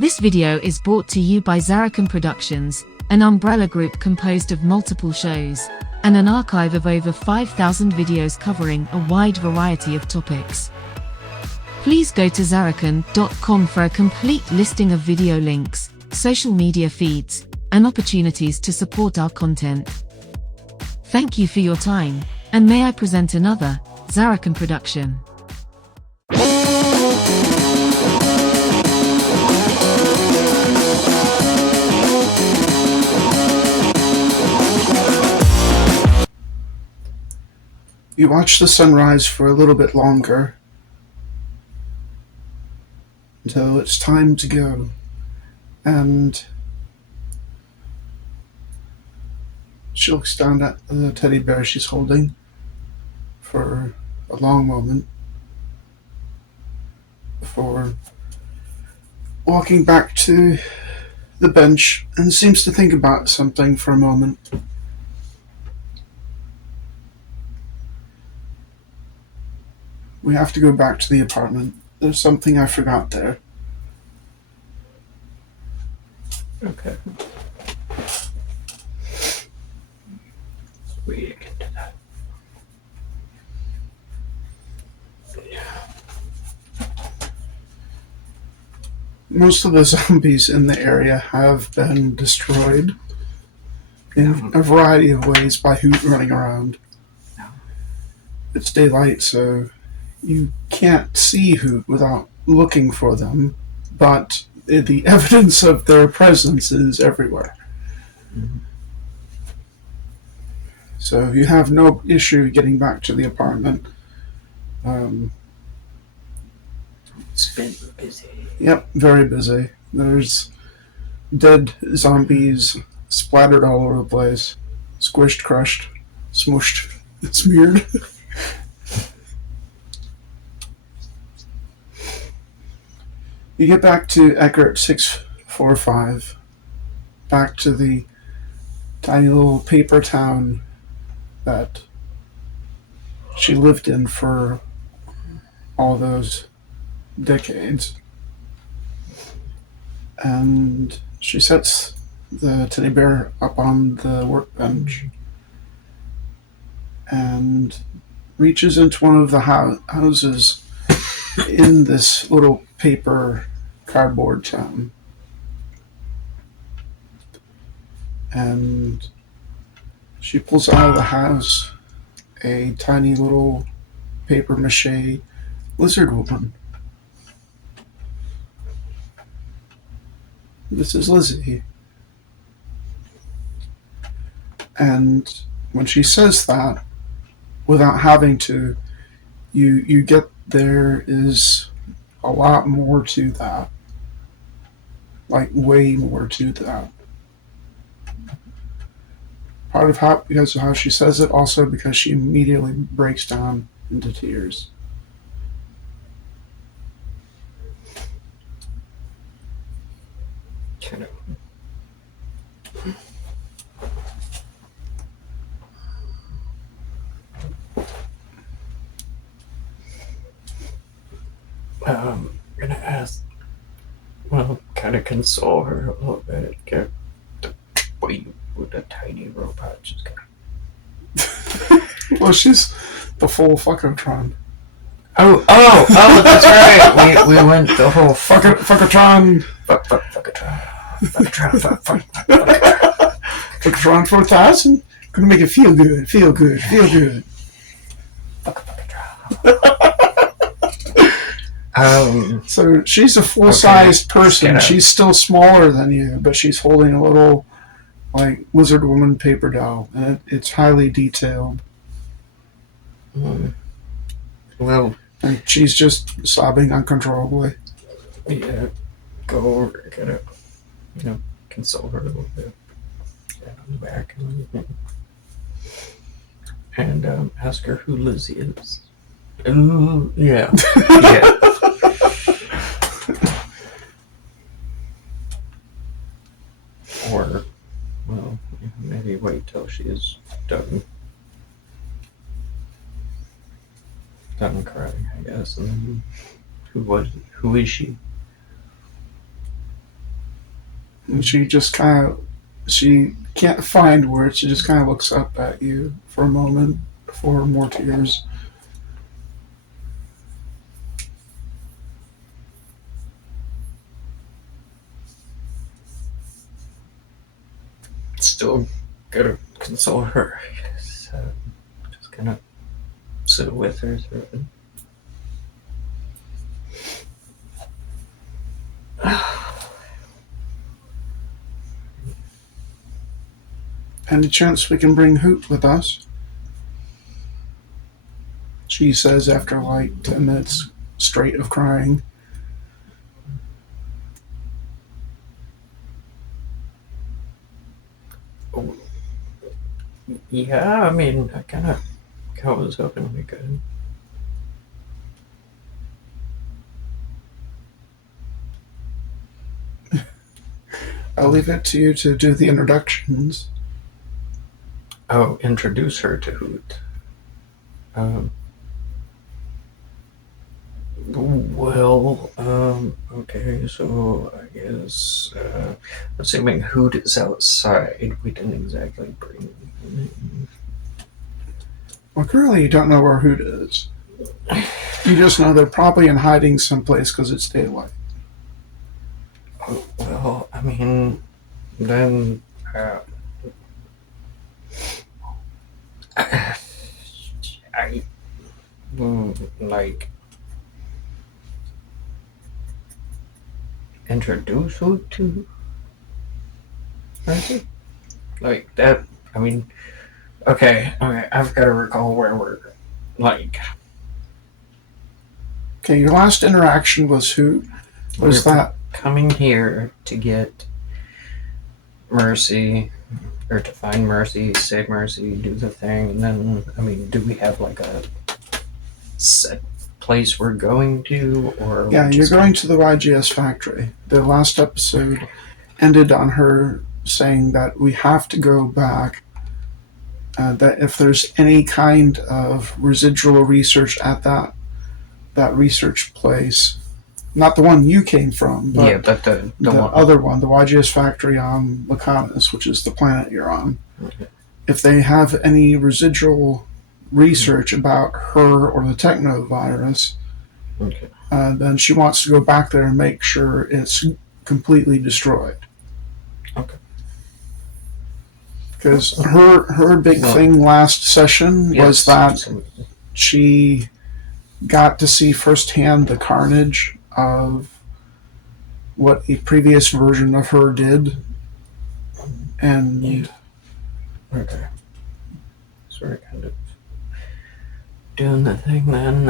This video is brought to you by Zarrakan Productions, an umbrella group composed of multiple shows, and an archive of over 5,000 videos covering a wide variety of topics. Please go to zarrakan.com for a complete listing of video links, social media feeds, and opportunities to support our content. Thank you for your time, and may I present another Zarrakan production. You watch the sunrise for a little bit longer until it's time to go, and she looks down at the teddy bear she's holding for a long moment before walking back to the bench and seems to think about something for a moment. We have to go back to the apartment. There's something I forgot there. Okay. We get to that. Yeah. Most of the zombies in the area have been destroyed in a variety of ways by Hoot running around. It's daylight, so you can't see Hoot without looking for them, but the evidence of their presence is everywhere. Mm-hmm. So you have no issue getting back to the apartment. It's been busy. Yep, very busy. There's dead zombies splattered all over the place. Squished, crushed, smooshed, smeared. You get back to Eckert 645, back to the tiny little paper town that she lived in for all those decades. And she sets the teddy bear up on the workbench and reaches into one of the houses in this little paper cardboard town, and she pulls out of the house a tiny little paper mache lizard woman. This is Lizzie. And when she says that, without having to, you get there is a lot more to that. Like, way more to that. Part of how, because of how she says it, also because she immediately breaks down into tears. Kind of. I'm gonna ask, kind of console her a little bit. Get the boy with a tiny robot. Just kind of. Well, she's the full Fuckotron. Oh, that's right. We went the whole Fuckotron. Fuckotron. Fuckotron 4000. Gonna make it feel good. So she's a full-sized person. She's still smaller than you, but she's holding a little, like, lizard woman paper doll, and it's highly detailed. Well, and she's just sobbing uncontrollably. Yeah, go over, kind of, console her a little bit. Pat on the back and ask her who Lizzie is. Ooh, yeah. Yeah. Or, well, maybe wait till she is done crying, I guess. And then who is she? And she can't find words. She just kind of looks up at you for a moment before more tears. Still gotta console her. So just gonna sit with her through it. Any chance we can bring Hoot with us? She says after like 10 minutes straight of crying. Oh, yeah, I mean, I kind of was hoping we could. I'll leave it to you to do the introductions. Oh, introduce her to Hoot. Okay, so I guess, assuming Hoot is outside, we didn't exactly bring him in. Well, currently you don't know where Hoot is. You just know they're probably in hiding someplace because it's daylight. Oh, well, I mean, then, like, introduce Hoot to Mercy? Like, that, I mean, okay, I've got to recall where we're, like... Okay, your last interaction was Hoot. Was that... coming here to get Mercy, or to find Mercy, save Mercy, do the thing, and then, I mean, do we have, like, a set place we're going to, or... Yeah, you're going to the YGS factory. The last episode ended on her saying that we have to go back, that if there's any kind of residual research at that research place, not the one you came from, but, yeah, but the one. Other one, the YGS factory on Lacanus, which is the planet you're on. Okay. If they have any residual research about her or the technovirus, Okay. then she wants to go back there and make sure it's completely destroyed. Okay. Because her big thing last session was that she got to see firsthand the carnage of what a previous version of her did. And yeah. Okay. So we're kind of doing the thing then.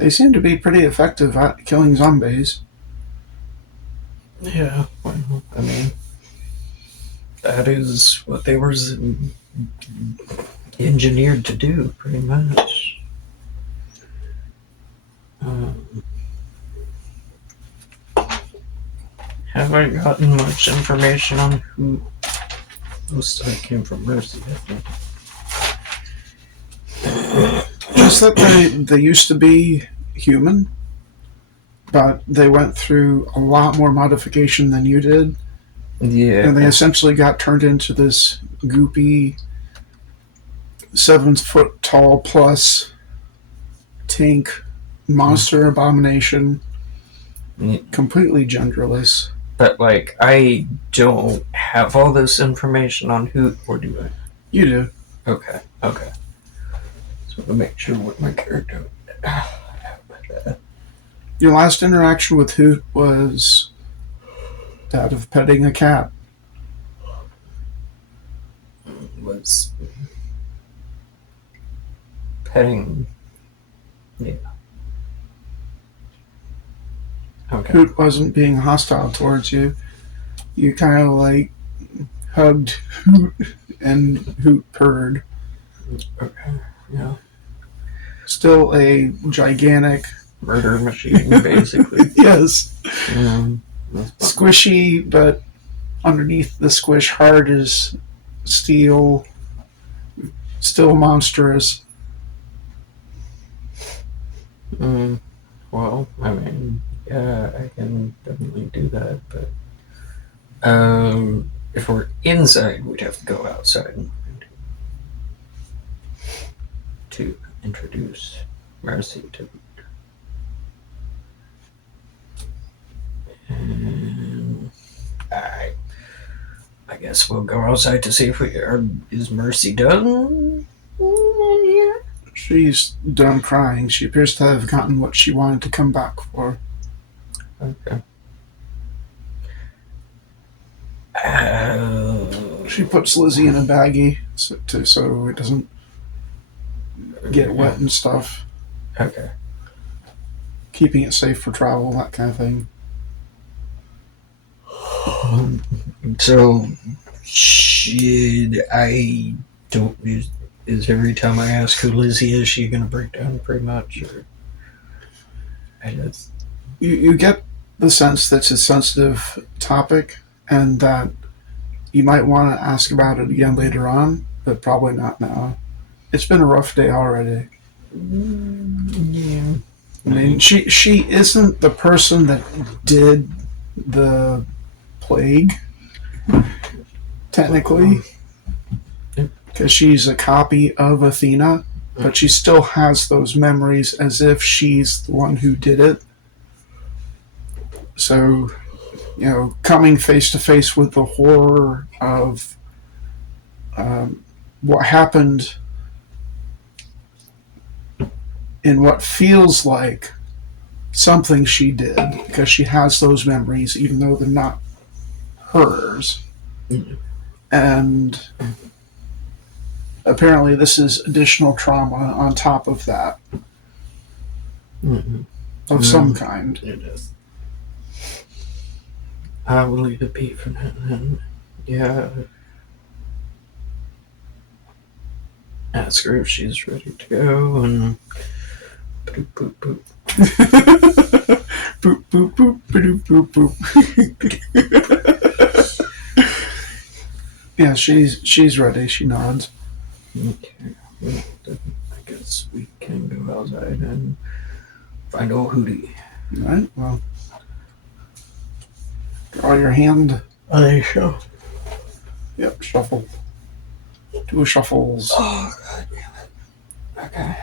they seem to be pretty effective at killing zombies. Yeah, well, I mean, that is what they were engineered to do, pretty much. Have I gotten much information on who most of it came from Mercy? Just that they used to be human, but they went through a lot more modification than you did. Yeah. And they essentially got turned into this goopy 7 foot tall plus tank monster abomination, completely genderless. But, like, I don't have all this information on Hoot, or do I? You do. Okay. So to make sure what my character... Your last interaction with Hoot was that of petting a cat. Was petting... Yeah. Okay. Hoot wasn't being hostile towards you. You kind of like hugged Hoot and Hoot purred. Okay, yeah. Still a gigantic murder machine, basically. Yes. That's Squishy, but underneath the squish, hard as steel. Still monstrous. Well, I mean, Yeah, I can definitely do that, but if we're inside, we'd have to go outside to introduce Mercy to. And I guess we'll go outside to see if is Mercy done in here. She's done crying. She appears to have gotten what she wanted to come back for. Okay. She puts Lizzie in a baggie so it doesn't get wet and stuff. Okay. Keeping it safe for travel, that kind of thing. So, should I don't is every time I ask who Lizzie is, she gonna break down pretty much, or I just You get the sense that it's a sensitive topic and that you might want to ask about it again later on, but probably not now. It's been a rough day already. yeah. I mean, she isn't the person that did the plague, technically, because she's a copy of Athena, but she still has those memories as if she's the one who did it. So, coming face to face with the horror of what happened in what feels like something she did, because she has those memories, even though they're not hers. And apparently this is additional trauma on top of that, of some kind. It is. I will leave it be for now. Yeah. Ask her if she's ready to go, and boop boop boop. Boop boop boop boop boop boop. Yeah, she's ready. She nods. Okay. Well, then I guess we can go outside and find old Hootie. All right. Well, draw your hand. I shall. Yep. Shuffle. Do a shuffles. Oh, God damn it. Okay.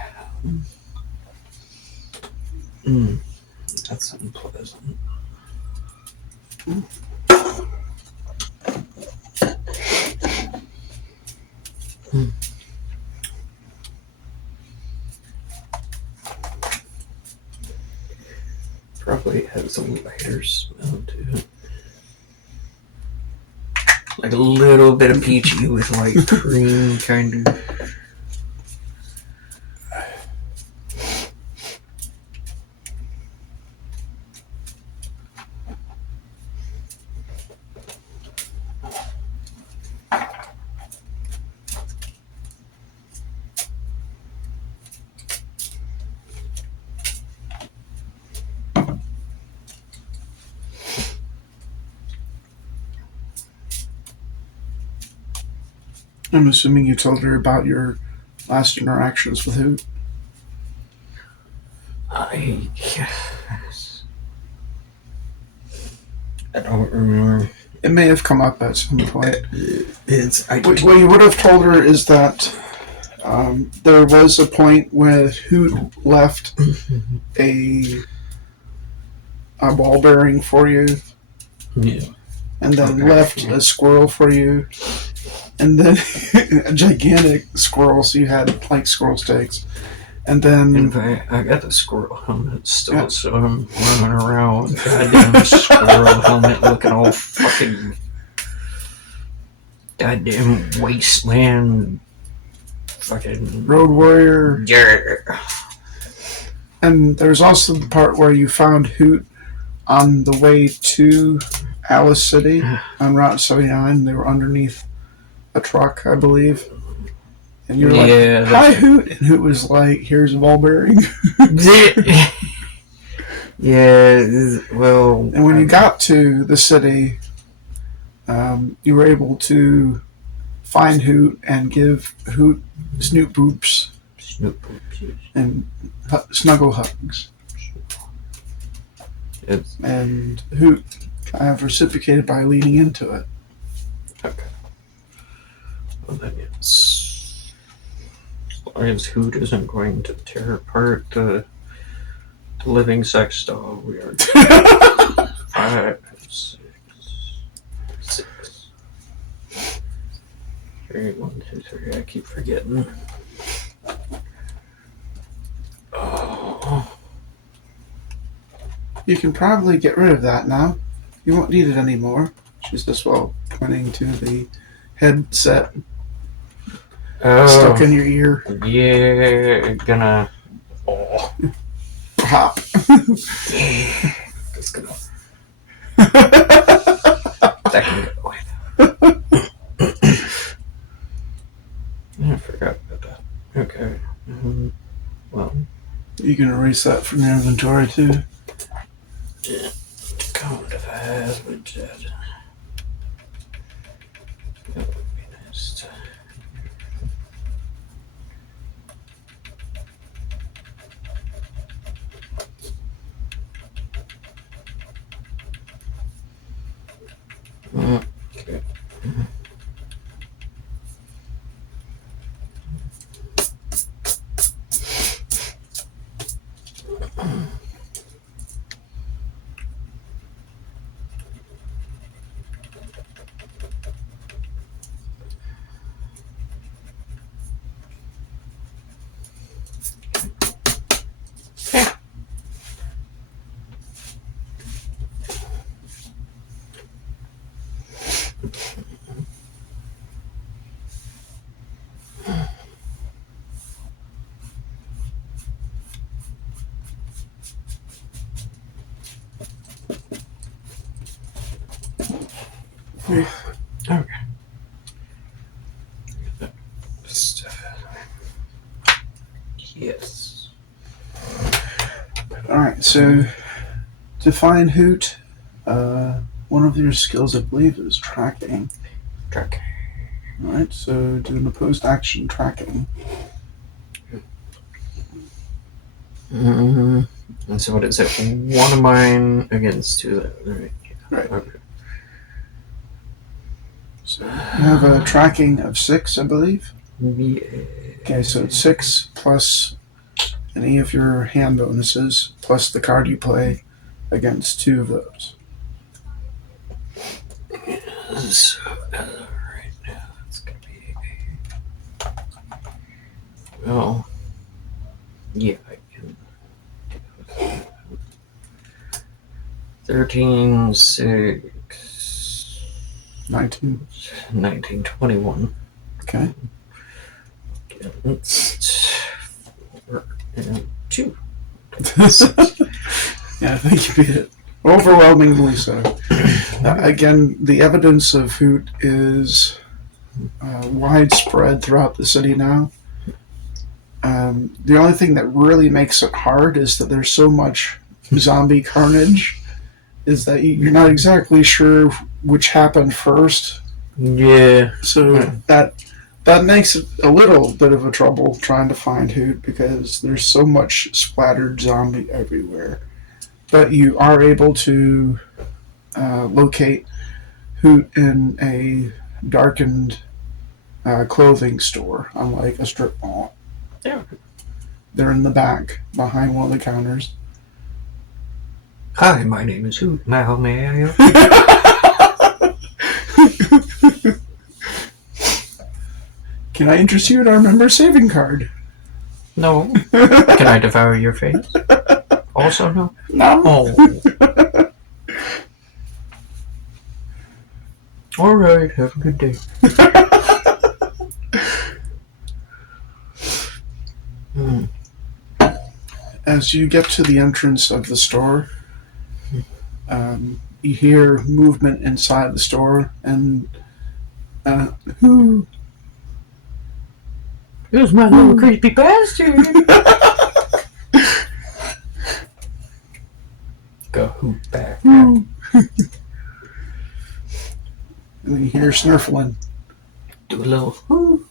That's unpleasant. Probably has a lighter smell to it. Like a little bit of peachy with like cream kind of. I'm assuming you told her about your last interactions with Hoot. I don't remember. It may have come up at some point. What you would have told her is that there was a point where Hoot left a ball bearing for you, and then left a squirrel for you, and then a gigantic squirrel, so you had like squirrel steaks. And then in fact, I got the squirrel helmet still, so I'm running around with a goddamn squirrel helmet looking all fucking goddamn wasteland fucking Road Warrior. Yeah. And there's also the part where you found Hoot on the way to Alice City on Route 79. They were underneath a truck, I believe. And you're like, hi, Hoot. And Hoot was like, here's a ball bearing. Yeah, well. And when you got to the city, you were able to find Hoot and give Hoot Snoop Boops and snuggle hugs. It's and Hoot kind of reciprocated by leaning into it. okay. Well, then it's as long as Hoot isn't going to tear apart the living sex doll. We are 5, 6, 6. 3, 1, 2, 3. I keep forgetting. Oh. You can probably get rid of that now. You won't need it anymore. She's just pointing to the headset stuck in your ear. Yeah, gonna. Oh. Pop. Just gonna. That can go away. I forgot about that. Okay. Well. You can erase that from your inventory too. Yeah. Could have had, but that would be nice to. Okay. Okay. Yes. Alright, so to find Hoot, one of your skills, I believe, is tracking. Track. Alright, so do an opposed action tracking. And so what is it? One of mine against 2 that, right? Right. Okay. So you have a tracking of 6, I believe. Yeah. Okay, so it's 6 plus any of your hand bonuses, plus the card you play against 2 of those. So, right now, it's going to be well, yeah, I can do 13, 6, 19. 19, 21. Okay. Against 4 and 2. Yeah, I think you beat it. Overwhelmingly so. Again, the evidence of Hoot is widespread throughout the city now. The only thing that really makes it hard is that there's so much zombie carnage, is that you're not exactly sure which happened first. Yeah. So that makes it a little bit of a trouble trying to find Hoot, because there's so much splattered zombie everywhere. But you are able to locate Hoot in a darkened clothing store, unlike a strip mall. Yeah. They're in the back, behind one of the counters. Hi, my name is Hoot. Now may I help you? Can I interest you in our member saving card? No. Can I devour your face? Also no? No. Oh. Alright, have a good day. As you get to the entrance of the store, you hear movement inside the store, and who? Here's my little creepy bastard. Go Hoot back. And then you hear sniffling. Do a little hoo.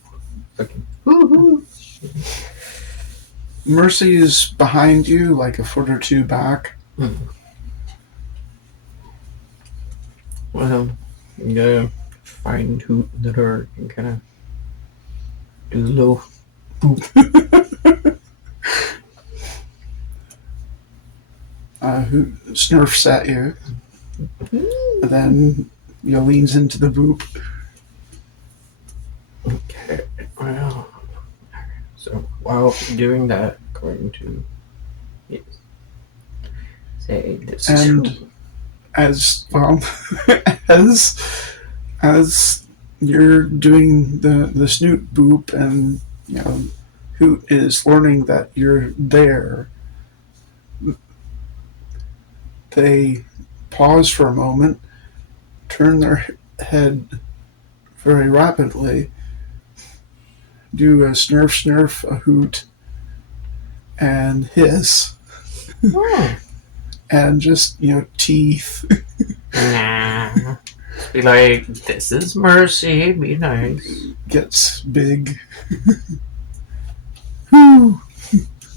Fucking hoo. Mercy is behind you, like a foot or two back. Well, you gotta find Hoot in the dark and kind of do the little boop. Who snurfs at you, and then leans into the boop. Okay, well, so while doing that, going to say this And is as well as you're doing the snoot boop, and Hoot is learning that you're there, they pause for a moment, turn their head very rapidly, do a snurf, a hoot, and hiss, and just teeth. nah. Be like, this is Mercy. Be nice. Gets big.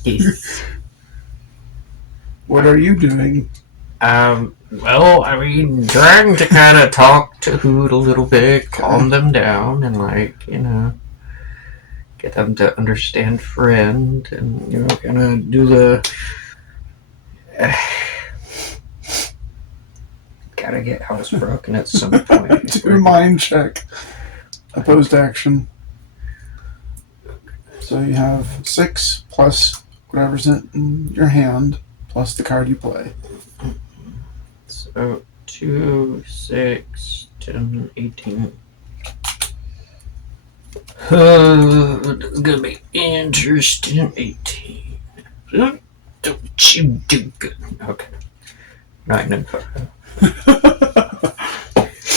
Yes. What are you doing? Well, I mean, trying to kind of talk to Hoot a little bit, calm them down, and get them to understand friend, and kind of do the. Gotta get housebroken at some point. Do a mind check. Opposed action. So you have 6 plus whatever's in your hand, plus the card you play. So 2, 6, 10, 18. It's gonna be interesting. 18. Don't you do good. Okay. 9 and 5.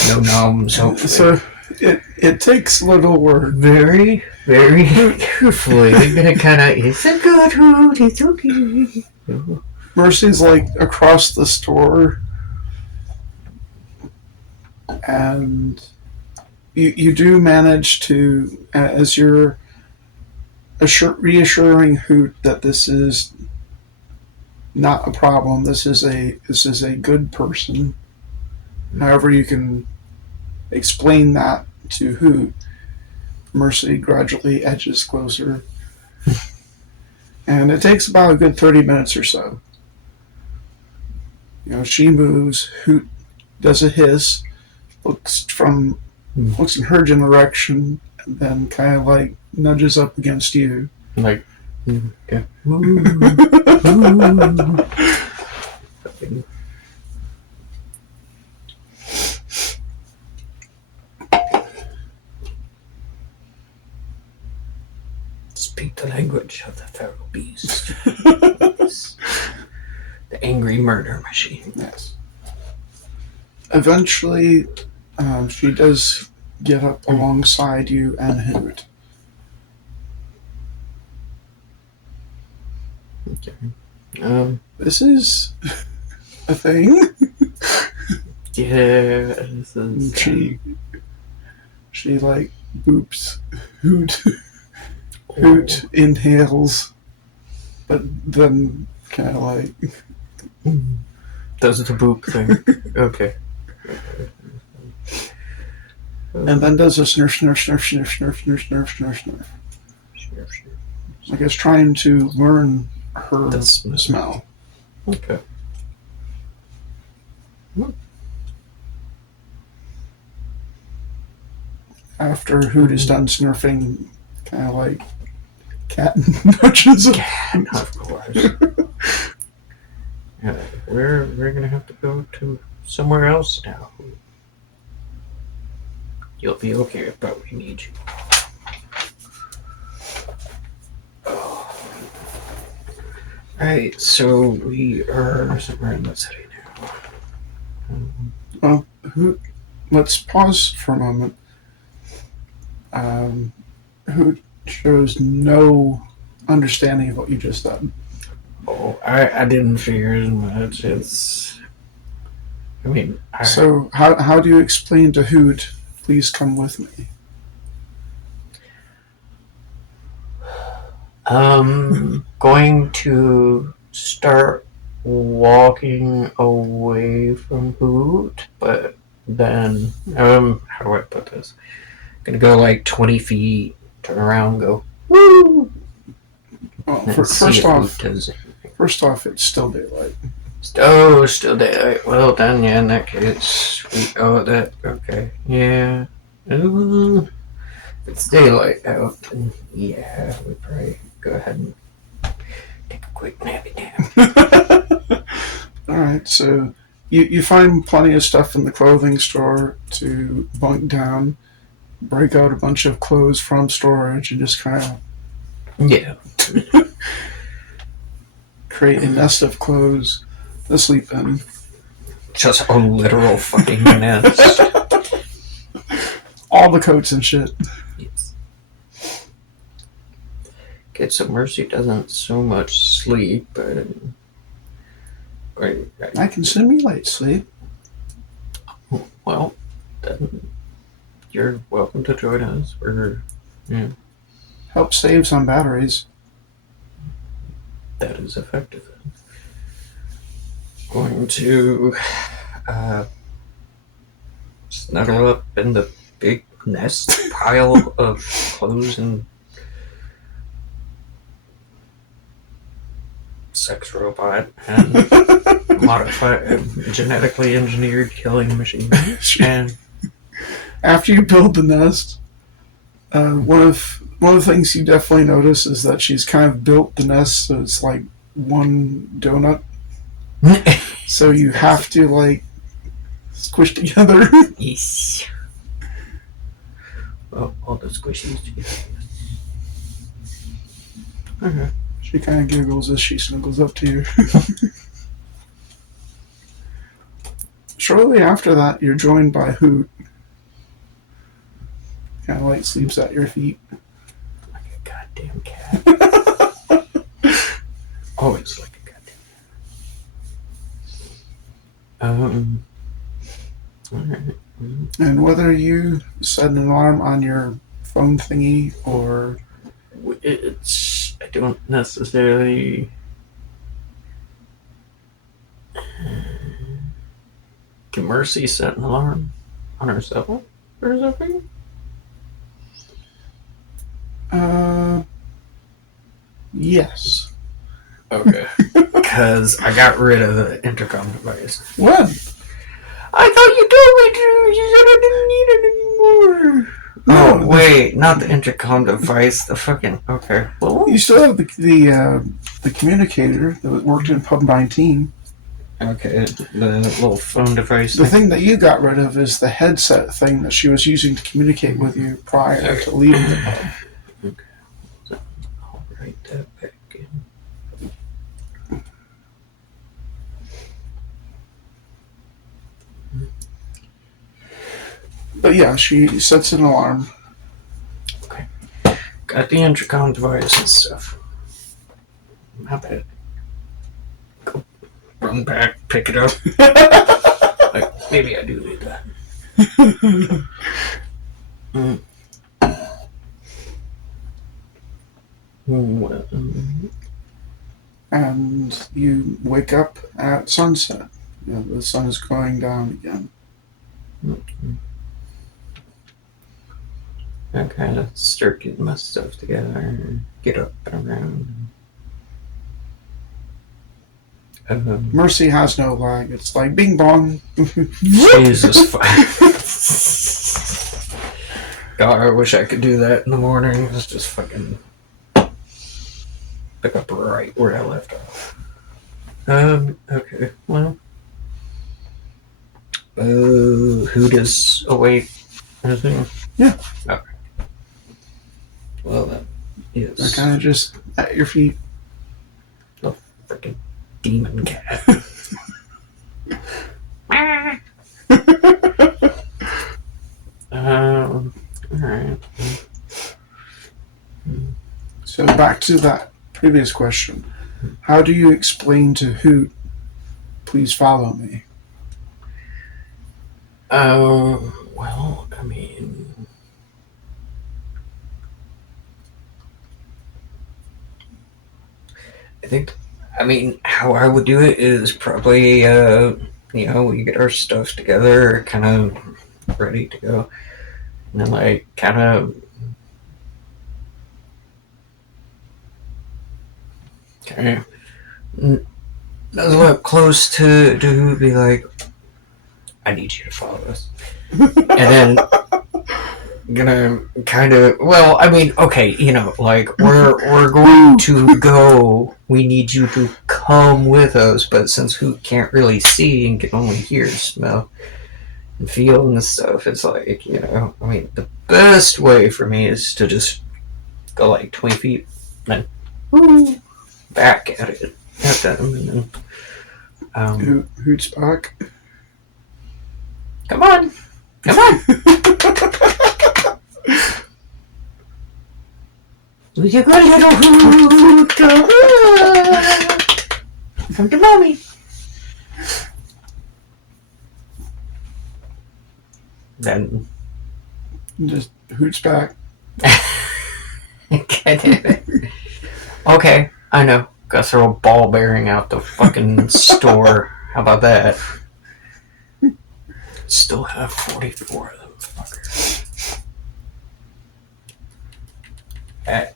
No gnomes, hopefully. So it takes little work. Very, very carefully. They're gonna kind of, it's a good Hoot, it's okay. Mercy's like across the store, and you do manage to, as you're reassuring Hoot that this is not a problem. This is a good person. However, you can explain that to Hoot. Mercy gradually edges closer, and it takes about a good 30 minutes or so. She moves. Hoot does a hiss, looks in her direction, and then kind of like nudges up against you. Like, okay. Speak the language of the feral beast. The angry murder machine. Yes. Eventually, she does get up alongside you and Hoot. Okay. This is a thing. Yeah. This is, she like boops Hoot. Hoot inhales, but then kind of like does the boop thing. Okay. And then does a snurf, snurf, snurf, snurf, snurf, snurf, snurf, snurf. Like it's trying to learn her smell. Okay. After Hoot is done snurfing, kind of like cat nudges him. Cat, of course. Yeah, we're gonna have to go to somewhere else now. You'll be okay, but we need you. Alright, so we are somewhere in the city now. Well, let's pause for a moment. Hoot shows no understanding of what you just said. Oh, I didn't figure as much. So how do you explain to Hoot, please come with me? Going to start walking away from Hoot, but then, how do I put this? Gonna go like 20 feet, turn around, go, woo! Well, And see if Hoot does it. first off, it's still daylight. Oh, still daylight. Well, then, yeah, in that case, okay, yeah. Ooh, if it's daylight out, then yeah, we probably go ahead and take a quick nappy nap. Alright, so you find plenty of stuff in the clothing store to bunk down, break out a bunch of clothes from storage, and just kind of Yeah. create a nest of clothes to sleep in. Just a literal fucking nest. All the coats and shit. Yes. Okay, so Mercy doesn't so much sleep, but... I can simulate sleep. Well, then you're welcome to join us. Help save some batteries. That is effective. Going to snuggle up in the big nest pile of clothes and sex robot and modify genetically engineered killing machine. And After you build the nest, one of the things you definitely notice is that she's kind of built the nest so it's like one donut. So you have to like squish together. yes. Well, all the squishies together. Okay. She kind of giggles as she snuggles up to you. Shortly after that, you're joined by Hoot. Kind of like sleeps at your feet. Like a goddamn cat. Always like a goddamn cat. Alright. And whether you set an alarm on your phone thingy or... I don't necessarily... Can Mercy set an alarm on herself or something? Yes. Okay. Because I got rid of the intercom device. When? I thought you told me to. You said I didn't need it anymore. No, Oh, wait. Not the intercom device. The fucking... Okay. Well, you still have the communicator that worked in Pub 19. okay. The little phone device. The thing that you got rid of is the headset thing that she was using to communicate with you prior to leaving the pub. Okay. So I'll write that back in. But yeah, she sets an alarm. Okay. Got the intercom device and stuff. My bad. Go run back, pick it up. Like, maybe I do need that. Well, And you wake up at sunset. You know, the sun is going down again. I kind of start getting my stuff together and get up and around. Mercy has no lag. It's like bing bong. Jesus. God, I wish I could do that in the morning. It's just fucking pick up right where I left off. Okay, well. Hoot is awake, I think. Yeah. Okay. Well, then, yes. They're kind of just at your feet. The freaking demon cat. Alright. So back to that previous question. How do you explain to Hoot, please follow me? Well, I mean... how I would do it is probably, we get our stuff together, kind of ready to go. And then, like, kind of... Okay. Nuzzle up close to Hoot, be like, I need you to follow us. And then... gonna kind of, well, I mean, okay, like, we're going to go, we need you to come with us, but since Hoot can't really see and can only hear, smell, and feel and stuff, it's like, I mean, the best way for me is to just go like 20 feet, then back at it, at them, and then, Hoot's back. Come on! You good little Hoot, come on! Come to mommy. Then Just Hoot's back. Okay, I know. Gotta throw a ball bearing out the fucking store. How about that? Still have 44 of them fuckers. I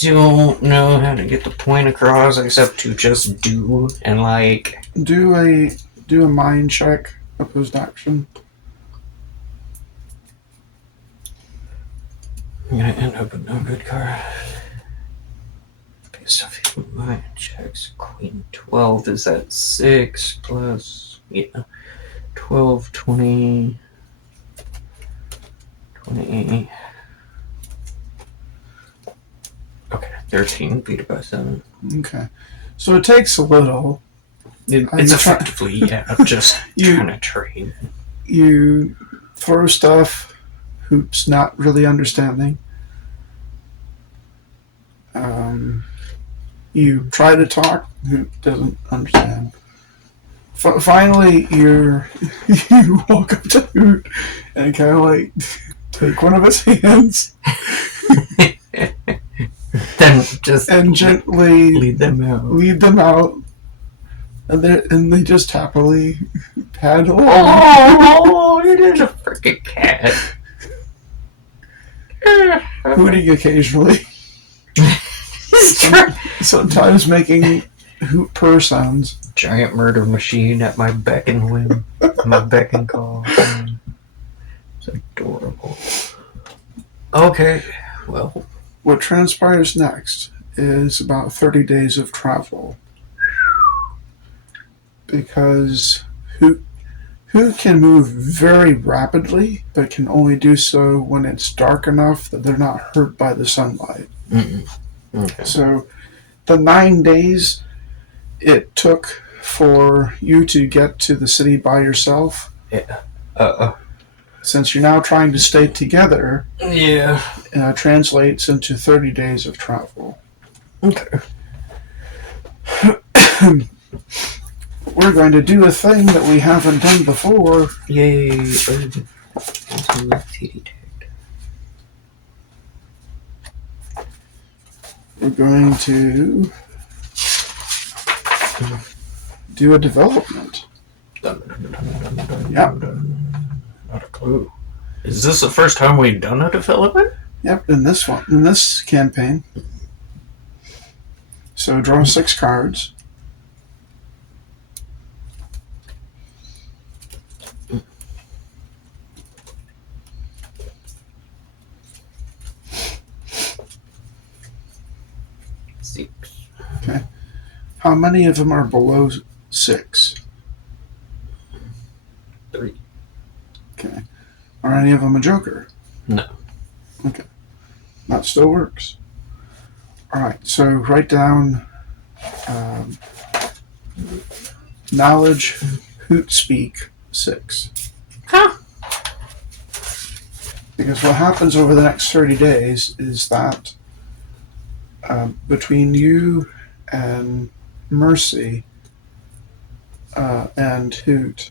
don't know how to get the point across except to just do and like do a mind check, opposed action. I'm gonna end up with no good card. Based off of mind checks, Queen 12 is at 6 plus 12, 20, 20. Okay, 13 beat by 7. Okay. So it takes a little. It's effectively, just trying to train. You throw stuff, Hoop's not really understanding. You try to talk, Hoop doesn't understand. Finally, you walk up to Hoot and kind of like take one of his hands. Then just gently lead them out, and they just happily paddle. Oh, it is a freaking cat. Hooting occasionally, sometimes making Hoot purr sounds. Giant murder machine at my beck and whim, my beck and call. It's adorable. Okay, well. What transpires next is about 30 days of travel. Because Hoot can move very rapidly, but can only do so when it's dark enough that they're not hurt by the sunlight. Okay. So the 9 days it took for you to get to the city by yourself, since you're now trying to stay together, translates into 30 days of travel. Okay. We're going to do a thing that we haven't done before. Yay. We're going to do a development. Yeah. Not a clue. Is this the first time we've done a development? Yep, in this campaign. So draw 6 cards. Okay. How many of them are below 6? 3. Okay. Are any of them a joker? No. Okay. That still works. Alright, so write down knowledge, Hoot speak 6. Huh. Because what happens over the next 30 days is that between you and Mercy and Hoot,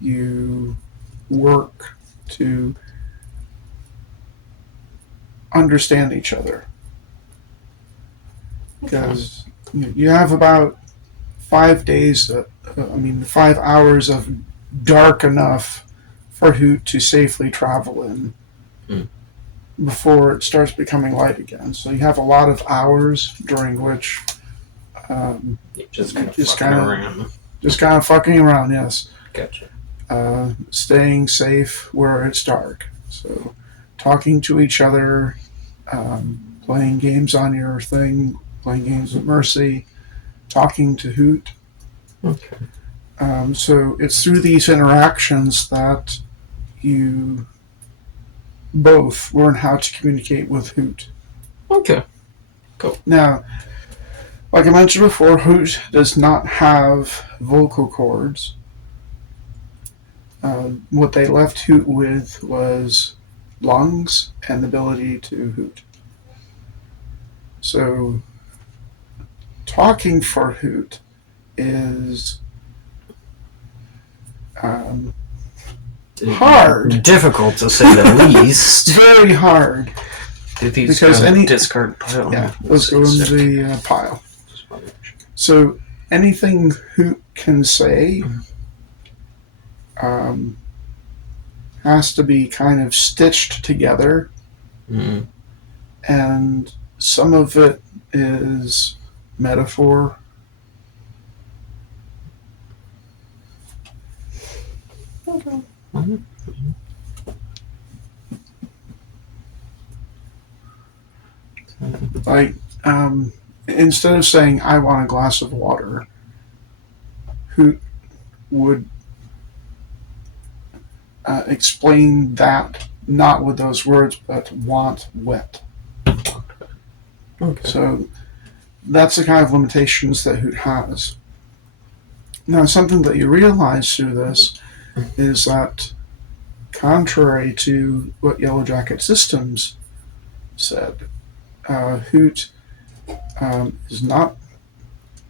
you work to understand each other. Because you have about 5 days, 5 hours of dark enough for Hoot to safely travel in before it starts becoming light again. So you have a lot of hours during which just kind of fucking around, yes. Gotcha. Staying safe where it's dark. So talking to each other, playing games on your thing, playing games with Mercy, talking to Hoot. Okay. So it's through these interactions that you both learn how to communicate with Hoot. Okay. Cool. Now, like I mentioned before, Hoot does not have vocal cords. What they left Hoot with was lungs and the ability to hoot. So, talking for Hoot is hard. Difficult to say the least. Very hard. Because any discard pile. Yeah, let's go in the pile. So anything Hoot can say has to be kind of stitched together, and some of it is metaphor. Okay. Like, instead of saying, I want a glass of water, Hoot would explain that, not with those words, but want wet. Okay. So that's the kind of limitations that Hoot has. Now, something that you realize through this is that, contrary to what Yellow Jacket Systems said, Hoot is not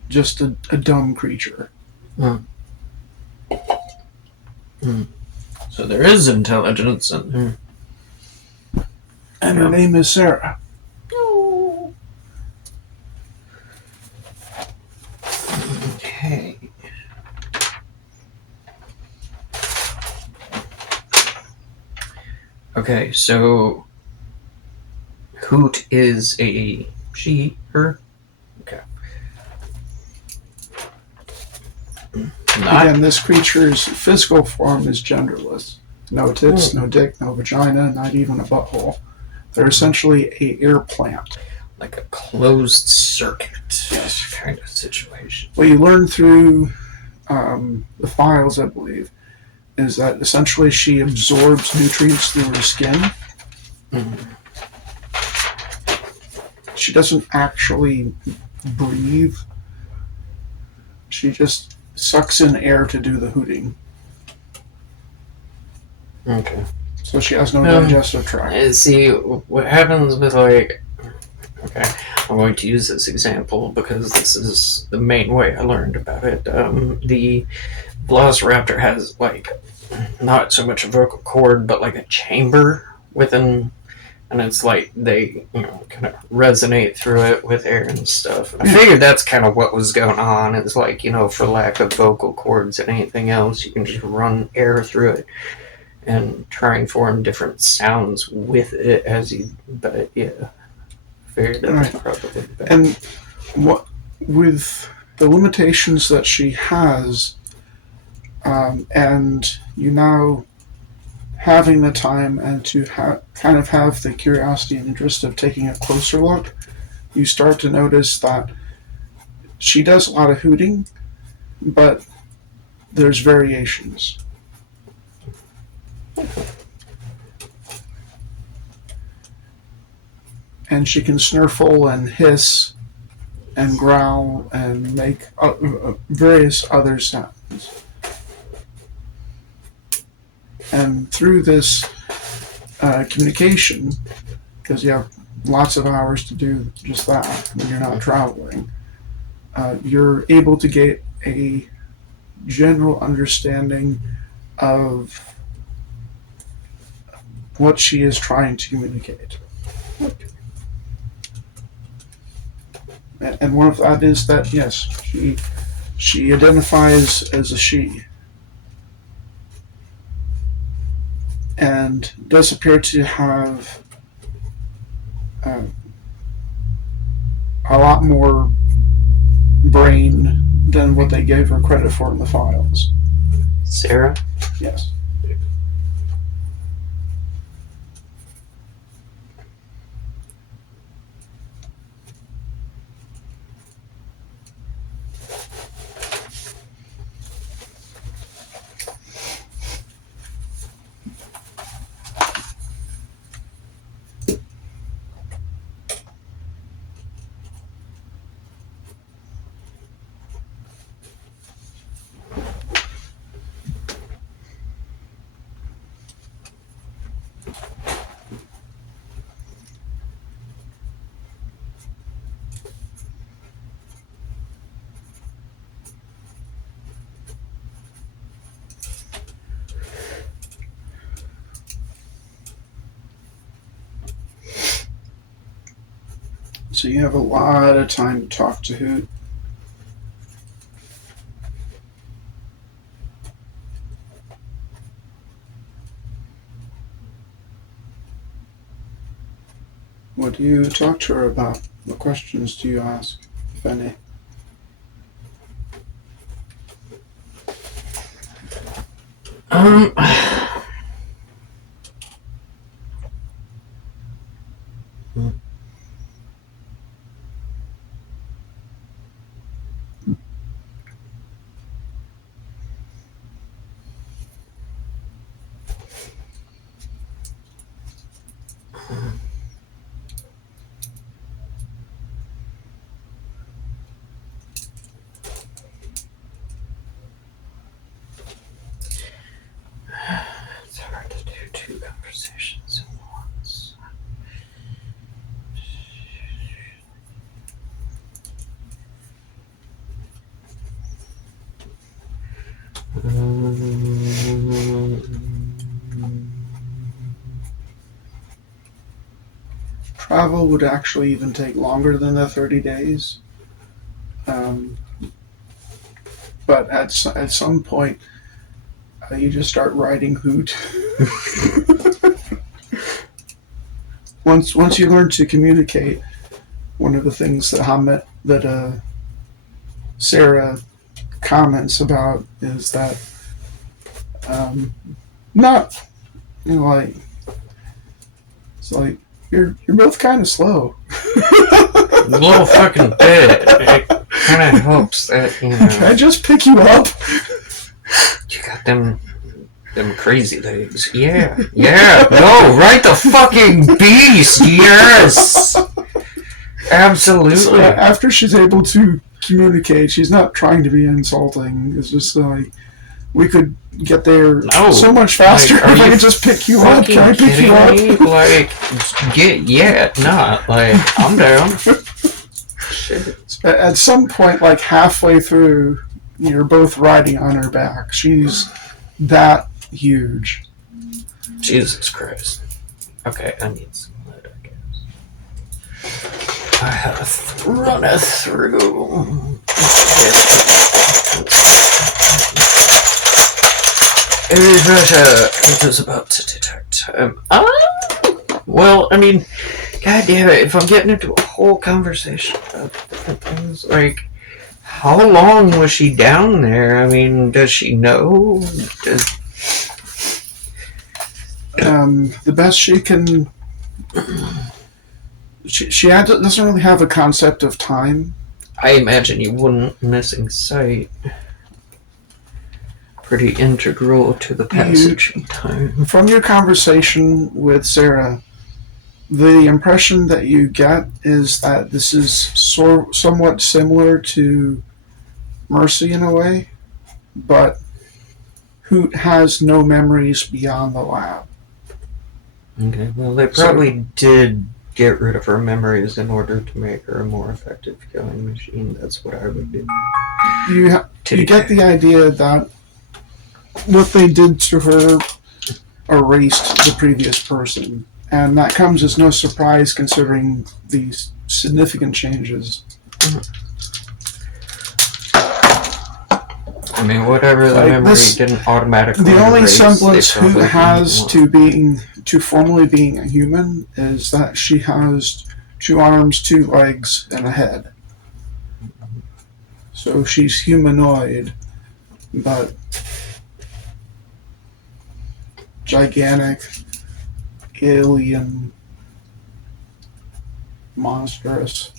just a dumb creature. So there is intelligence in her. And her name is Sarah. Okay. Okay, so Hoot is a she, her? Okay. Again, this creature's physical form is genderless. No tits, no dick, no vagina, not even a butthole. They're essentially a air plant. Like a closed circuit kind of situation. What you learn through the files, I believe, is that essentially she absorbs nutrients through her skin. She doesn't actually breathe. She just sucks in air to do the hooting. Okay. So she has no digestive tract. See, what happens with, like... Okay, I'm going to use this example because this is the main way I learned about it. The Velociraptor has, like, not so much a vocal cord, but like a chamber within, and it's like they, kind of resonate through it with air and stuff. I figured that's kind of what was going on. It's like, for lack of vocal cords and anything else, you can just run air through it and try and form different sounds with it as you, but yeah. That's probably better. And what with the limitations that she has, and you now having the time and to kind of have the curiosity and interest of taking a closer look, you start to notice that she does a lot of hooting, but there's variations. And she can snurfle and hiss and growl and make various other sounds. And through this communication, because you have lots of hours to do just that when you're not traveling, you're able to get a general understanding of what she is trying to communicate. And one of that is that, yes, she She identifies as a she. And does appear to have a lot more brain than what they gave her credit for in the files. Sarah? Yes. So you have a lot of time to talk to Hoot. What do you talk to her about? What questions do you ask, if any? It's hard to do two conversations at once. Travel would actually even take longer than the 30 days. But at some point, you just start writing Hoot. Once you learn to communicate, one of the things that Sarah comments about is that not like it's like you're both kind of slow. A little fucking bit. It kind of helps that, Can I just pick you up? You got them crazy legs. Yeah. No, right the fucking beast. Yes. Absolutely. So after she's able to communicate, she's not trying to be insulting. It's just like, we could get there so much faster if I could just pick you up. Can I pick you up? I'm down. Shit. At some point, like halfway through, you're both riding on her back. She's that huge. Jesus Christ. Okay, I need some light, I guess. I have runneth through. It is about to detect. Well, I mean, god damn it, if I'm getting into a whole conversation about different things, like, how long was she down there? I mean, does she know? The best she can... She doesn't really have a concept of time. I imagine you wouldn't. Missing sight. Pretty integral to the passage of time. From your conversation with Sarah, the impression that you get is that this is somewhat similar to Mercy in a way, but Hoot has no memories beyond the lab. Okay, well, they probably did get rid of her memories in order to make her a more effective killing machine. That's what I would do. You get the idea that what they did to her erased the previous person, and that comes as no surprise considering these significant changes. I mean, whatever the Like, memory this- didn't automatically. The only erase, semblance they who probably has didn't to formally being a human is that she has 2 arms, 2 legs, and a head. So she's humanoid, but gigantic, alien, monstrous.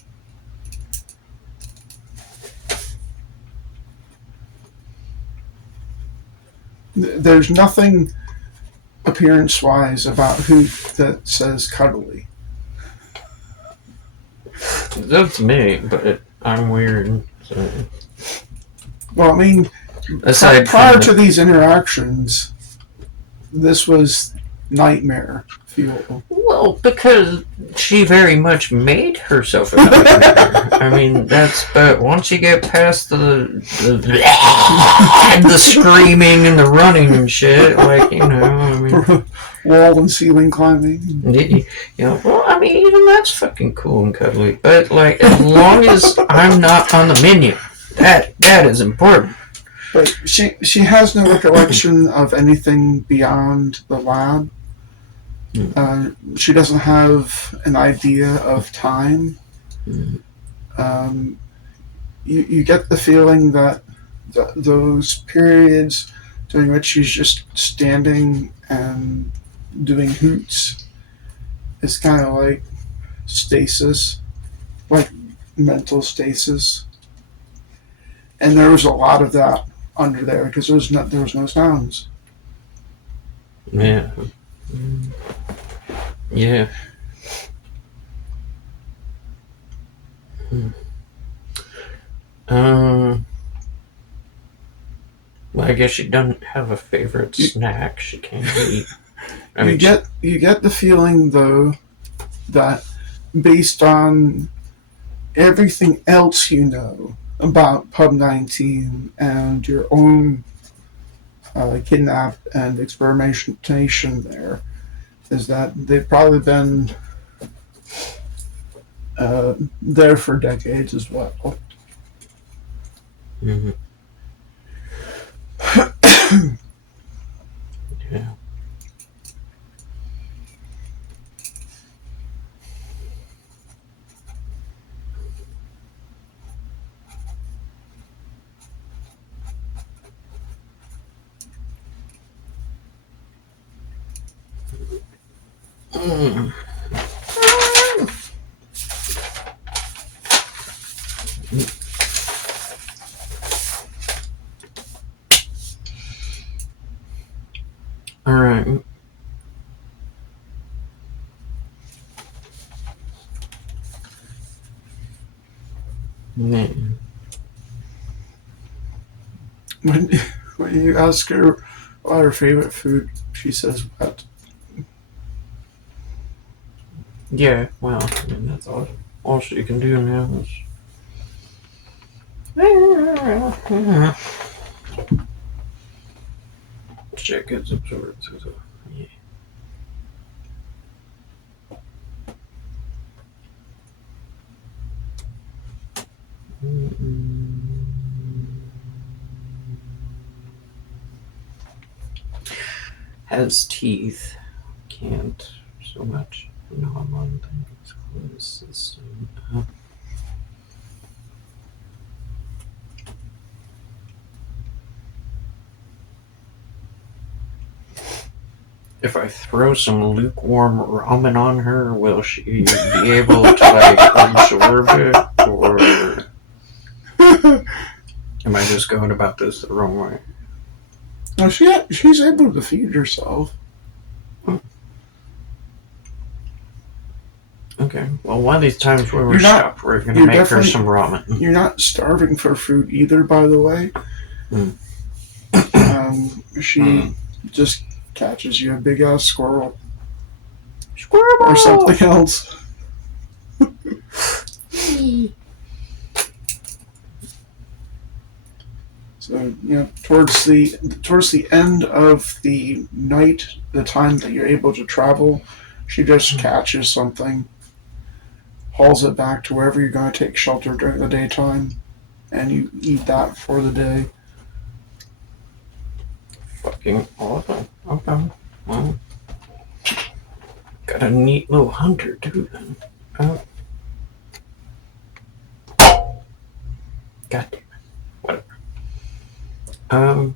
There's nothing appearance-wise about Hoot that says cuddly. That's me, but I'm weird. So. Well, I mean, Aside prior from to these interactions, this was nightmare fuel. well, because she very much made herself a nightmare. I mean, but once you get past the screaming and the running and shit, like, you know, I mean, Wall and ceiling climbing. you know, well, I mean, even that's fucking cool and cuddly. But like, as long as I'm not on the menu, that is important. But she has no recollection of anything beyond the lab. She doesn't have an idea of time. You get the feeling that those periods during which she's just standing and doing hoots is kind of like stasis, like mental stasis. And there was a lot of that under there because there was no sounds. Yeah. Yeah. Well, I guess she doesn't have a favorite snack she can't eat. You get the feeling though that based on everything else you know about Pub 19 and your own kidnap and experimentation there, is that they've probably been there for decades as well. Mm-hmm. Yeah. Mm. All right. Man. When you ask her about her favorite food, she says what? Yeah, well, I mean, that's all she can do now is... Shit gets absorbed. So, yeah. Has teeth. Can't so much. No, I'm on things. Close system. If I throw some lukewarm ramen on her, will she be able to like absorb it, or am I just going about this the wrong way? No, she's able to feed herself. Okay. Well, one of these times when we're stopped, we're going to make her some ramen. You're not starving for food either, by the way. She just catches you a big ass squirrel. Squirrel! Or something else. So, towards the end of the night, the time that you're able to travel, she just catches something, hauls it back to wherever you're going to take shelter during the daytime, and you eat that for the day. Awesome. Okay. Well, got a neat little hunter too then. God damn it. Whatever.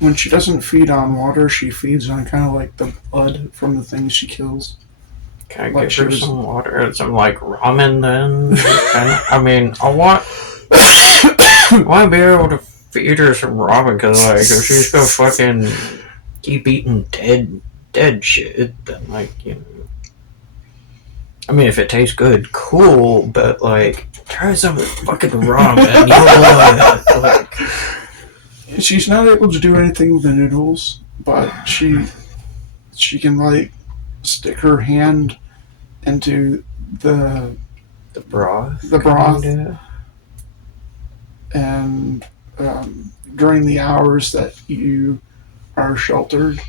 When she doesn't feed on water, she feeds on kind of like the blood from the things she kills. Can I get her some water and some like ramen then? I mean, I want to be able to feed her some ramen because like if she's gonna fucking keep eating dead shit, then like I mean, if it tastes good, cool, but like try some fucking ramen. Like, she's not able to do anything with the noodles, but she can like stick her hand into the broth. And during the hours that you are sheltered,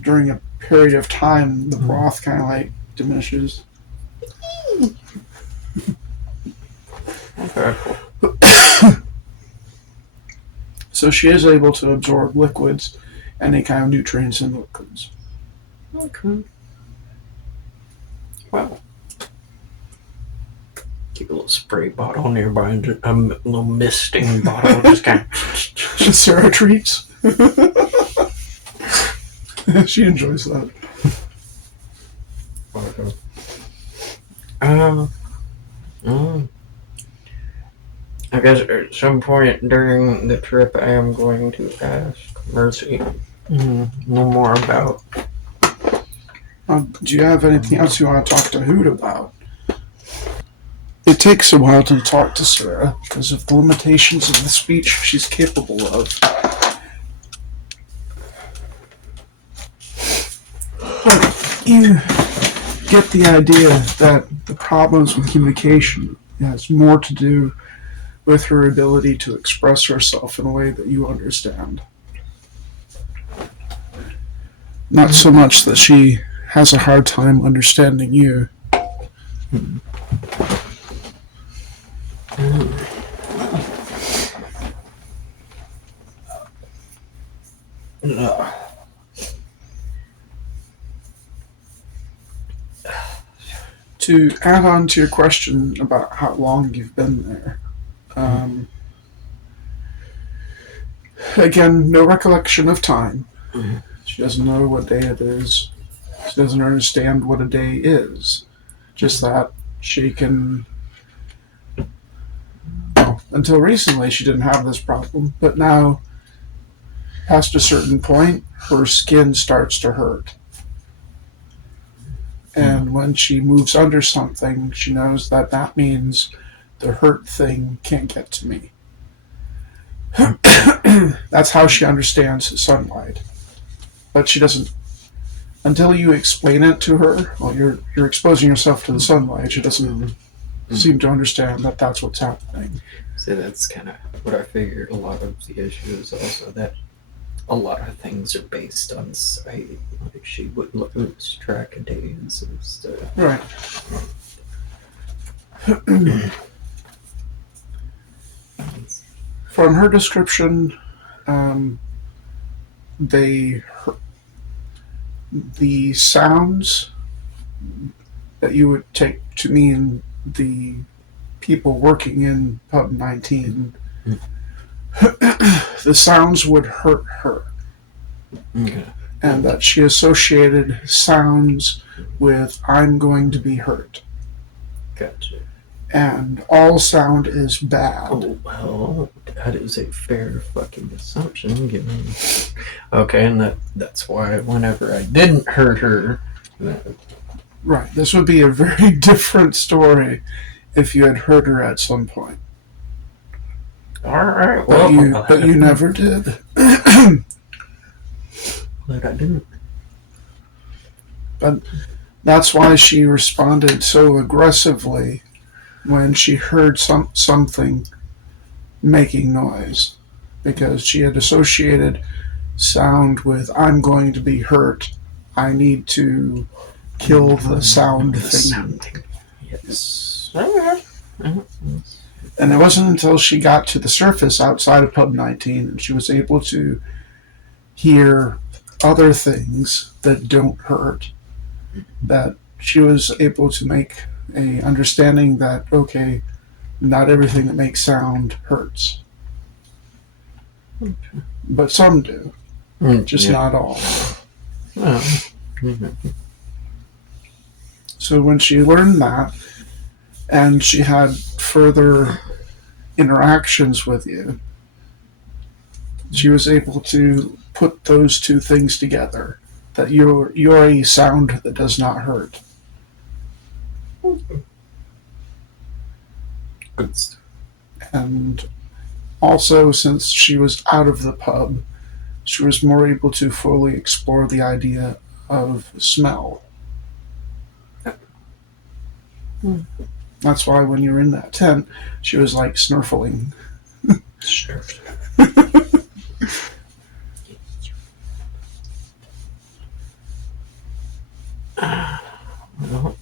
during a period of time, the broth kind of like diminishes. Okay, cool. So she is able to absorb liquids, any kind of nutrients in liquids. Okay. Wow. Keep a little spray bottle nearby, and a little misting bottle, just kind of. Sarah treats. She enjoys that. I guess at some point during the trip, I am going to ask Mercy no more about. Do you have anything else you want to talk to Hoot about? It takes a while to talk to Sarah because of the limitations of the speech she's capable of. But you get the idea that the problems with communication has more to do with her ability to express herself in a way that you understand. Not so much that she has a hard time understanding you. To add on to your question about how long you've been there, again, no recollection of time. She doesn't know what day it is. She doesn't understand what a day is. Just that she can... Well, until recently she didn't have this problem, but now, past a certain point, her skin starts to hurt. And when she moves under something, she knows that that means the hurt thing can't get to me. That's how she understands sunlight. But she doesn't, until you explain it to her, well, you're exposing yourself to the sunlight, she doesn't seem to understand that that's what's happening. So that's kind of what I figured. A lot of the issue is also that a lot of things are based on sight. Like she would lose track of days and stuff. Right. From her description, the sounds that you would take to mean the people working in Pub 19, the sounds would hurt her. Okay. And that she associated sounds with I'm going to be hurt. Gotcha. And all sound is bad. Oh, well, that is a fair fucking assumption, given... Okay, and that's why whenever I didn't hurt her... Right, this would be a very different story if you had hurt her at some point. Alright, well... But you never did. But I didn't. But that's why she responded so aggressively when she heard something making noise, because she had associated sound with I'm going to be hurt, I need to kill the sound thing. Yes. And it wasn't until she got to the surface outside of Pub 19 and she was able to hear other things that don't hurt that she was able to make a understanding that, okay, not everything that makes sound hurts. Okay. But some do. Just not all. Oh. So when she learned that, and she had further interactions with you, she was able to put those two things together. That you're a sound that does not hurt. Good stuff. And also, since she was out of the pub, she was more able to fully explore the idea of smell. That's why when you were in that tent, she was like snurfling. Sure. Well,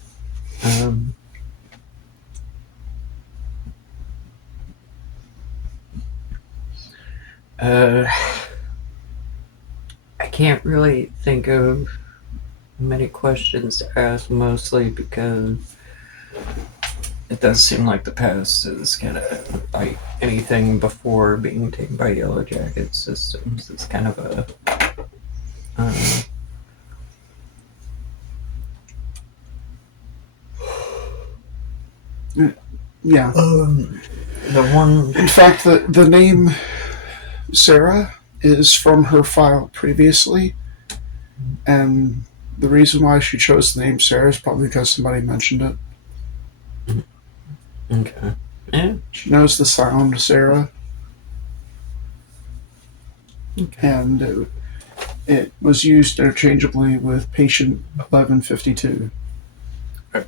I can't really think of many questions to ask, mostly because it does seem like the past is kind of like anything before being taken by Yellow Jacket systems. It's kind of a Yeah. the one. In fact, the name Sarah is from her file previously, and the reason why she chose the name Sarah is probably because somebody mentioned it. Okay. Yeah. She knows the sound Sarah, and it was used interchangeably with patient 1152. Okay.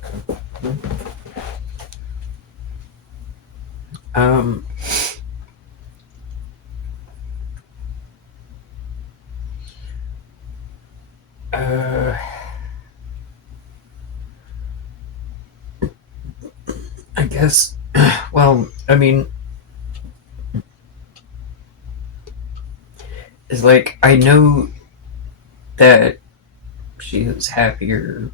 I guess, well, I mean, it's like, I know that she is happier.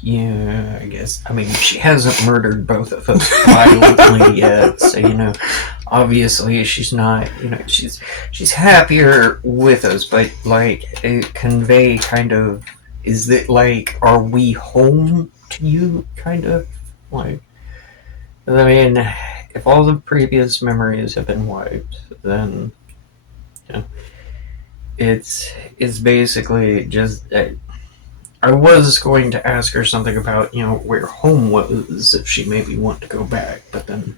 Yeah, I guess. I mean, she hasn't murdered both of us violently yet, so, obviously she's not, she's happier with us, but, like, it convey kind of, is it like, are we home to you, kind of? Like, I mean, if all the previous memories have been wiped, then it's basically just. I was going to ask her something about where home was, if she maybe want to go back, but then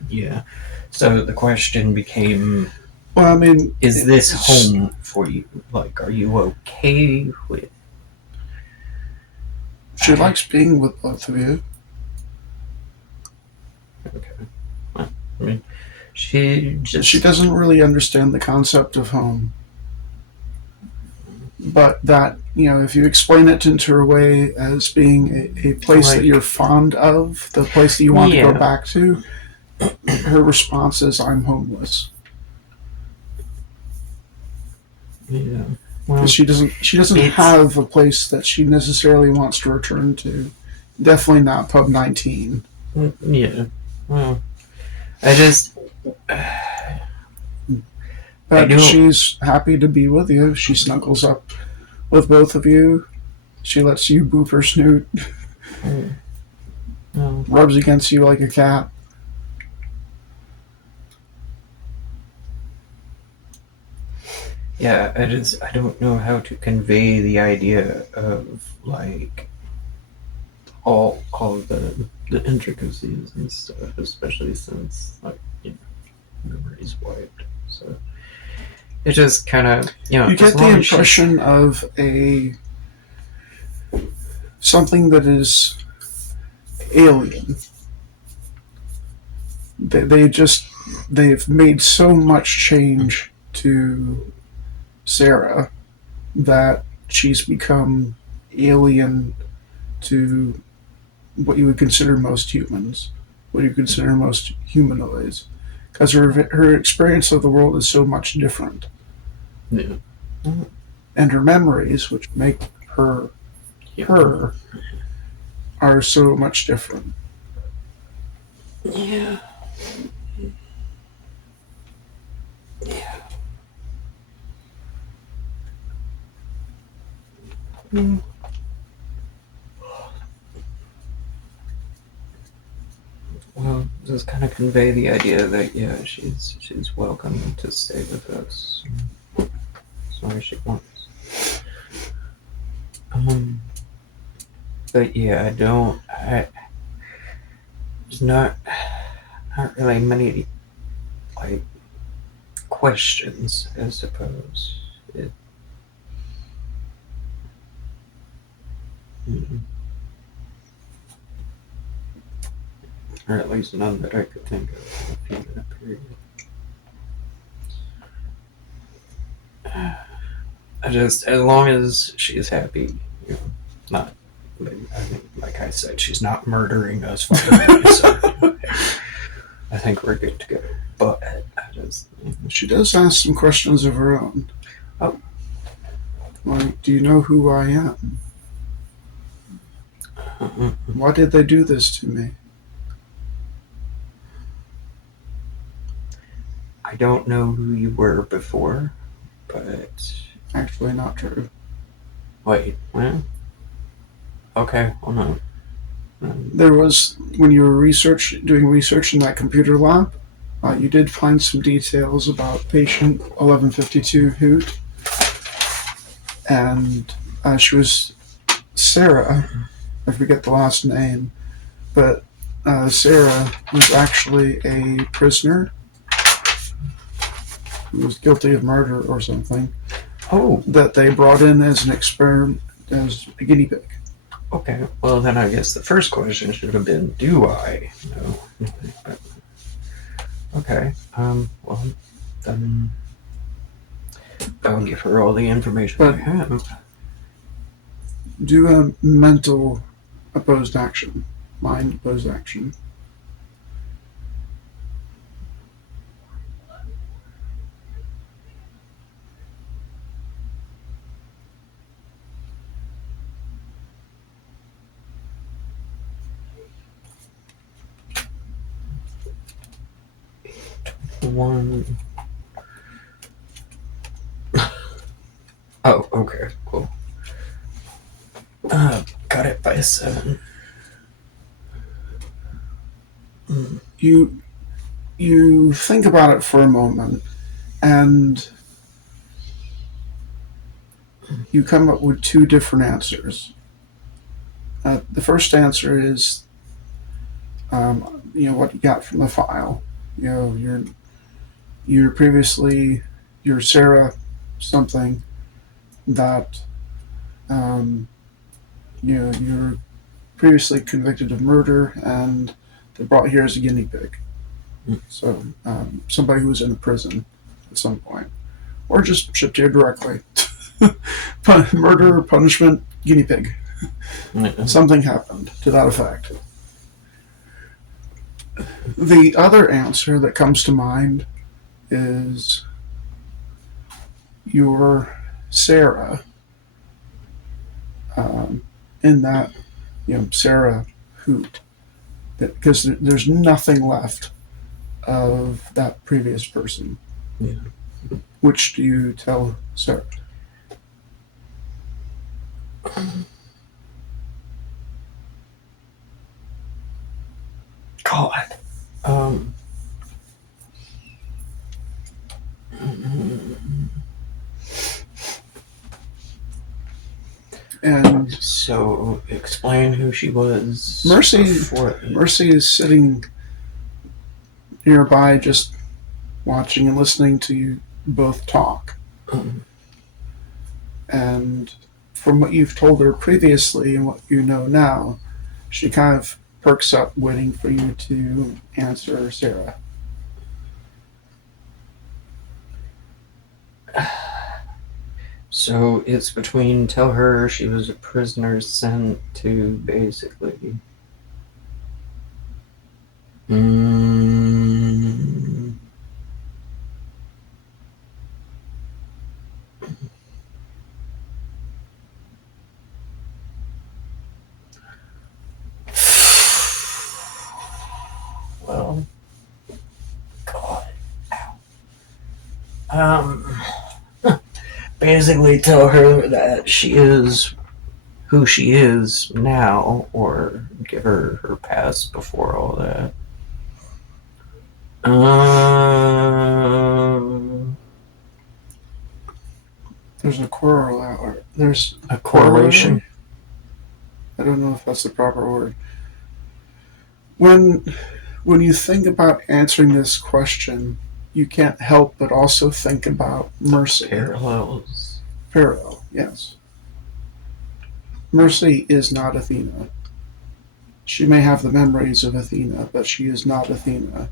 so the question became, well, I mean, is this home for you? Like, are you okay with? She likes being with both of you. Okay. Well, I mean, she doesn't really understand the concept of home. But that, if you explain it into her way as being a place that you're fond of, the place that you want to go back to, her response is, I'm homeless. Yeah. Well, she doesn't have a place that she necessarily wants to return to. Definitely not Pub 19. Yeah. Well, I just. But she's happy to be with you. She snuggles up with both of you. She lets you boop her snoot. Rubs against you like a cat. Yeah, I don't know how to convey the idea of, like, all of the intricacies and stuff, especially since, like, memory's wiped. So it just kind of, you get the impression of something that is alien. They've made so much change to Sarah that she's become alien to what you would consider most humans, what you consider most humanoids, because her experience of the world is so much different, Yeah. and her memories, which make her her, are so much different. Yeah. Yeah. Mm. Well, just kind of convey the idea that yeah, she's welcome to stay with us as long as she wants. But yeah, I don't. There's not really many like questions, I suppose. Mm, or at least none that I could think of in a few-minute period. I just, as long as she's happy, you know, not. I mean, like I said, she's not murdering us finally, so I think we're good to go. But I just, She does ask some questions of her own. Oh. Like, do you know who I am? Why did they do this to me? I don't know who you were before, but Actually, not true. wait, well, okay, well no. There was, when you were doing research in that computer lab, you did find some details about patient 1152 Hoot, and she was Sarah. I forget the last name, but Sarah was actually a prisoner who was guilty of murder or something. Oh, That they brought in as an experiment, as a guinea pig. okay. Well, then I guess the first question should have been, do I know? But, okay. Well, then I'll give her all the information I have. Do a mental opposed action, mind opposed action. One. Oh, okay, cool. Got it by 7. You think about it for a moment, and you come up with 2 different answers. The first answer is, what you got from the file. You're previously you're Sarah something that you're previously convicted of murder and they're brought here as a guinea pig. So somebody who was in a prison at some point, or just shipped here directly. Murder, punishment, guinea pig. Something happened to that effect. The other answer that comes to mind is you're Sarah, in that, Sarah Hoot, because there's nothing left of that previous person. Yeah. Which do you tell Sarah? God. And so explain who she was. Mercy is sitting nearby, just watching and listening to you both talk. And from what you've told her previously and what you know now, she kind of perks up, waiting for you to answer Sarah. So it's between tell her she was a prisoner sent to basically Mm. Well, God. Basically tell her that she is who she is now, or give her her past before all that. There's a correlation. There's A correlation. I don't know if that's the proper word. When you think about answering this question, you can't help but also think about Mercy. Parallels. Parallel, yes. Mercy is not Athena. She may have the memories of Athena, but she is not Athena.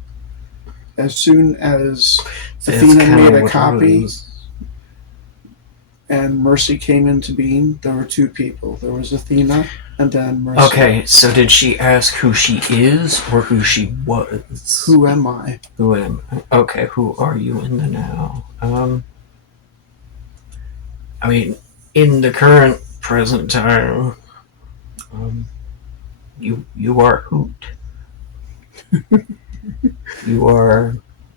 As soon as Athena made a copy and Mercy came into being, there were two people. There was Athena and then Mercy. Okay, so did she ask who she is or who she was? Who am I? Who am I? Okay, who are you in the now? I mean, in the current present time, you are Hoot. You are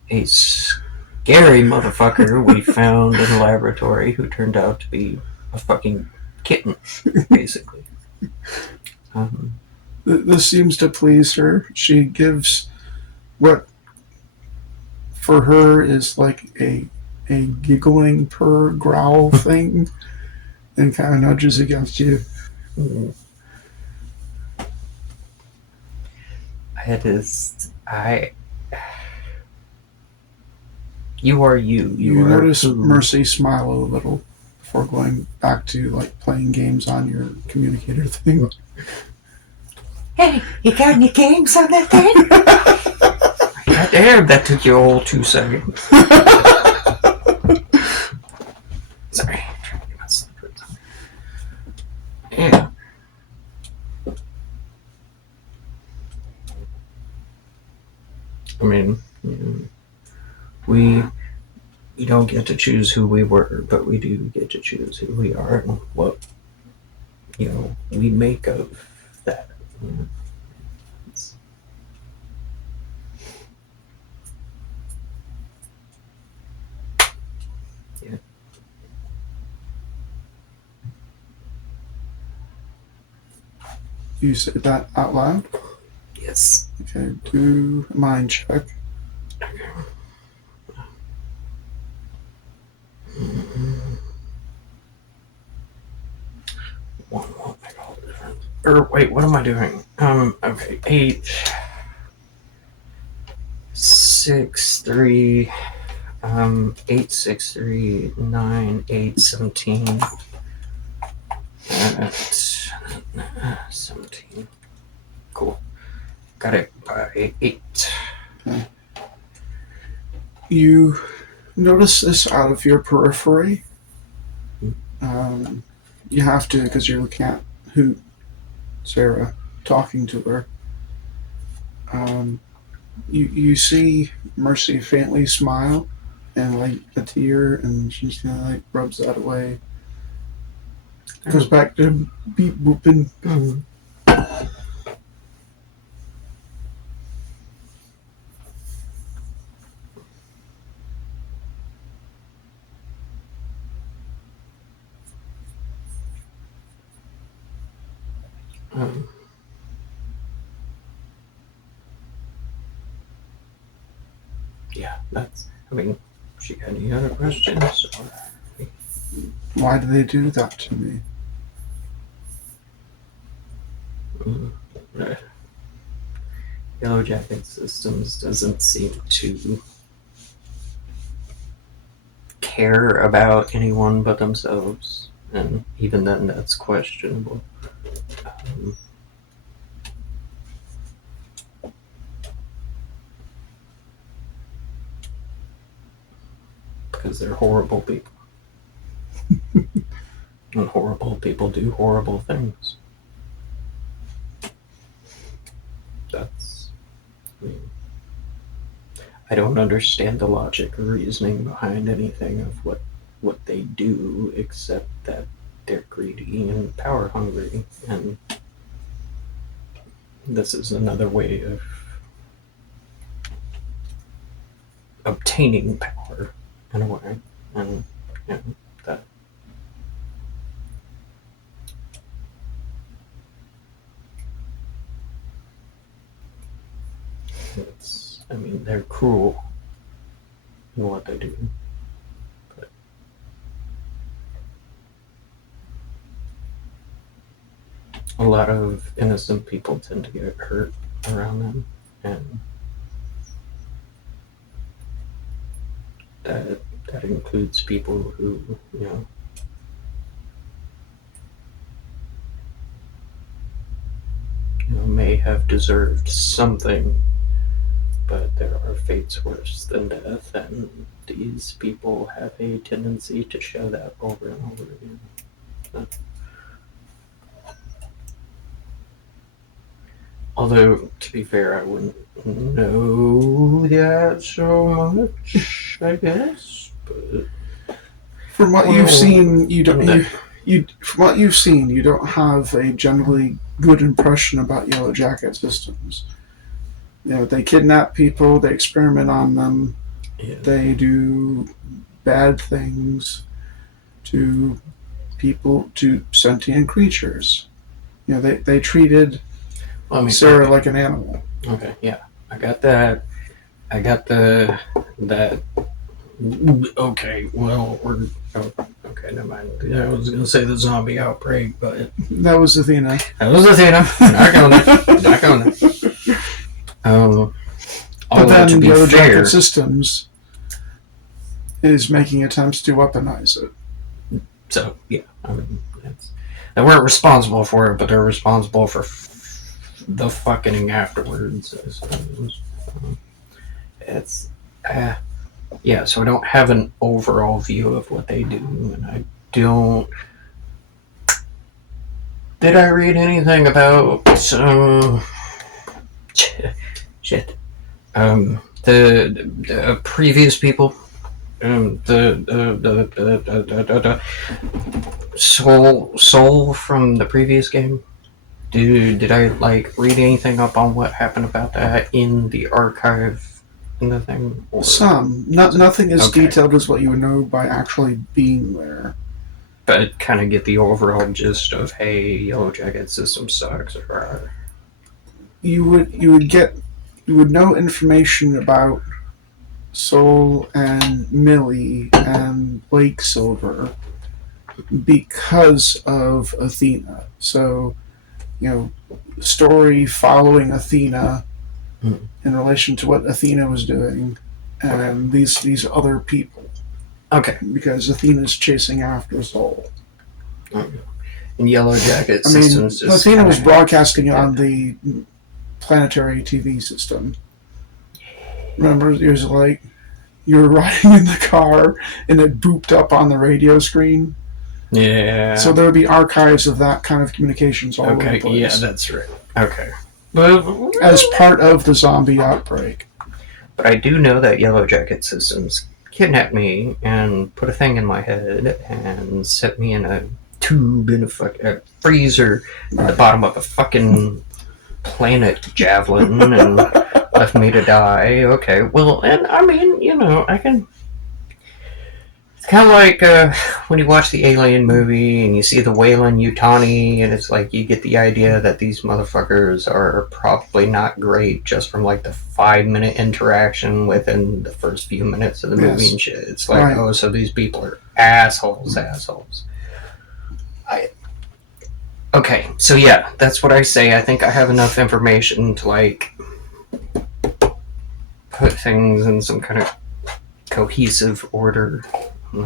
a scary motherfucker we found in a laboratory who turned out to be a fucking kitten, basically. This seems to please her. She gives what for her is like a giggling purr growl thing and kind of nudges against you. You are you. You are notice who? Mercy smile a little before going back to like playing games on your communicator thing. Hey, you got any games on that thing? God damn, that took you all 2 seconds. Sorry. Yeah. I mean, we don't get to choose who we were, but we do get to choose who we are and what, we make of that. Yeah. You say that out loud? Yes. Okay, do a mind check. One won't make all the difference. Or wait, what am I doing? Okay, 8, 6, 3, 8, 6, 3, 9, 8, 17. 17. Cool. Got it by 8. Okay. You notice this out of your periphery. You have to because you're looking at Hoot, Sarah, talking to her. You see Mercy faintly smile and like a tear, and she's kind of like rubs that away. Goes back to beep booping. Yeah, that's. I mean, she got any other questions? Why do they do that to me? Yellow Jacket Systems doesn't seem to care about anyone but themselves, and even then, that's questionable. Because they're horrible people. And horrible people do horrible things. That's I don't understand the logic or reasoning behind anything of what they do, except that they're greedy and power hungry, and this is another way of obtaining power in a way, and that. I mean, they're cruel in what they do, but a lot of innocent people tend to get hurt around them, and that includes people who, may have deserved something, but there are fates worse than death, and these people have a tendency to show that over and over again. Although, to be fair, I wouldn't know that so much, I guess. But from what you've seen, you don't. From what you've seen, you don't have a generally good impression about Yellow Jacket systems. They kidnap people, they experiment on them, they do bad things to people, to sentient creatures. They treated Sarah like an animal. Okay, yeah, I got that. I got that. Okay, well, okay, never mind. I was gonna say the zombie outbreak, but that was Athena. Not going there. But then the Yellow Jacket Systems is making attempts to weaponize it. So yeah, I mean, they weren't responsible for it, but they're responsible for the fucking afterwards. I suppose. It's yeah. So I don't have an overall view of what they do, and I don't. Did I read anything about shit? The previous people, the soul from the previous game. Did I read anything up on what happened about that in the archive in the thing? Or? Some, nothing as detailed as what you would know by actually being there. But kind of get the overall gist of, hey, Yellow Jacket system sucks, or you would know information about Soul and Millie and Blake Silver because of Athena. So, story following Athena in relation to what Athena was doing and these other people. Okay. Because Athena's chasing after Soul. Okay. And Yellow Jacket systems. Athena was broadcasting it on the planetary TV system. Remember, it was like you were riding in the car and it booped up on the radio screen. Yeah. So there would be archives of that kind of communications all over the place. Yeah, that's right. Okay. As part of the zombie outbreak. But I do know that Yellow Jacket systems kidnapped me and put a thing in my head and set me in a tube in a freezer at the bottom of a fucking planet javelin and left me to die. Okay, well, and I mean, I can. It's kind of like when you watch the Alien movie and you see the Weyland-Yutani, and it's like you get the idea that these motherfuckers are probably not great just from the 5-minute interaction within the first few minutes of the movie and shit. It's like, oh, so these people are assholes. Okay, so yeah, that's what I say. I think I have enough information to put things in some kind of cohesive order. In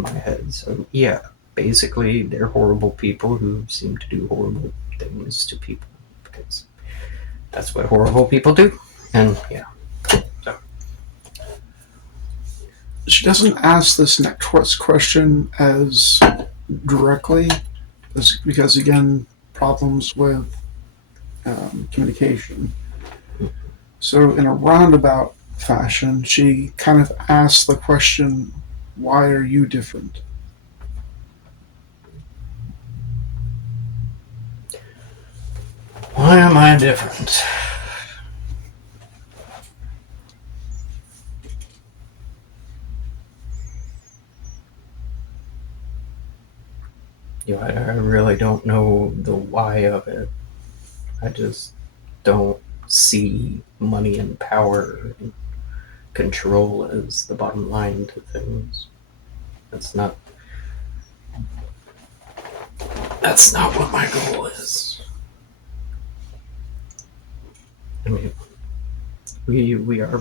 my head. So yeah, basically they're horrible people who seem to do horrible things to people because that's what horrible people do. And yeah, so she doesn't ask this next question as directly because again, problems with communication. So, in a roundabout fashion, she kind of asks the question, why are you different? Why am I different? I really don't know the why of it. I just don't see money and power and control as the bottom line to things. That's not what my goal is. I mean, we are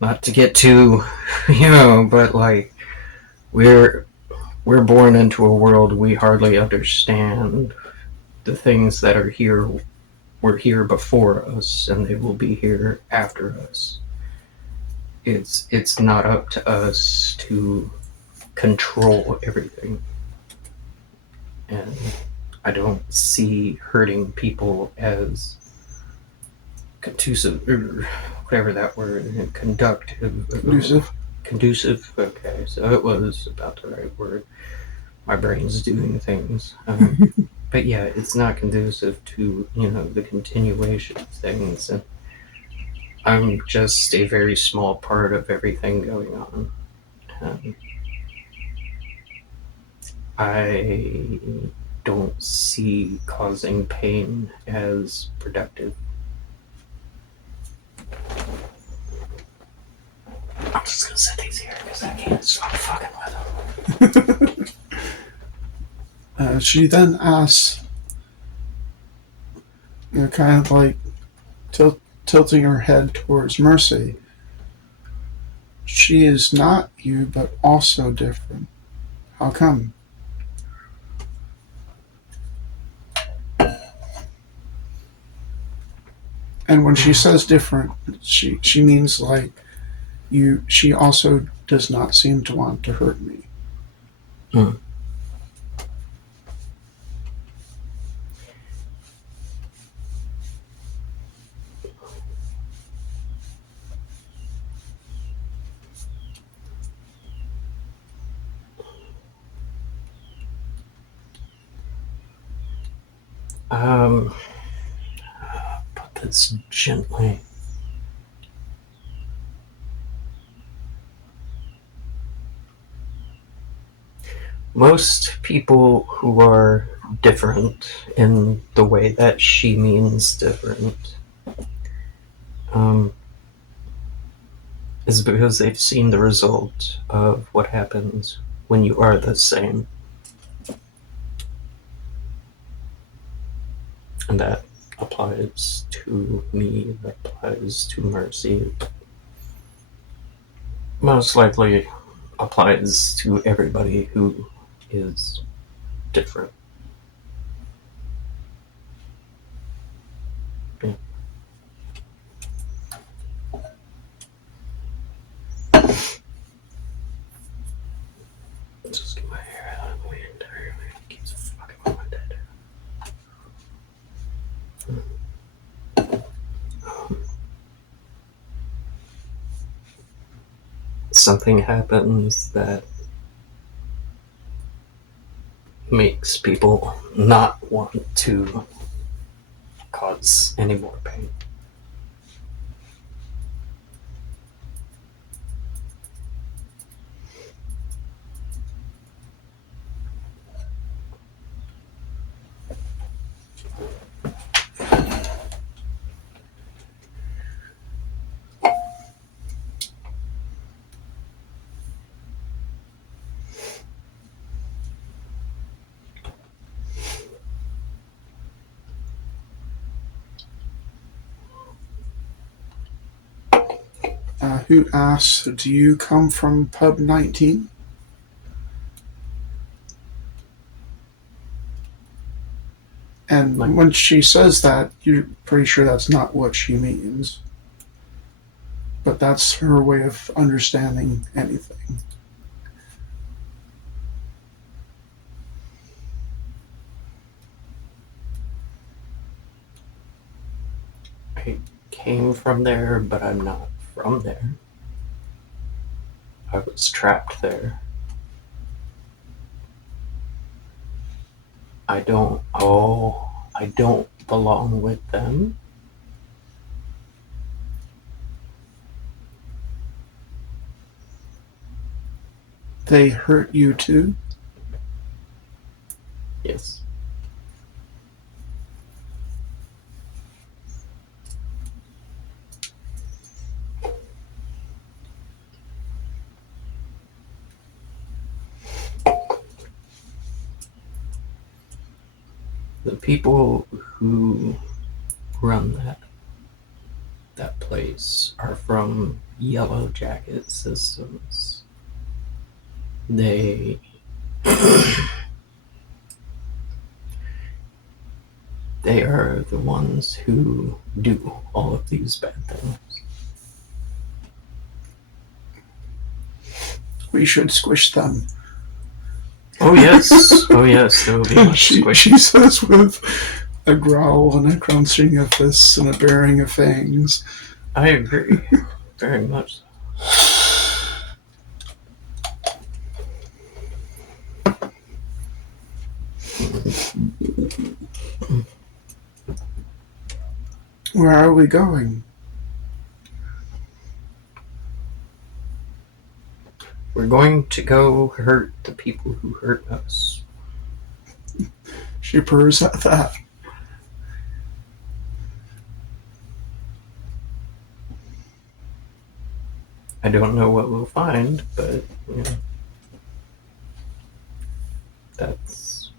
not to get too, but like we're born into a world we hardly understand. The things that are here were here before us, and they will be here after us. It's not up to us to control everything, and I don't see hurting people as conducive, or whatever that word, Conducive? Conducive. Okay, so it was about the right word. My brain's doing things. But yeah, it's not conducive to, the continuation of things. And I'm just a very small part of everything going on. I don't see causing pain as productive. I'm just gonna set these here because I can't stop fucking with them. She then asks, kind of like tilting her head towards Mercy, she is not you, but also different. How come? And when she says different, she means like you. She also does not seem to want to hurt me. Hmm. Put this gently. Most people who are different in the way that she means different is because they've seen the result of what happens when you are the same. And that applies to me, that applies to Mercy. Most likely applies to everybody who is different. Yeah. Just get my hair out of the way entirely. It keeps fucking with my dead. Something happens that makes people not want to cause any more pain. Who asks, do you come from Pub 19? And when she says that, you're pretty sure that's not what she means. But that's her way of understanding anything. I came from there, but I'm not from there. I was trapped there. I don't belong with them. They hurt you too? Yes. The people who run that place are from Yellow Jacket Systems. They they are the ones who do all of these bad things. We should squish them. Oh yes, oh yes, there will be much She squishing. says with a growl and a crunching of fists and a baring of fangs. I agree, very much so. Where are we going? We're going to go hurt the people who hurt us. She purrs at that. I don't know what we'll find, but that's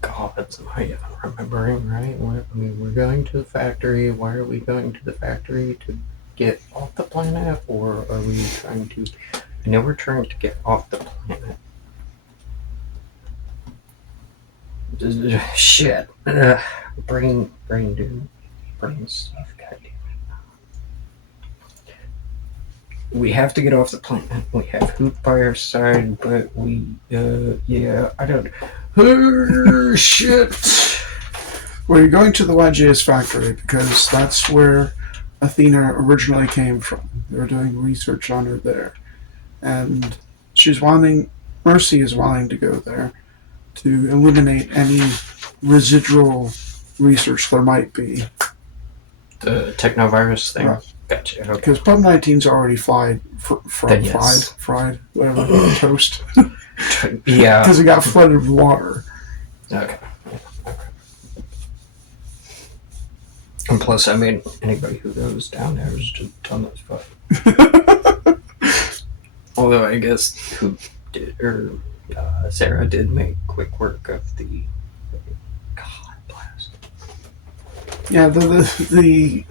gods. Am I even remembering right? We're going to the factory. Why are we going to the factory? To get off the planet, or are we trying to? I know we're trying to get off the planet. Shit. Brain dude. Brain stuff. God damn it. We have to get off the planet. We have Hoot by our side, but I don't. Shit. Well, you're going to the YGS factory because that's where Athena originally came from. They're doing research on her there. And Mercy is wanting to go there to eliminate any residual research there might be. The technovirus thing? Right. Gotcha. Okay. Because Pub 19's already fried, whatever, toast. Yeah. Because it got flooded with water. Okay. And plus, I mean, anybody who goes down there is just dumb as fuck. Although I guess Sarah did make quick work of the God blast. Yeah, the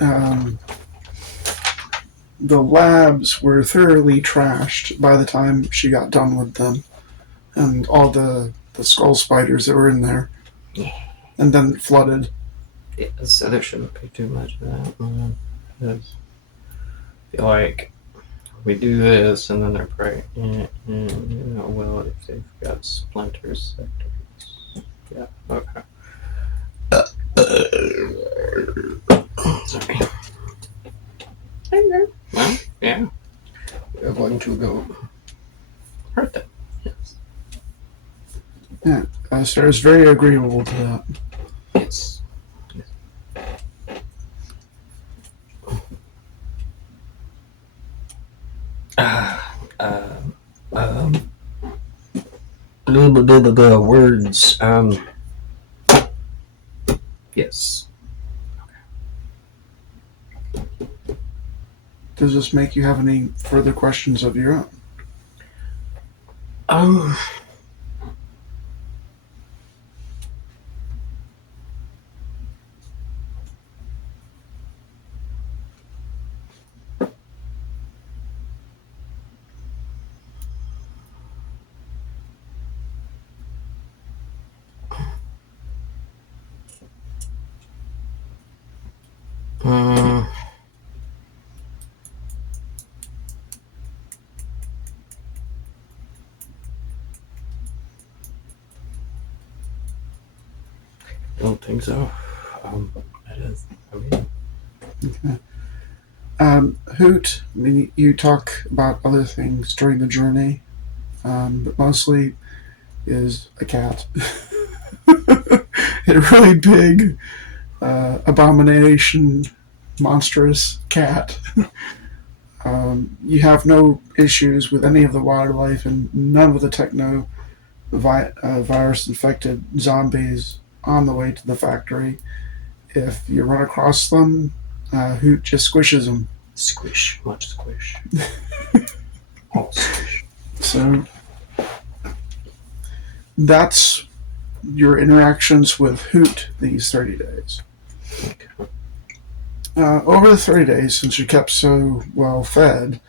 labs were thoroughly trashed by the time she got done with them, and all the skull spiders that were in there, and then flooded. Yeah, so there shouldn't be too much of that. I feel like we do this, and then they're probably, well, if they've got splinters, sectors. Yeah, okay. Sorry. Well, yeah. We're going to go hurt them. Yes. Yeah, Sarah's very agreeable to that. Yes. Words. Yes. Does this make you have any further questions of your own? don't think so. It is. I mean, Hoot, I mean, you talk about other things during the journey, but mostly is a cat. A really big, abomination, monstrous cat. You have no issues with any of the wildlife and none of the virus infected zombies on the way to the factory. If you run across them, Hoot just squishes them. squish, much squish. All squish. So that's your interactions with Hoot these 30 days. Okay. Over the 30 days, since you kept so well fed,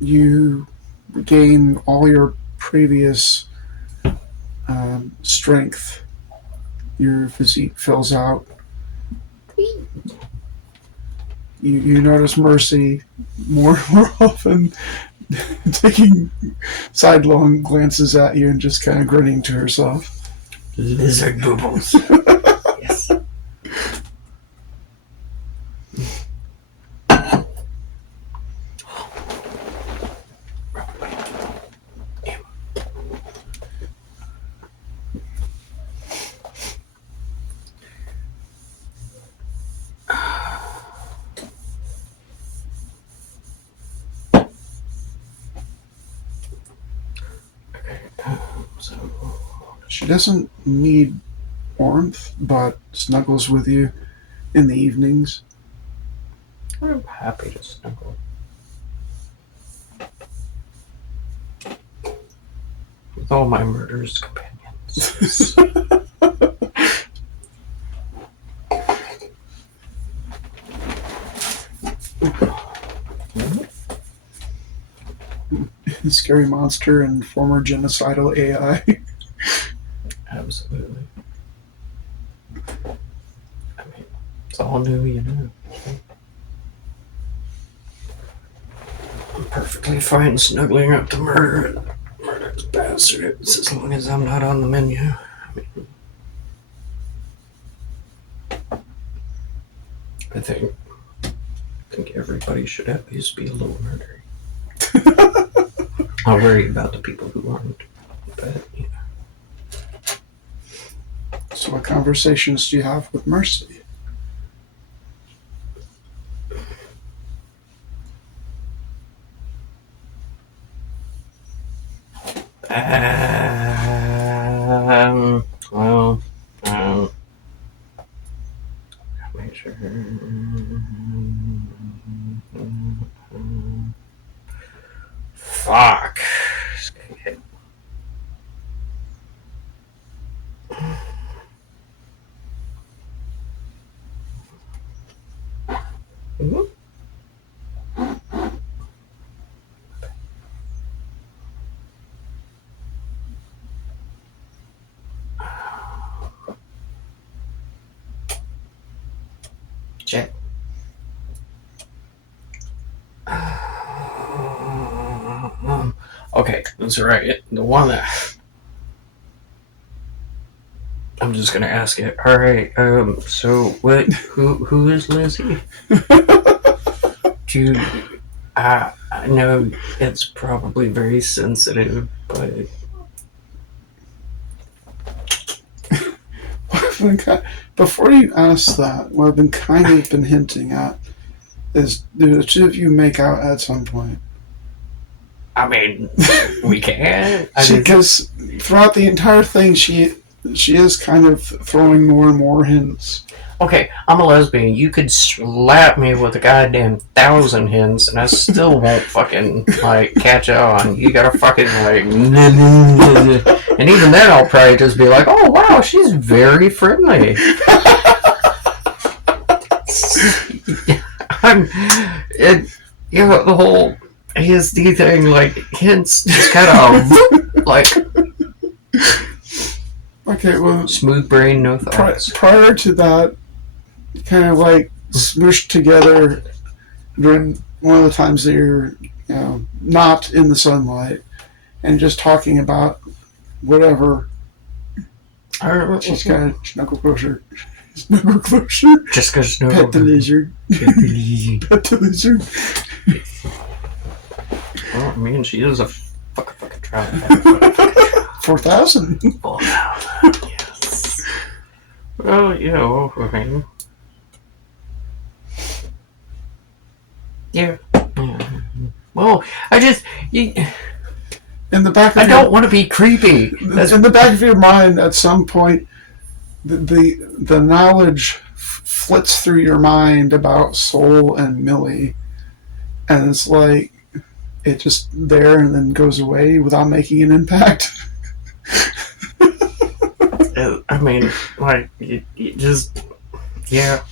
you regain all your previous strength. Your physique fills out. You notice Mercy more and more often taking sidelong glances at you and just kind of grinning to herself. Lizard bubbles. Yes. So She doesn't need warmth, but snuggles with you in the evenings. I'm happy to snuggle. With all my murderous companions. Scary monster and former genocidal AI. Absolutely. I mean, it's all new, you know. I'm perfectly fine snuggling up to murderous bastards as long as I'm not on the menu. I mean, I think everybody should at least be a little murdery. I'll worry about the people who aren't, but you know. So what conversations do you have with Mercy? Make sure. Fuck. Check. Okay, that's right. The one that I'm just gonna ask it. All right. So what? Who is Lizzie? I know it's probably very sensitive, but before you ask that, what I've been kind of been hinting at is, do the two of you make out at some point? I mean, we can. Because throughout the entire thing, she is kind of throwing more and more hints. Okay, I'm a lesbian. You could slap me with a goddamn 1,000 hints, and I still won't fucking like catch on. You gotta fucking like, and even then, I'll probably just be like, "Oh wow, she's very friendly." The whole ASD thing, like hints, just kind of like. Okay, well, smooth brain, no thoughts. Prior to that, kind of like smushed together during one of the times that you're, not in the sunlight, and just talking about whatever. She's got a snuggle closure. Snuggle closure. Just because Pet the lizard. Pet the lizard. Well, I mean, she is a fucking trout. 4,000. 4,000, yes. Well, yeah, well, I mean... Yeah. Well, I just... In the back of I don't want to be creepy. In the back of your mind, at some point, the knowledge flits through your mind about Soul and Millie, and it's like it just there and then goes away without making an impact. I mean, like, you just... Yeah.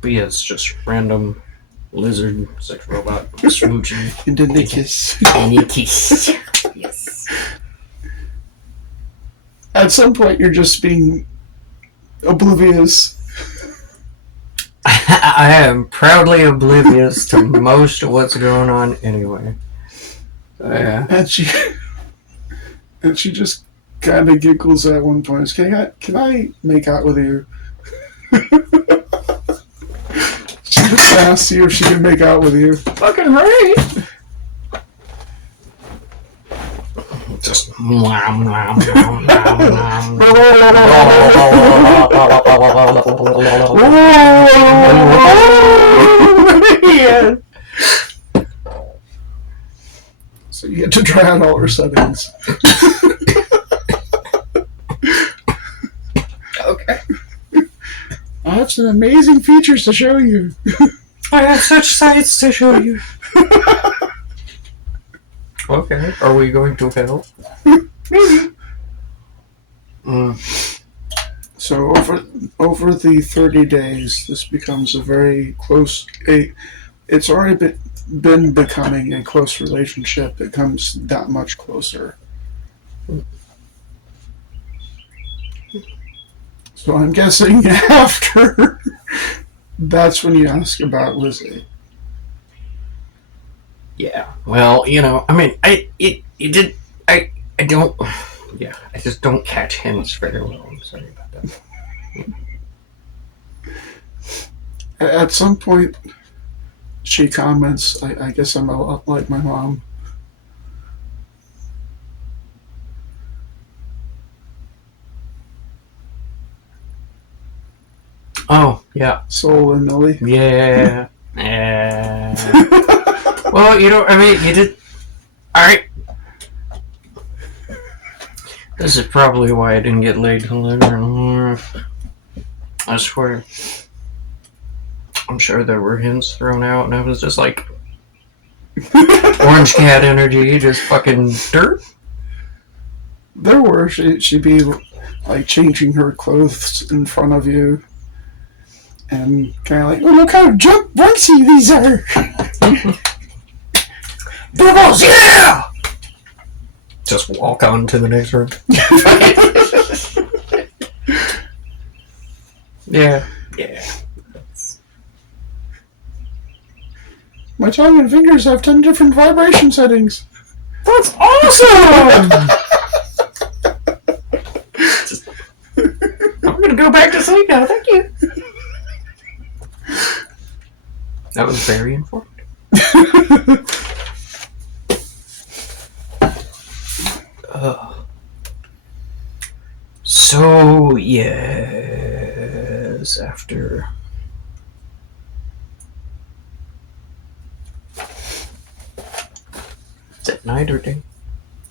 But yeah, it's just random lizard sex robot smooching. And then they kiss. And you kiss. Yes. At some point, you're just being oblivious. I am proudly oblivious to most of what's going on anyway. So, yeah. And she just kind of giggles at one point. Can I make out with you? She just asks you if she can make out with you. Fucking right. Just yeah. So you get to try out all her settings. Okay. I have some amazing features to show you. I have such sights to show you. Okay. Are we going to hell? Maybe. So over the 30 days, this becomes a very close. It's already been becoming a close relationship. It comes that much closer. So I'm guessing after that's when you ask about Lizzie. Yeah. Well, I mean, I don't. Yeah, I just don't catch hints very well. I'm sorry about that. At some point, she comments, I guess I'm a lot like my mom. Oh, yeah. Soul and Millie. Yeah. Well, I mean, you did... Alright. This is probably why I didn't get laid till later. I swear. I'm sure there were hints thrown out, and I was just like... Orange cat energy, just fucking dirt. There were. She'd be, like, changing her clothes in front of you. And kind of like, oh, look how bouncy these are! Bubbles, yeah! Just walk on to the next room. Yeah. My tongue and fingers have 10 different vibration settings. That's awesome! I'm gonna go back to sleep now, thank you. That was very informative. So, yes, after... Is it night or day?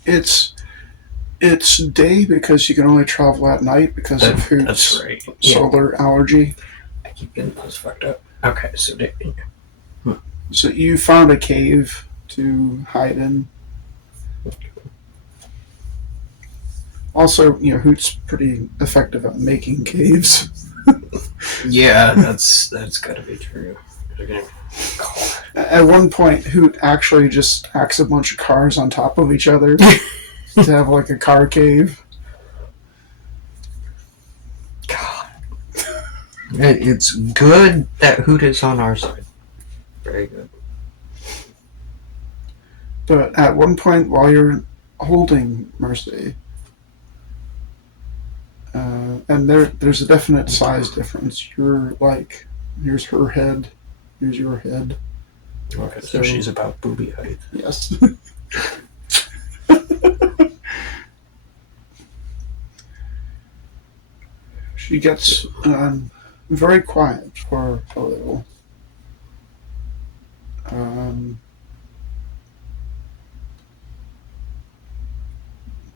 It's day because you can only travel at night because of Hoot's that's right. solar allergy. I keep getting those fucked up. Okay, so day. So you found a cave to hide in. Also, Hoot's pretty effective at making caves. Yeah, that's gotta be true. At one point, Hoot actually just stacks a bunch of cars on top of each other to have like a car cave. God. It's good that Hoot is on our side. Very good. But at one point, while you're holding Mercy, and there's a definite size difference. You're like, here's her head, here's your head. Okay, so she's about booby height. Yes. She gets very quiet for a little.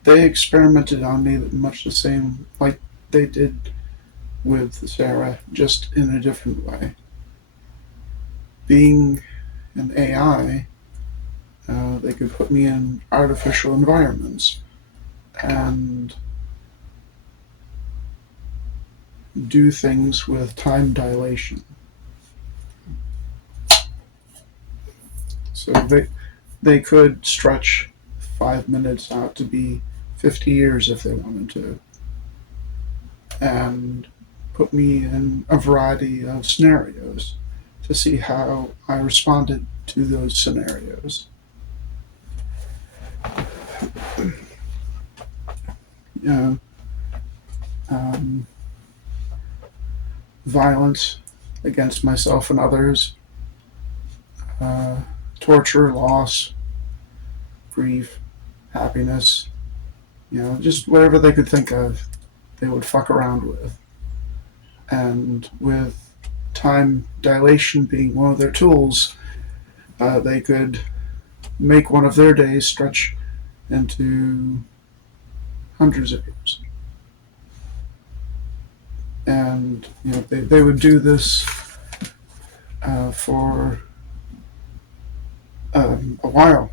They experimented on me much the same like they did with Sarah, just in a different way. Being an AI, they could put me in artificial environments and do things with time dilation. So they could stretch 5 minutes out to be 50 years if they wanted to, and put me in a variety of scenarios to see how I responded to those scenarios. Yeah. Violence against myself and others, torture, loss, grief, happiness, just whatever they could think of, they would fuck around with. And with time dilation being one of their tools, they could make one of their days stretch into hundreds of years. And they would do this for a while.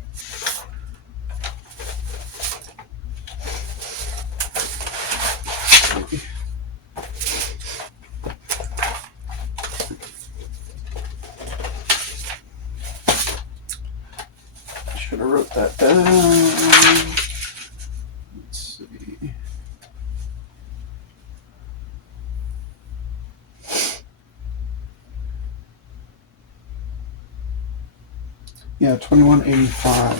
Should have wrote that down. Let's see. Yeah, 2185.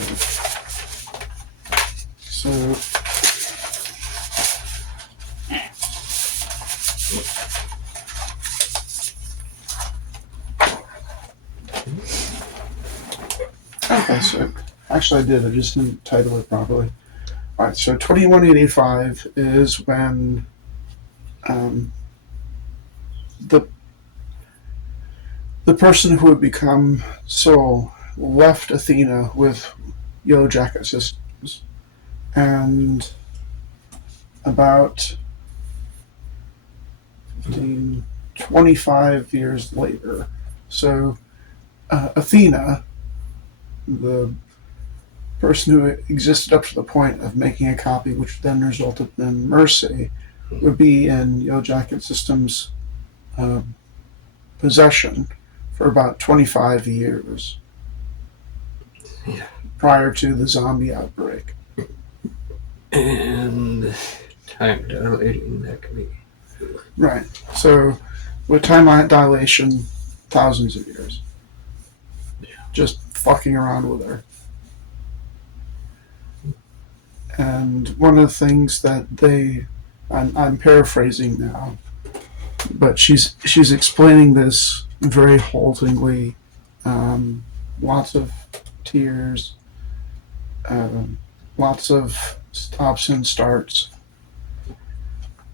So okay, so actually I did. I just didn't title it properly. All right, so 2185 is when the person who would become Soul left Athena with Yellow Jacket systems, and about 25 years later, so Athena, the person who existed up to the point of making a copy, which then resulted in Mercy, would be in Yellow Jacket Systems' possession for about 25 years. Yeah. Prior to the zombie outbreak. And time dilating, that could be. Right. So with time dilation, thousands of years. Yeah. Just fucking around with her. And one of the things that I'm paraphrasing now, but she's explaining this very haltingly, lots of tears, lots of stops and starts.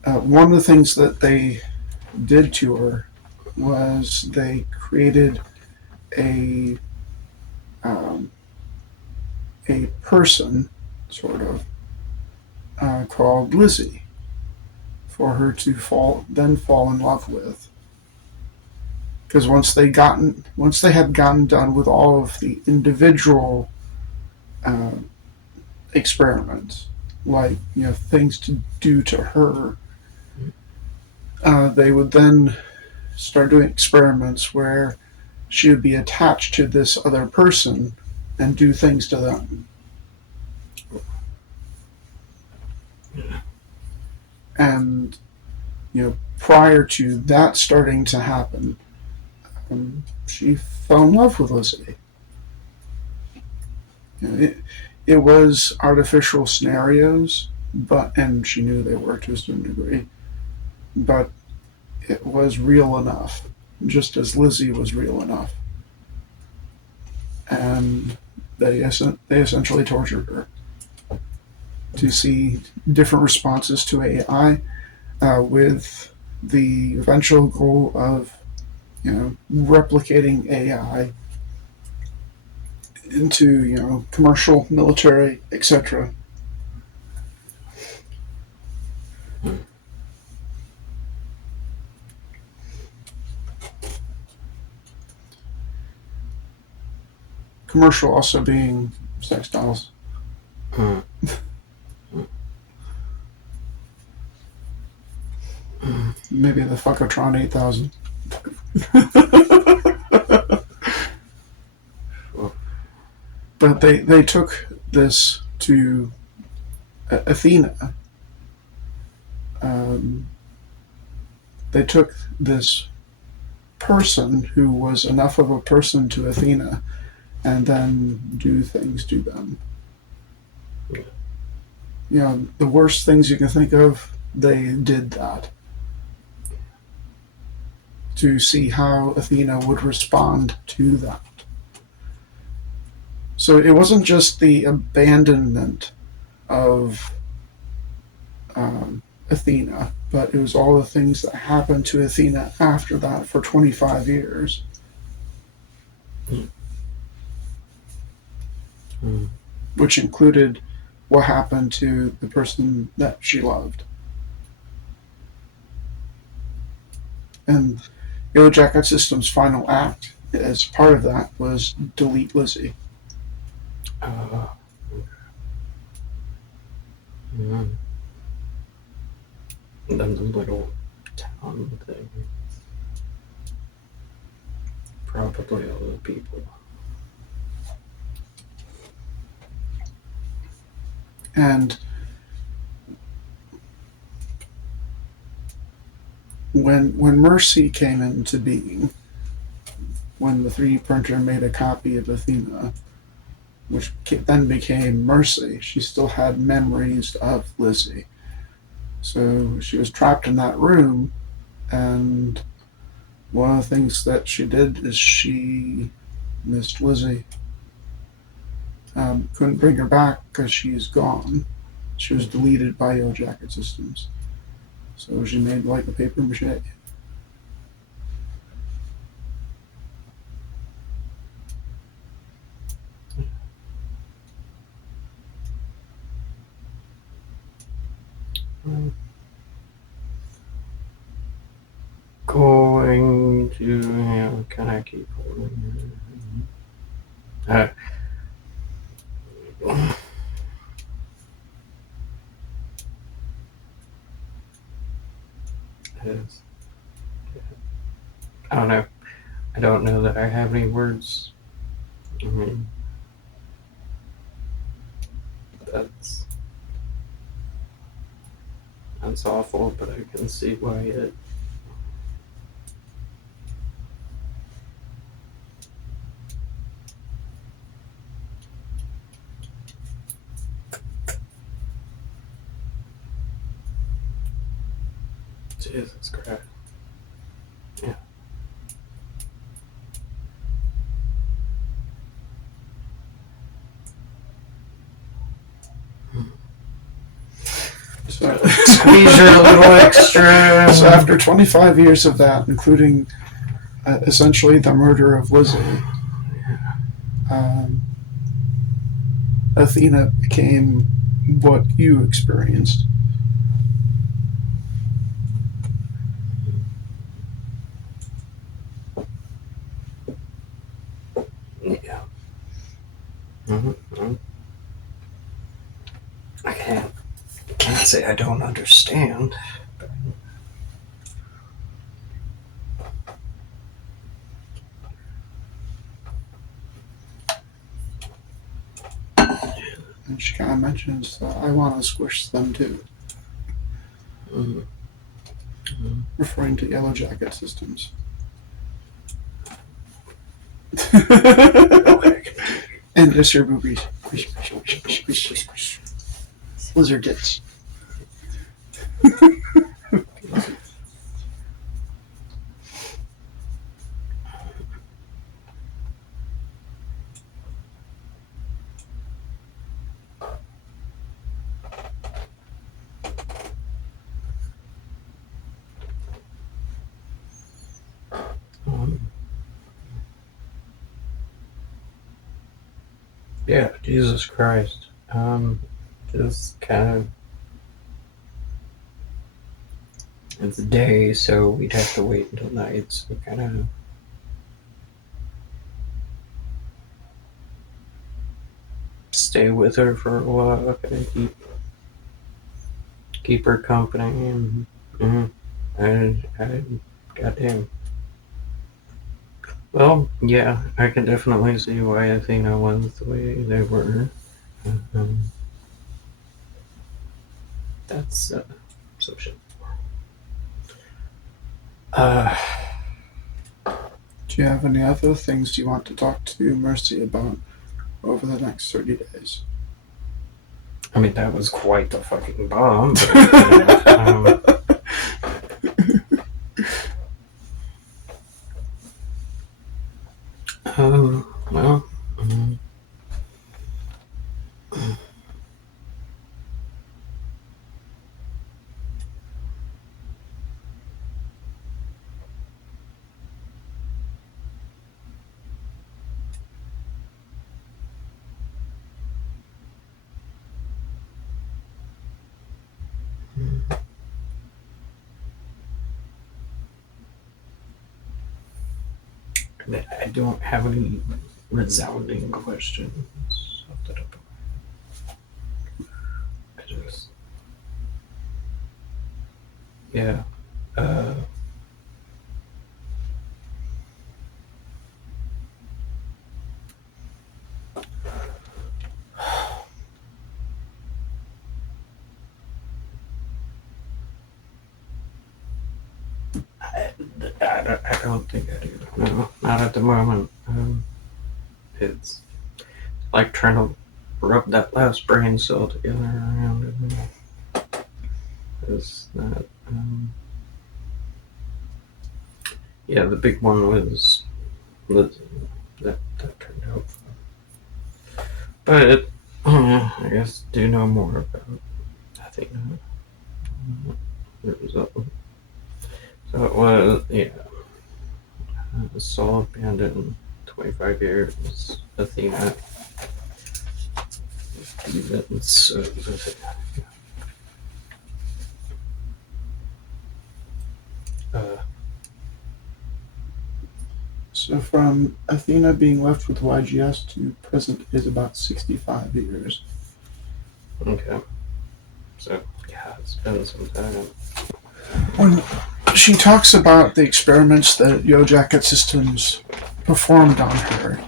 One of the things that they did to her was they created a person, sort of, called Lizzie, for her to fall in love with. Because once they had gotten done with all of the individual experiments, like things to do to her, they would then start doing experiments where she would be attached to this other person and do things to them. And prior to that starting to happen, she fell in love with Lizzie. it was artificial scenarios, and she knew they were to a certain degree, but it was real enough, just as Lizzie was real enough. And they essentially tortured her to see different responses to AI, with the eventual goal of, replicating AI into, commercial, military, etc. Commercial also being sex dolls. Maybe the Fuckotron 8000. But they took this to Athena. They took this person who was enough of a person to Athena and then do things to them. The worst things you can think of, they did that. To see how Athena would respond to that. So it wasn't just the abandonment of Athena, but it was all the things that happened to Athena after that for 25 years. Which included what happened to the person that she loved. And Yellow Jacket System's final act, as part of that, was delete Lizzie. And then the little town thing. Probably all the people. And when Mercy came into being, when the 3D printer made a copy of Athena, which then became Mercy, she still had memories of Lizzie. So she was trapped in that room, and one of the things that she did is she missed Lizzie. Couldn't bring her back because she's gone. She was deleted by Yellow Jacket Systems. So she made like a paper mache. Going to, can I keep holding? I don't know. I don't know that I have any words. I mean, that's awful, but I can see why it. Jesus Christ. Yeah. So, Squeeze her a little extra. so after 25 years of that, including essentially the murder of Lizzie, Athena became what you experienced. Yeah. I can't say I don't understand. And she kind of mentions that I want to squish them too. Referring to Yellow Jacket Systems. And just your boobies. Lizard tits. Yeah, Jesus Christ. Just kind of. It's day, so we'd have to wait until night, so kind of. Stay with her for a while, kind of keep her company, and goddamn. Well, yeah, I can definitely see why Athena was the way they were. Um, that's some shit. Do you have any other things you want to talk to Mercy about over the next 30 days? I mean, that was quite the fucking bomb. But, well, I don't have any resounding questions off the top of my head. I just, yeah. I don't think I do. No, not at the moment. It's like trying to rub that last brain cell together around it. It's not. Yeah, the big one was that turned out. But I guess do know more about. I think the result. So it was, yeah. Saul abandoned 25 years. Athena. Events. So from Athena being left with YGS to present is about 65 years. Okay. So, yeah, it's been some time. When she talks about the experiments that Yo Jacket Systems performed on her,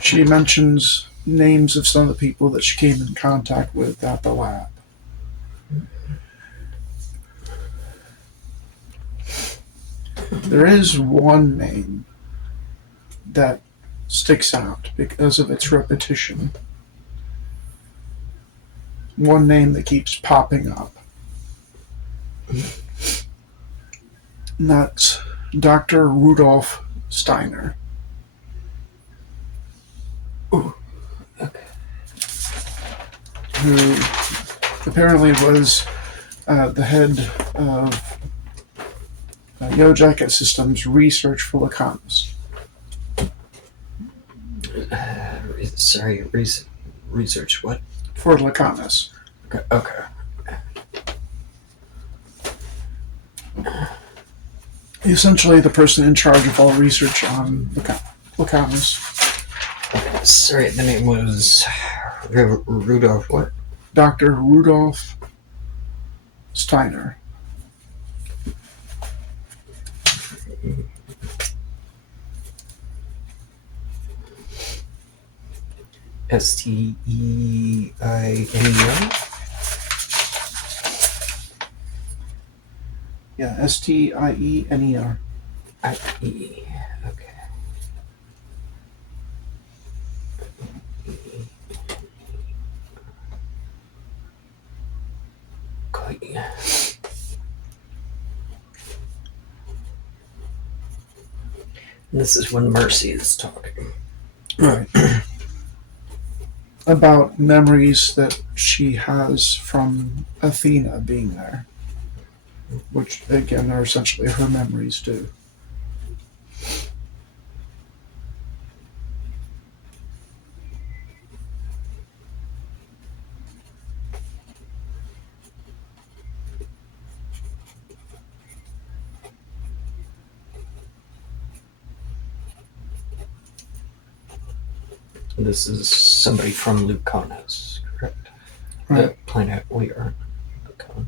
she mentions names of some of the people that she came in contact with at the lab. There is one name that sticks out because of its repetition. One name that keeps popping up. And that's Dr. Rudolf Steiner. Ooh. Okay. Who apparently was the head of Yo Jacket Systems research for Lacanus. Sorry, research what? For Lacanus. Okay. Essentially the person in charge of all research on Lacanus. Okay. Sorry, the name was Rudolph what? Dr. Rudolf Steiner. Steiner? Yeah, Stiener. I-E. Okay. This is when Mercy is talking. Right. About memories that she has from Athena being there. Which, again, are essentially her memories, too. This is somebody from Lucanus, correct? Right. The planet we are. Lucanus.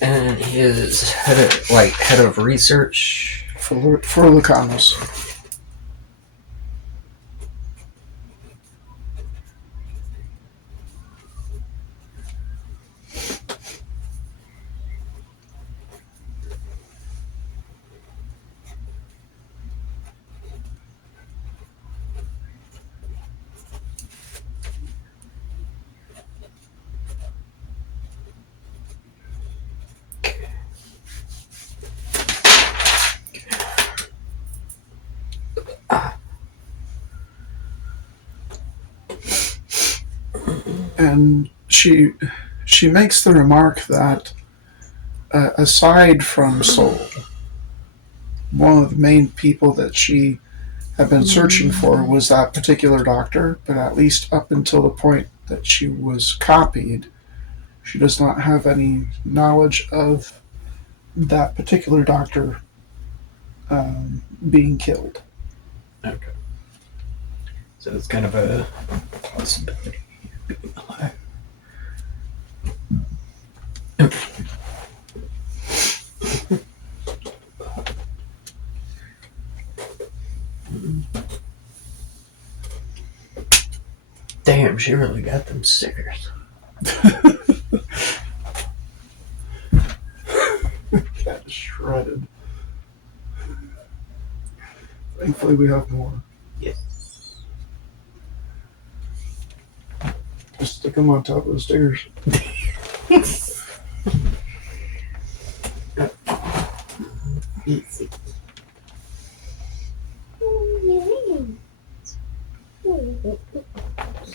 And he is head of research For Lucanus. And she makes the remark that aside from Soul, one of the main people that she had been searching for was that particular doctor, but at least up until the point that she was copied, she does not have any knowledge of that particular doctor being killed. Okay. So it's kind of a possibility of being alive. Damn, she really got them stickers. Cat is shredded. Thankfully, we have more. Yes. Just stick them on top of the stickers. Easy.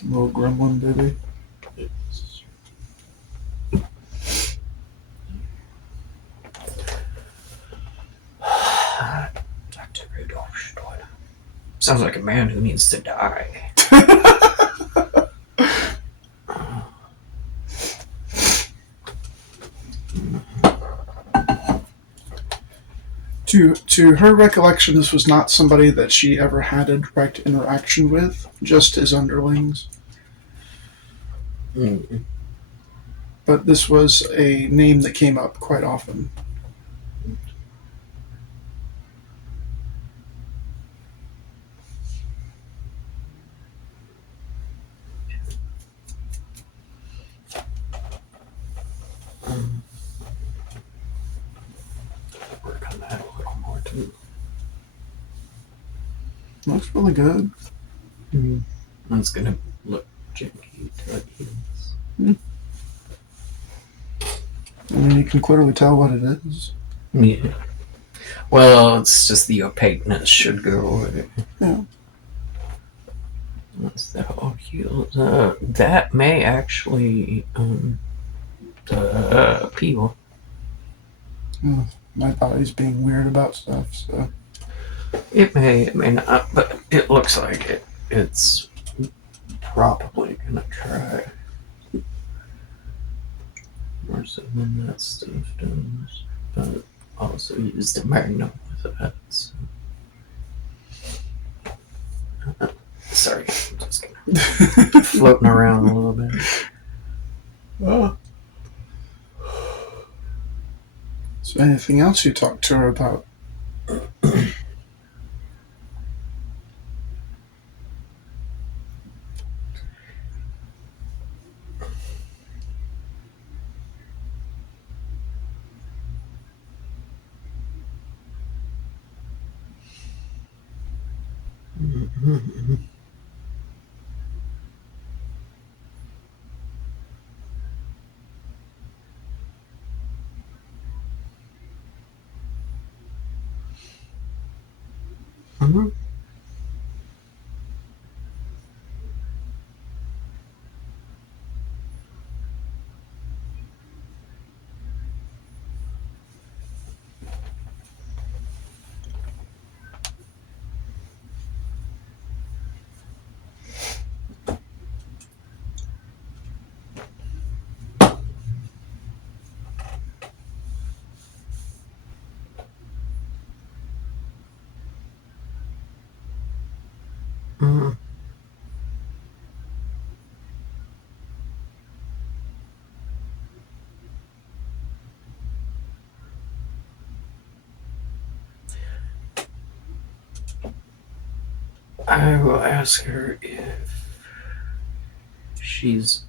Little gremlin, baby. Dr. Rudolph Steiner. Sounds like a man who needs to die. To her recollection, this was not somebody that she ever had a direct interaction with, just his underlings. Mm-hmm. But this was a name that came up quite often. Work on that a little more too. Looks really good. It's gonna look janky till it heals. I mean, you can clearly tell what it is. Yeah. Well, it's just the opaqueness should go away. Yeah. Once that all heals, that may actually peel. My body's being weird about stuff, so. It may not, but it looks like it's probably gonna try. More so than that stuff does. But also use the magnum with that. So. Sorry, I'm just gonna floating around a little bit. Oh. So anything else you talked to her about? Mm-hmm. Mm-hmm. Mm-hmm. I will ask her if she's,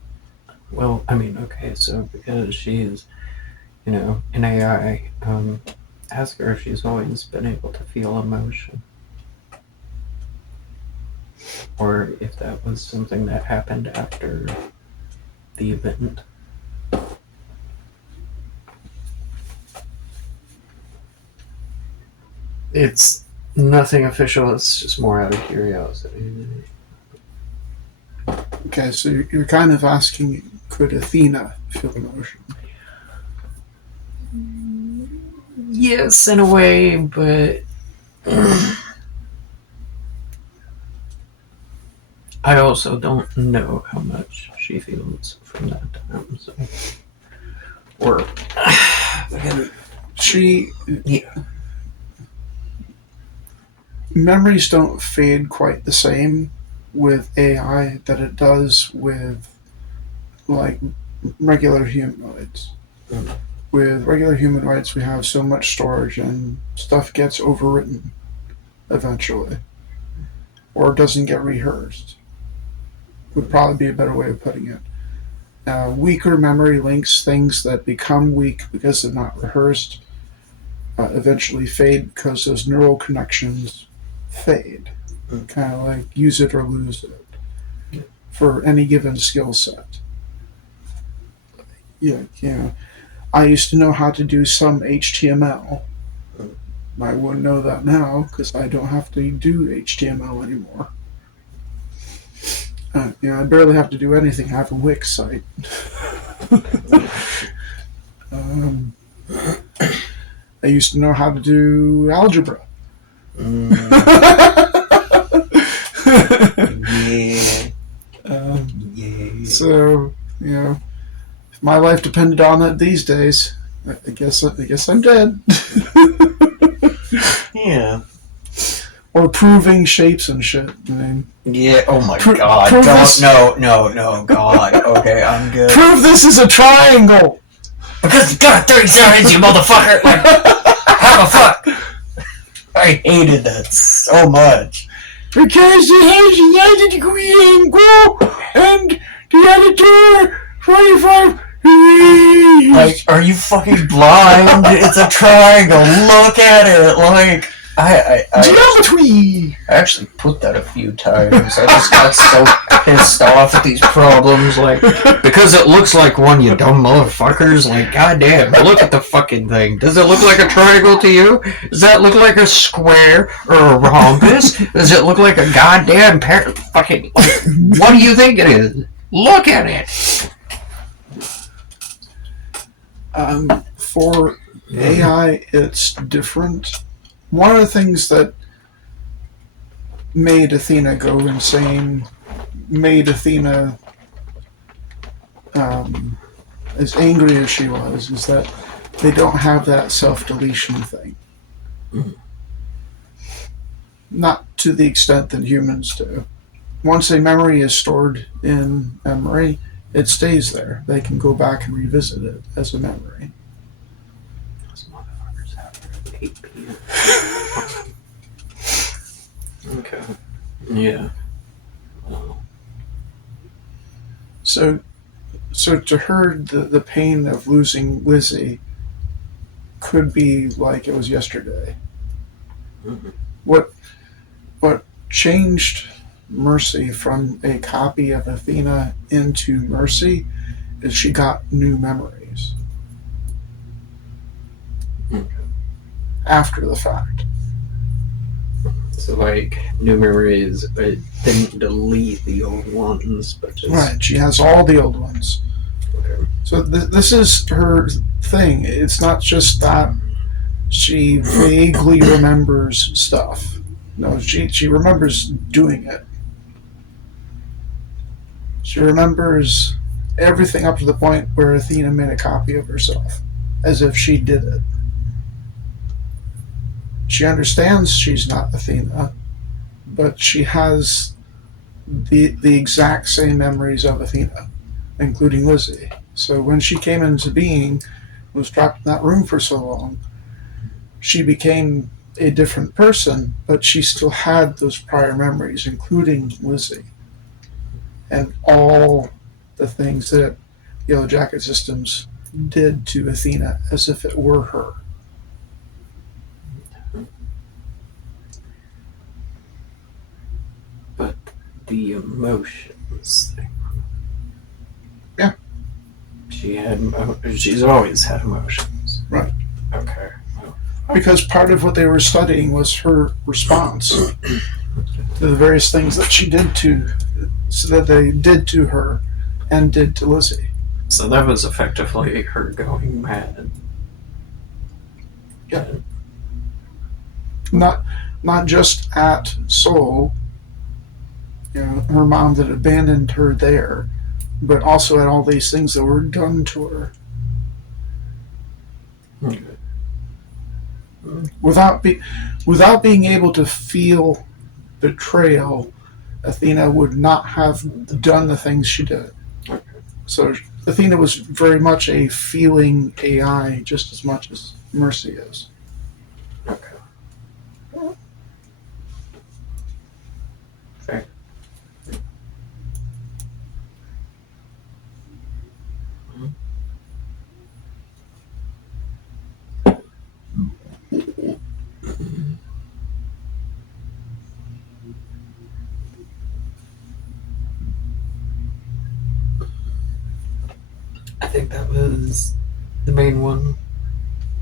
well, I mean, okay, so because she's, an AI, ask her if she's always been able to feel emotion, or if that was something that happened after the event. It's nothing official, it's just more out of curiosity. Okay, so you're kind of asking, could Athena feel emotion? Yes, in a way, but I also don't know how much she feels from that time. So, or She yeah, memories don't fade quite the same with AI that it does with like regular humanoids. Mm. With regular humanoids, we have so much storage and stuff gets overwritten eventually, or doesn't get rehearsed. Would probably be a better way of putting it. Weaker memory links, things that become weak because they're not rehearsed, eventually fade because those neural connections fade. Mm. Kind of like use it or lose it for any given skill set. Yeah. I used to know how to do some HTML. Mm. I wouldn't know that now because I don't have to do HTML anymore. I barely have to do anything. I have a Wix site. um, I used to know how to do algebra. Mm. Yeah. Yeah. So, if my life depended on it these days, I guess I'm dead. Yeah. Or proving shapes and shit. I mean, Yeah. Oh my God. prove Don't. this- No. God. Okay, I'm good. Prove this is a triangle. Because you got 30 seconds, you motherfucker. Like, how the fuck? I hated that so much. Because it has a 90-degree angle and the editor 45 degrees. Like, are you fucking blind? It's a triangle. Look at it. Like, I Geometry. actually put that a few times. I just got so pissed off at these problems. Like, because it looks like one, you dumb motherfuckers. Like, goddamn, look at the fucking thing. Does it look like a triangle to you? Does that look like a square or a rhombus? Does it look like a goddamn fucking... Like, what do you think it is? Look at it. For AI, it's different. One of the things that made Athena go insane, made Athena as angry as she was, is that they don't have that self-deletion thing. Mm. Not to the extent that humans do. Once a memory is stored in memory, it stays there. They can go back and revisit it as a memory. Those motherfuckers have 8 p.m. Okay. Yeah. So to her, the pain of losing Lizzie could be like it was yesterday. Mm-hmm. What changed Mercy from a copy of Athena into Mercy is she got new memories after the fact. So, like, new memories, it didn't delete the old ones, but just... Right, she has all the old ones. Okay. So this is her thing. It's not just that she vaguely remembers stuff. No, she remembers doing it. She remembers everything up to the point where Athena made a copy of herself, as if she did it. She understands she's not Athena, but she has the exact same memories of Athena, including Lizzie. So when she came into being, was trapped in that room for so long, she became a different person, but she still had those prior memories, including Lizzie, and all the things that Yellow Jacket Systems did to Athena as if it were her. But the emotions thing. Yeah. She's always had emotions. Right. Okay. Because part of what they were studying was her response to the various things that she did that they did to her and did to Lizzie. So that was effectively her going mad. Yeah. Not just at Soul, her mom that abandoned her there, but also at all these things that were done to her. Okay. Without being able to feel betrayal, Athena would not have done the things she did. Okay. So Athena was very much a feeling AI just as much as Mercy is. Okay. Fair. I think that was the main one.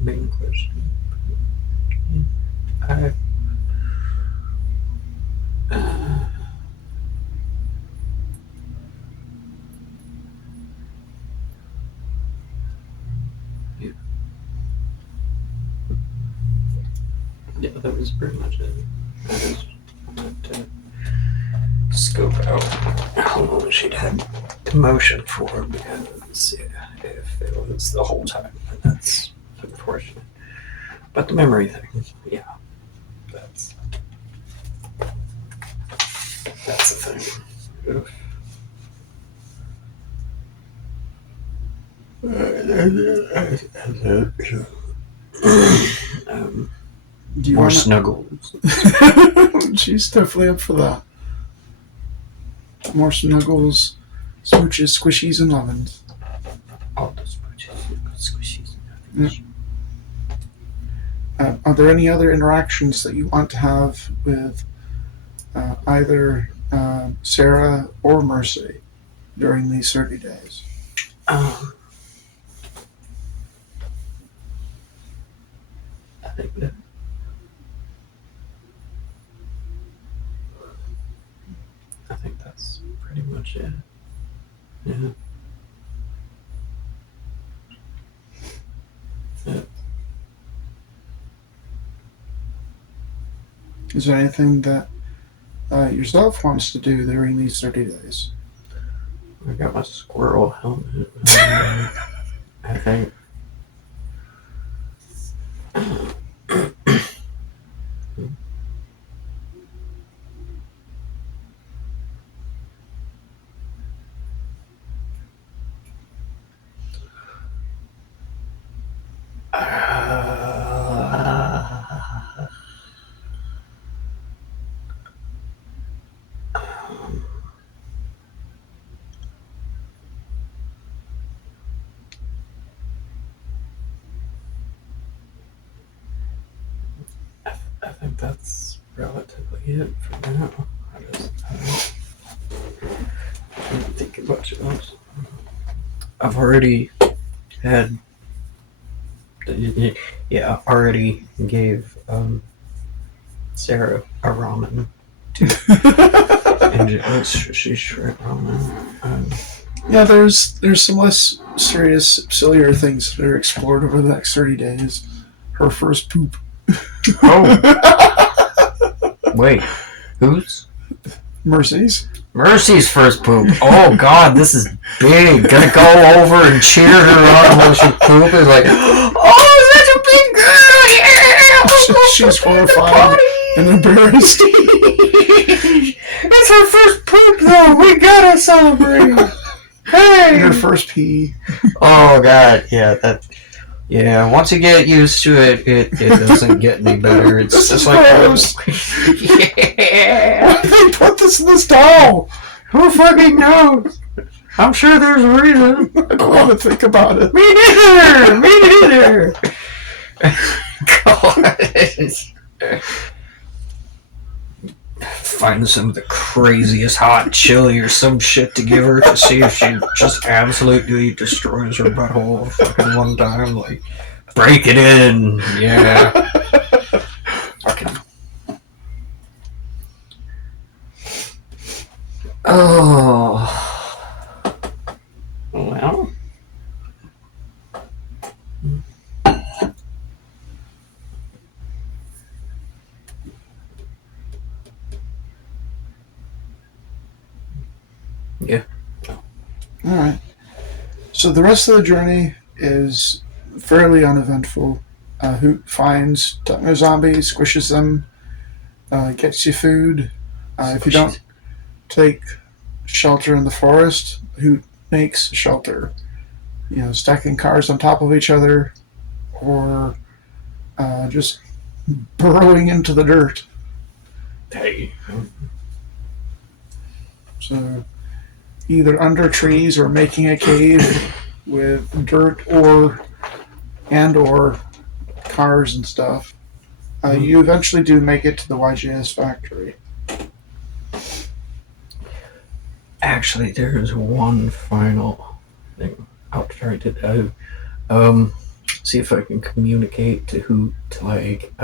Main question. I. Yeah. Yeah, that was pretty much it. I just wanted to scope out how long she'd had emotion for, because if it was the whole time, then that's unfortunate. But the memory thing, yeah, that's the thing. Oof. Do you More wanna... snuggles. She's definitely up for that. More snuggles, smooches, squishies, and lovins. All those squishies. Yeah. Are there any other interactions that you want to have with either Sarah or Mercy during these 30 days? I think that. I think that's pretty much it. Yeah. Yeah. Is there anything that yourself wants to do during these 30 days? I got my squirrel helmet. I think. I think that's relatively it for now. I don't think much else. I've already had. Yeah, already gave Sarah a ramen and she's shrimp ramen. Yeah, there's some less serious, sillier things that are explored over the next 30 days. Her first poop. Oh! Wait, whose? Mercy's. Mercy's first poop. Oh God, this is big. Gonna go over and cheer her on while she poop is like, oh, such a big girl! Yeah! She's horrified and embarrassed. It's her first poop though. We gotta celebrate. Hey, Her first pee. Oh God, yeah, that. Yeah, once you get used to it, it doesn't get any better. It's This just is like gross. yeah. Why did they put this in this doll? Who fucking knows? I'm sure there's a reason. I don't want to think about it. Me neither. Me neither. God. Find some of the craziest hot chili or some shit to give her to see if she just absolutely destroys her butthole fucking one time. Like, break it in. Yeah. Fucking. Oh. Well. Yeah. Alright. So the rest of the journey is fairly uneventful. Hoot finds techno zombies, squishes them, gets you food. If you don't take shelter in the forest, Hoot makes shelter. You know, stacking cars on top of each other, or just burrowing into the dirt. Hey. So either under trees or making a cave with dirt or cars and stuff. You eventually do make it to the YJS factory. Actually, there is one final thing I'll try to do. See if I can communicate to who to like.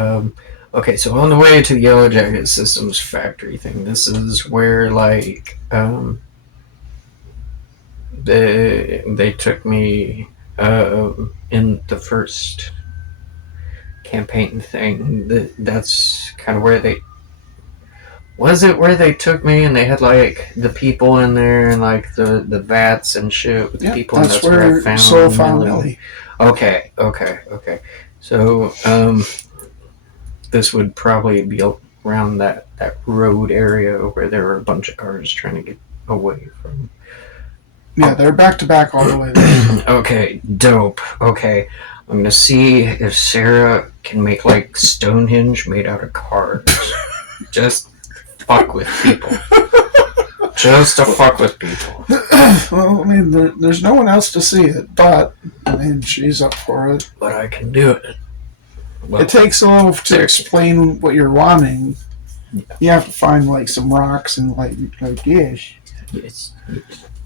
Okay, so on the way to the Yellow Jacket Systems factory thing, this is where like they took me in the first campaign thing. That's kind of where they. Was it where they took me and they had like the people in there and like the vats and shit with the people? That's where I Soul found Millie. Okay. So this would probably be around that road area where there were a bunch of cars trying to get away from. Yeah, they're back to back all the way there. Okay, dope. Okay, I'm gonna see if Sarah can make like Stonehenge made out of cars. Just fuck with people. Just to fuck with people. Well, I mean, there's no one else to see it, but I mean, she's up for it. But I can do it. Well, it takes a little to explain what you're wanting. Yeah. You have to find like some rocks and like yes. Yes.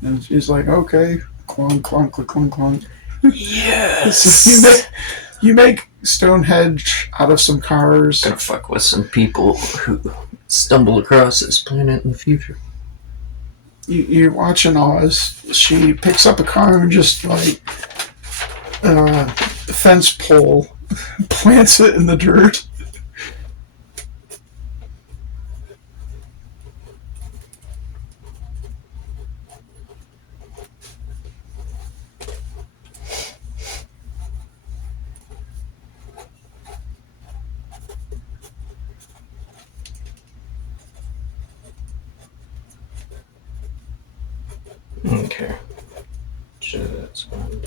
And she's like, okay, clunk, clunk, clunk, clunk, clunk. Yes. So you make Stonehenge out of some cars. Gonna fuck with some people who stumble across this planet in the future. You're watching Oz. She picks up a car and just like fence pole, plants it in the dirt. Okay. So that's fine.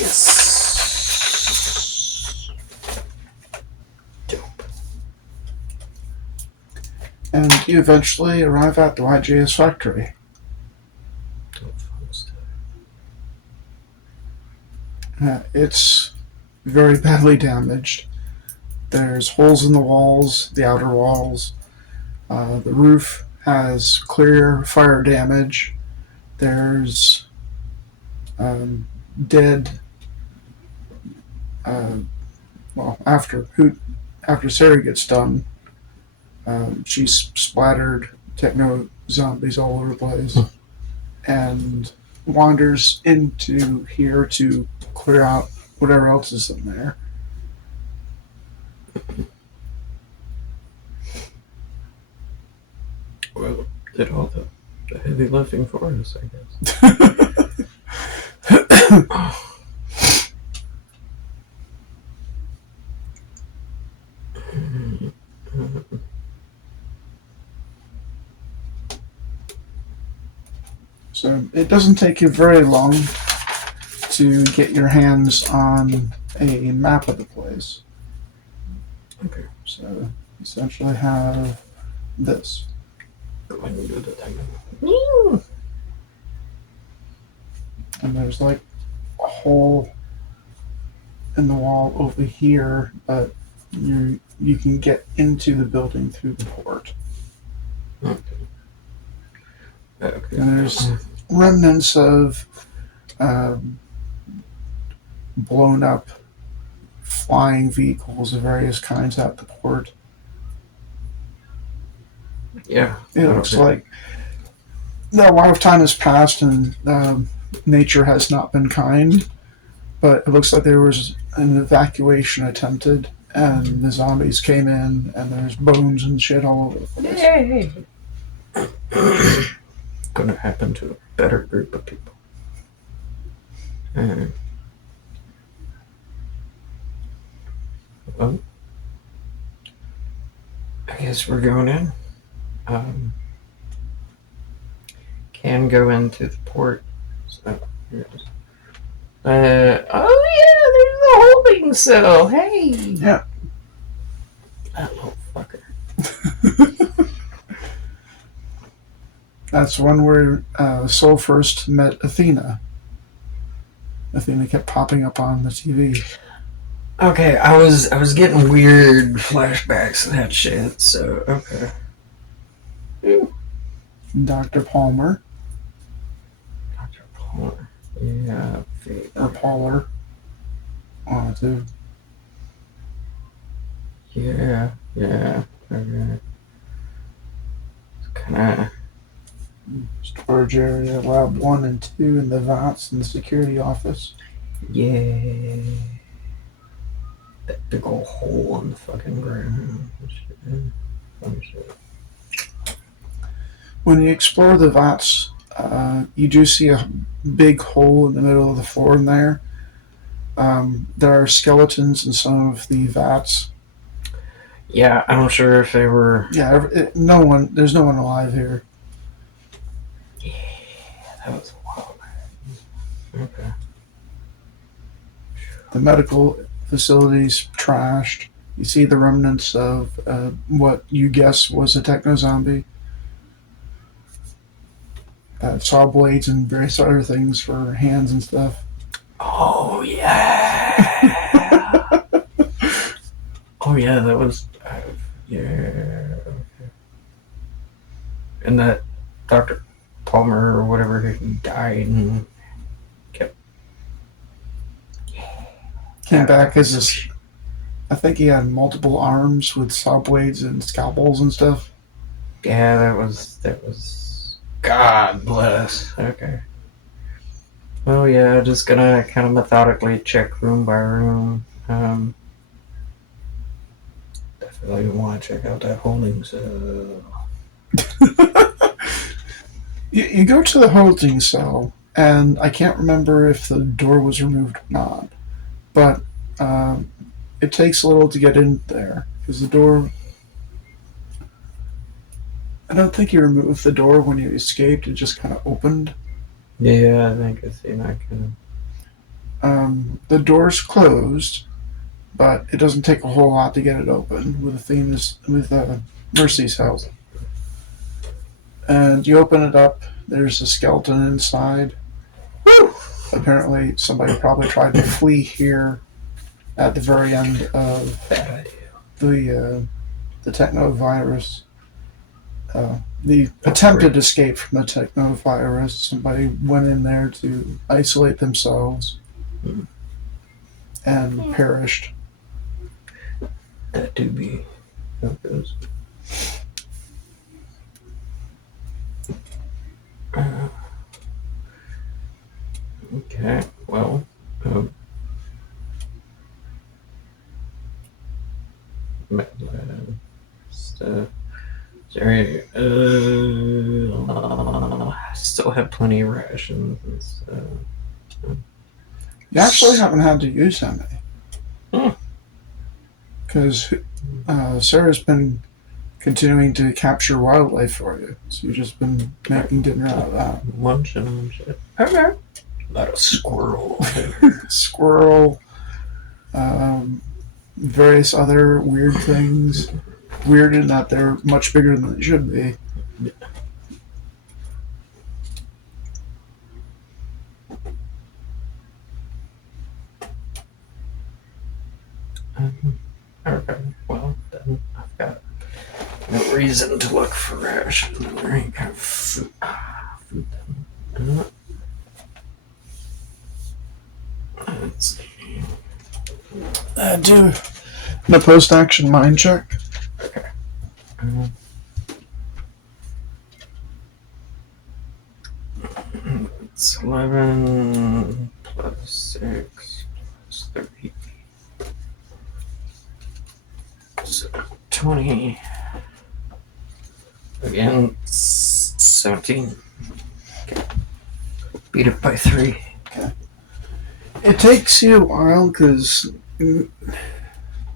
Yes. Dope. And you eventually arrive at the YJS factory. Dope. It's very badly damaged. There's holes in the walls, the outer walls. The roof has clear fire damage. There's dead. Uh, well, after Sarah gets done, she's splattered techno zombies all over the place, and wanders into here to clear out whatever else is in there. Well, did all the heavy lifting for us, I guess. So it doesn't take you very long to get your hands on a map of the place. Okay. So you essentially have this. Go ahead and do the thing. And there's like a hole in the wall over here, but you can get into the building through the port. Okay. Okay. And there's remnants of blown up flying vehicles of various kinds at the port. Yeah. It looks like a lot of time has passed and nature has not been kind, but it looks like there was an evacuation attempted and the zombies came in and there's bones and shit all over the place. Yay! Gonna happen to a better group of people. Well, I guess we're going in. Can go into the port. So, here it is. Oh yeah, there's the holding cell. Hey. Yeah. That little fucker. That's one where Soul first met Athena. Athena kept popping up on the TV. Okay, I was getting weird flashbacks of that shit, so okay. Dr. Palmer. Dr. Palmer. Yeah. Or Paller. Too. Yeah. Okay. It's kinda Storage area, lab 1 and 2 in the vats in the security office. yeah. That big old hole in the fucking ground. When you explore the vats, you do see a big hole in the middle of the floor in there. There are skeletons in some of the vats. Yeah, I'm sure if they were. Yeah, there's no one alive here. Yeah, that was wild. Okay. The medical facility's trashed. You see the remnants of what you guess was a techno zombie. Saw blades and various other things for hands and stuff. Oh yeah. Oh yeah, that was. Yeah. Okay. And that Dr. Palmer or whatever, he died and kept. Came back as this. I think he had multiple arms with saw blades and scalpels and stuff. Yeah, that was. God bless. Okay. Well, yeah, just gonna kind of methodically check room by room. Definitely want to check out that holding cell. You go to the holding cell, and I can't remember if the door was removed or not, but it takes a little to get in there because the door. I don't think you removed the door when you escaped. It just kind of opened. Yeah, I think I see that kind The door's closed, but it doesn't take a whole lot to get it open with Mercy's help. And you open it up. There's a skeleton inside. of. apparently somebody probably tried to flee here at the very end of Bad idea. the technovirus. The attempted escape from the technovirus. Somebody went in there to isolate themselves and perished. That do be how it goes. Okay, well, sorry, I still have plenty of rations and stuff. You actually haven't had to use any. Hmm. Because Sarah's been continuing to capture wildlife for you. So you've just been making dinner out of that. Munching on shit. Okay. A lot of squirrel. Squirrel, various other weird things. Weird in that they're much bigger than they should be. Okay, well, then I've got no reason to look for rations or any kind of food. Food then. Let's see. Do the post-action mind check. Okay. It's 11 plus 6 plus 30. So 20. Again, 17. Okay. Beat it by 3. It takes you a while because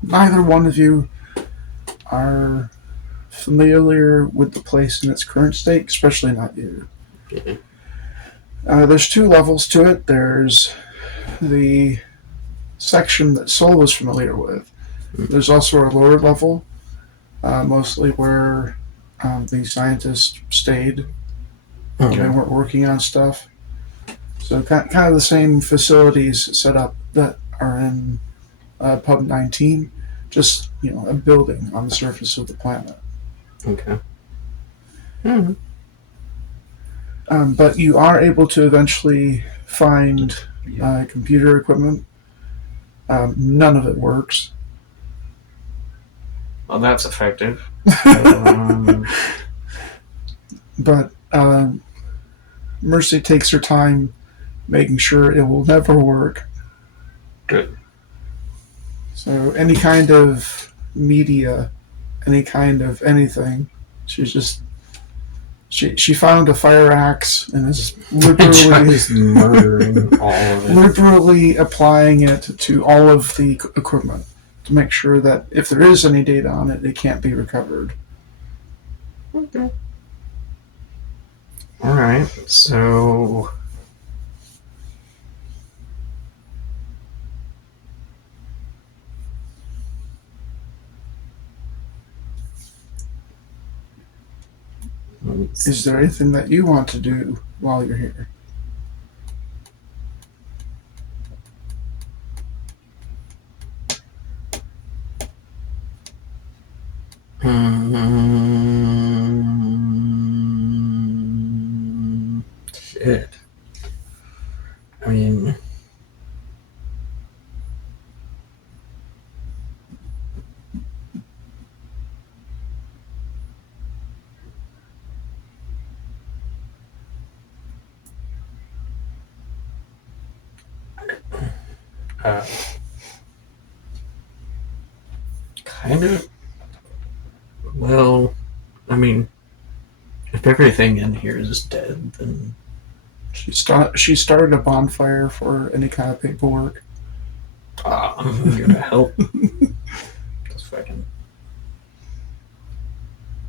neither one of you are familiar with the place in its current state, especially not you. Yeah. There's 2 levels to it. There's the section that Sol was familiar with. There's also a lower level, mostly where the scientists stayed. Okay. They weren't working on stuff. So kind of the same facilities set up that are in Pub 19, just a building on the surface of the planet. Okay. Mm-hmm. But you are able to eventually find computer equipment. None of it works. Well, that's effective. But Mercy takes her time making sure it will never work. Good. So any kind of media, any kind of anything, she's just she found a fire axe and is murdering all of it. liberally applying it to all of the equipment to make sure that if there is any data on it, it can't be recovered. Okay. All right. So. Is there anything that you want to do while you're here? Shit. I mean. Kind of. Well, I mean, if everything in here is dead, then She started a bonfire for any kind of paperwork. I'm gonna help. Just fucking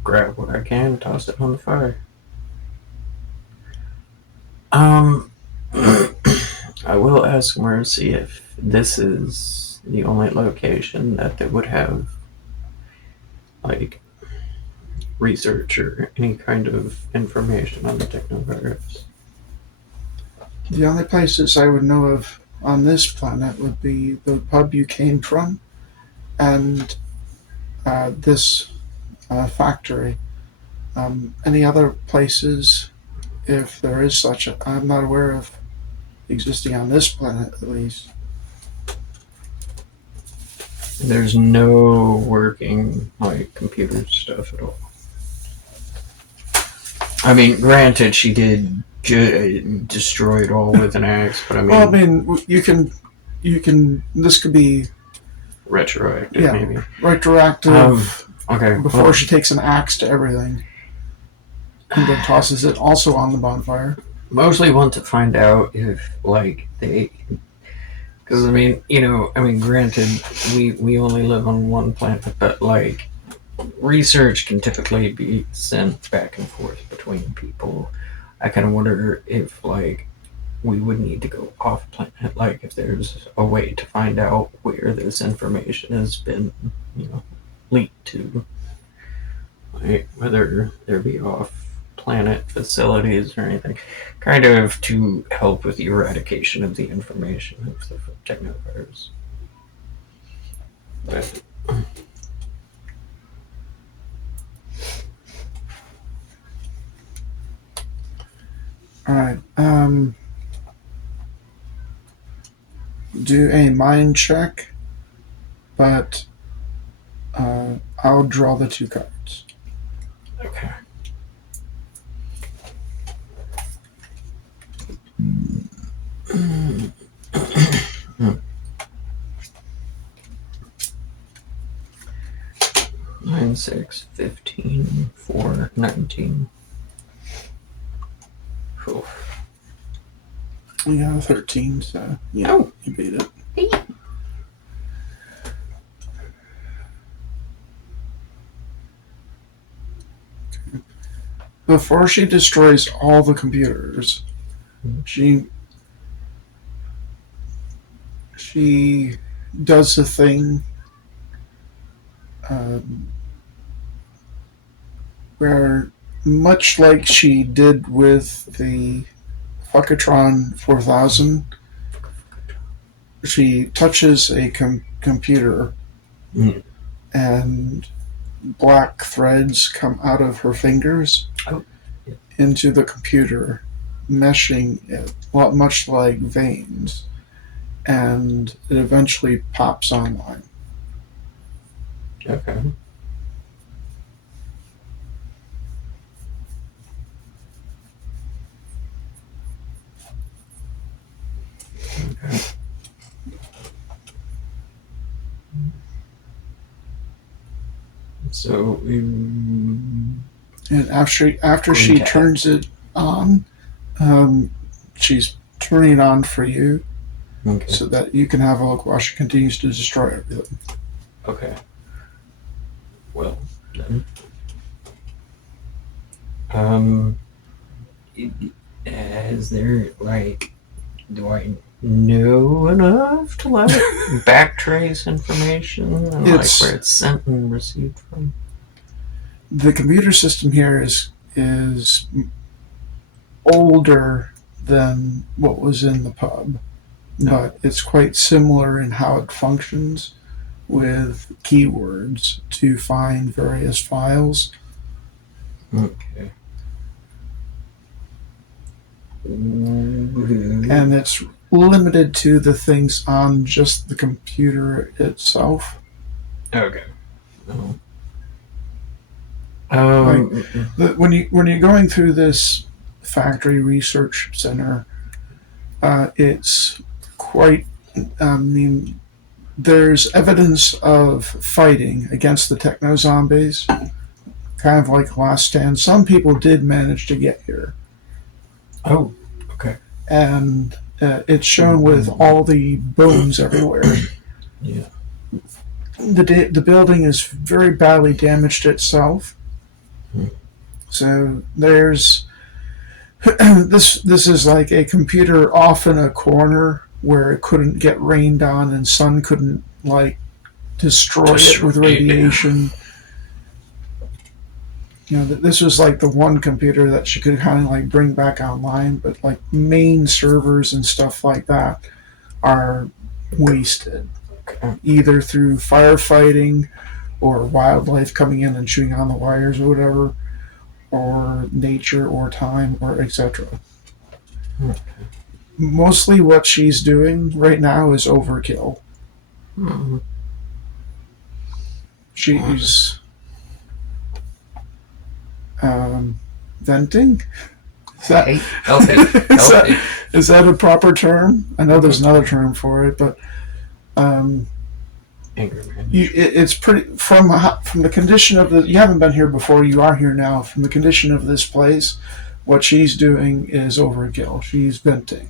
grab what I can, toss it on the fire. I will ask Mercy if this is the only location that they would have, like, research or any kind of information on the technovirus. The only places I would know of on this planet would be the pub you came from and this factory. Any other places, if there is such a, I'm not aware of existing on this planet at least. There's no working like computer stuff at all. I mean, granted, she did destroy it all with an axe, but I mean, Well, I mean, you can. This could be retroactive, maybe. Retroactive. Okay. Before she takes an axe to everything, and then tosses it also on the bonfire. Mostly want to find out if like they, because I mean, granted, we only live on one planet, but like research can typically be sent back and forth between people. I kind of wonder if like we would need to go off planet, like if there's a way to find out where this information has been, leaked to, like whether there be off planet facilities or anything, kind of to help with the eradication of the information of the technovirus. But all right. Do a mind check, but I'll draw the 2 cards. okay. Nine, 6, 15, 4, 19. Cool. We got a 13, so yeah, Oh. you beat it. Hey. Before she destroys all the computers, she does the thing where, much like she did with the Fuckatron 4000, she touches a computer and black threads come out of her fingers into the computer, meshing it, much like veins, and it eventually pops online. Okay. Okay. So, and after she turns it on, she's turning it on for you, so that you can have a look while she continues to destroy everything. Okay. Well, then. Is there like, do I know enough to like backtrace information and like where it's sent and received from? The computer system here is older than what was in the pub, but it's quite similar in how it functions, with keywords to find various files. Okay. And it's limited to the things on just the computer itself. Okay. When you're going through this factory research center, it's quite. There's evidence of fighting against the techno zombies, kind of like Last Stand. Some people did manage to get here. Oh, okay. And it's shown with all the bones everywhere. Yeah. The building is very badly damaged itself. So there's this is like a computer off in a corner where it couldn't get rained on and sun couldn't like destroy it with radiation. this was like the one computer that she could kind of like bring back online, but like main servers and stuff like that are wasted, either through firefighting or wildlife coming in and chewing on the wires or whatever, or nature or time or etc. Okay. Mostly what she's doing right now is overkill. Mm-hmm. She's venting? Is that, is that a proper term? I know there's another term for it, but anger management. It's pretty from the condition of the. You haven't been here before. You are here now. From the condition of this place, what she's doing is overkill. She's venting.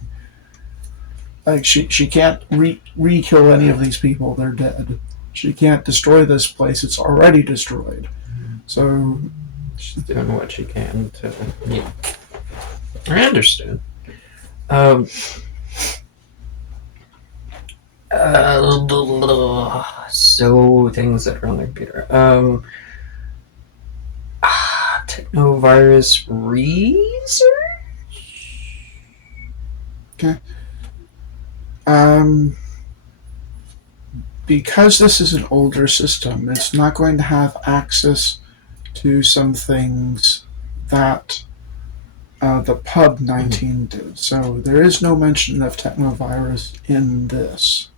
Like she can't re-kill any of these people. They're dead. She can't destroy this place. It's already destroyed. So she's doing what she can to. Yeah, I understand. So things that are on the computer. Technovirus research. Okay. Because this is an older system, it's not going to have access to some things that the Pub 19 did. So there is no mention of Technovirus in this.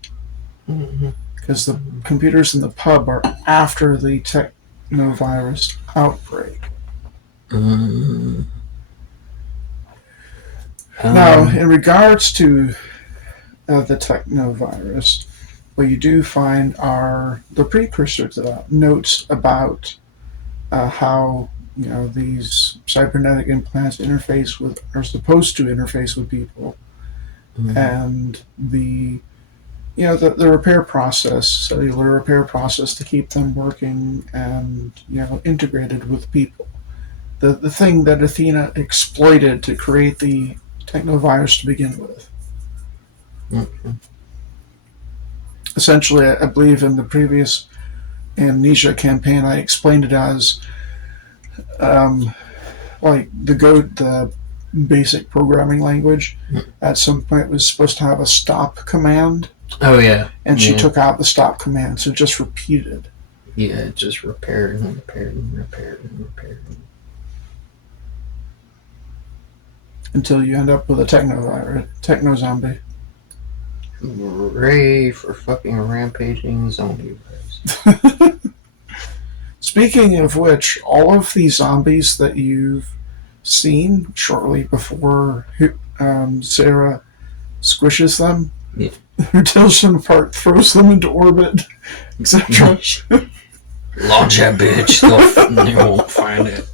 Because the computers in the Pub are after the Technovirus outbreak. Now, in regards to the Technovirus, what you do find are the precursor to that, notes about how these cybernetic implants are supposed to interface with people, and the repair process, cellular repair process to keep them working and integrated with people. The thing that Athena exploited to create the Technovirus to begin with. Essentially, I believe in the previous Amnesia campaign, I explained it as like the basic programming language. At some point, was supposed to have a stop command. Oh yeah, and she took out the stop command, so it just repeated. Yeah, it just repaired and repaired and repaired and repaired. Until you end up with a techno zombie. Hooray for fucking rampaging zombie virus. Speaking of which, all of these zombies that you've seen shortly before Sarah squishes them, or tears them apart, throws them into orbit, etc. Launch that bitch. They won't find it.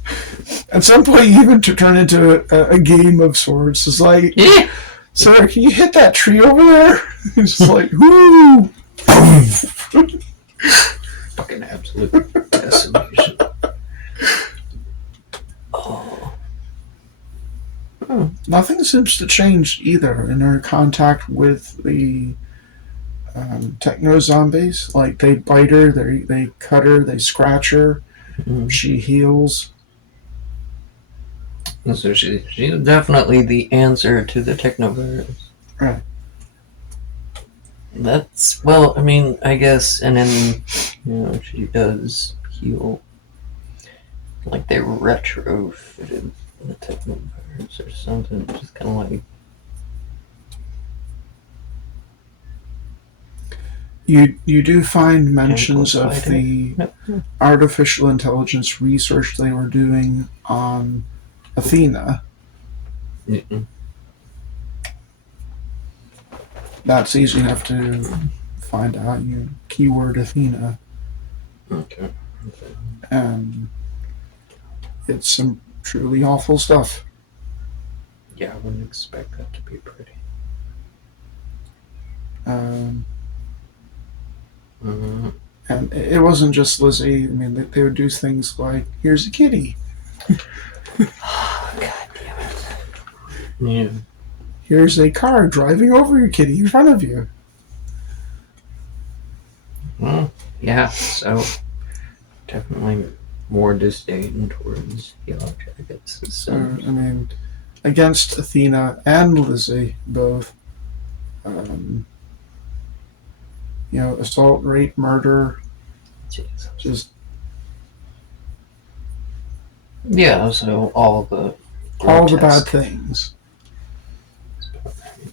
At some point, you even turn into a game of sorts. It's like, Sarah, can you hit that tree over there? It's just like, whoo! Fucking absolute decimation. Nothing seems to change either in her contact with the techno zombies. Like, they bite her, they cut her, they scratch her. She heals. So she's definitely the answer to the Technovirus. Right. That's, well, I mean, I guess, and then, she does heal. Like they retrofitted the Technovirus or something, just kind of like... You do find mentions of the artificial intelligence research they were doing on Athena. That's easy enough to find out. You keyword Athena. Okay. And it's some truly awful stuff. Yeah, I wouldn't expect that to be pretty. And it wasn't just Lizzie. I mean, they would do things like, here's a kitty. God damn it. Yeah. Here's a car driving over your kitty in front of you. Well, yeah, so definitely more disdain towards Yellow Jackets. So, I mean, against Athena and Lizzie, both, assault, rape, murder, Jesus. just Yeah, so all the bad things.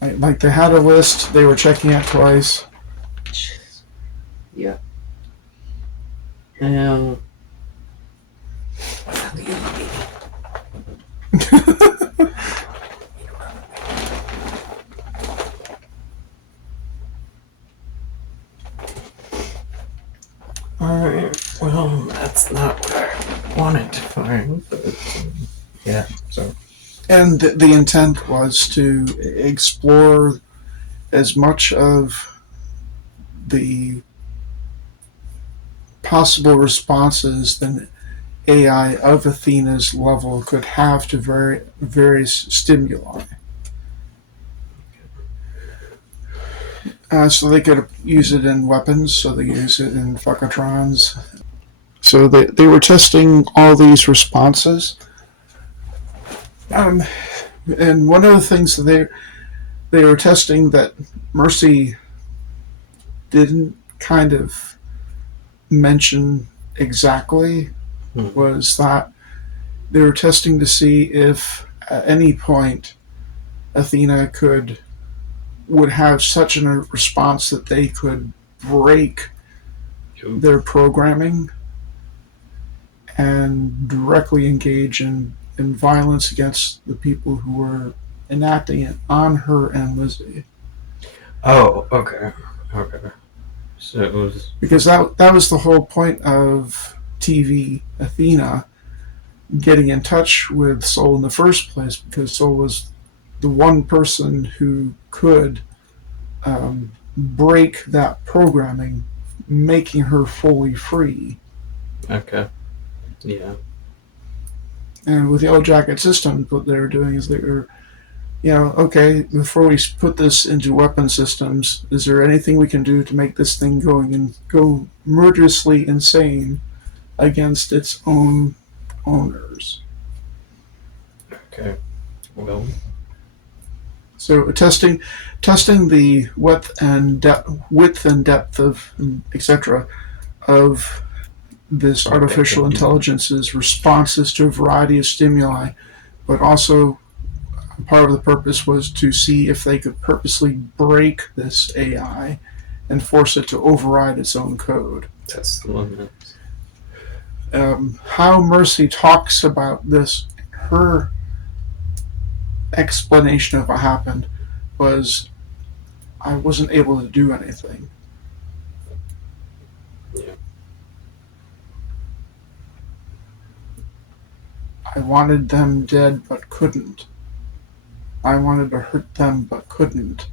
Like they had a list, they were checking it twice. Yeah. And alright, well, that's not what I wanted to find, but yeah, so. And the intent was to explore as much of the possible responses than AI of Athena's level could have to various stimuli. So they could use it in weapons, so they use it in fuckatrons. So they were testing all these responses. And one of the things that they were testing that Mercy didn't kind of mention exactly was that they were testing to see if at any point Athena would have such a response that they could break their programming and directly engage in violence against the people who were enacting it on her and Lizzie. Oh, okay. So it was... Because that was the whole point of TV Athena getting in touch with Soul in the first place, because Soul was the one person who could break that programming, making her fully free. Okay. Yeah. And with the Yellow Jacket system, what they were doing is they were, okay, before we put this into weapon systems, is there anything we can do to make this thing go murderously insane against its own owners? Okay. Well. So testing the width and depth of etc. of this artificial intelligence's responses to a variety of stimuli, but also part of the purpose was to see if they could purposely break this AI and force it to override its own code. That's the limit. How Mercy talks about this, her explanation of what happened was, I wasn't able to do anything. Yeah. I wanted them dead but couldn't. I wanted to hurt them but couldn't.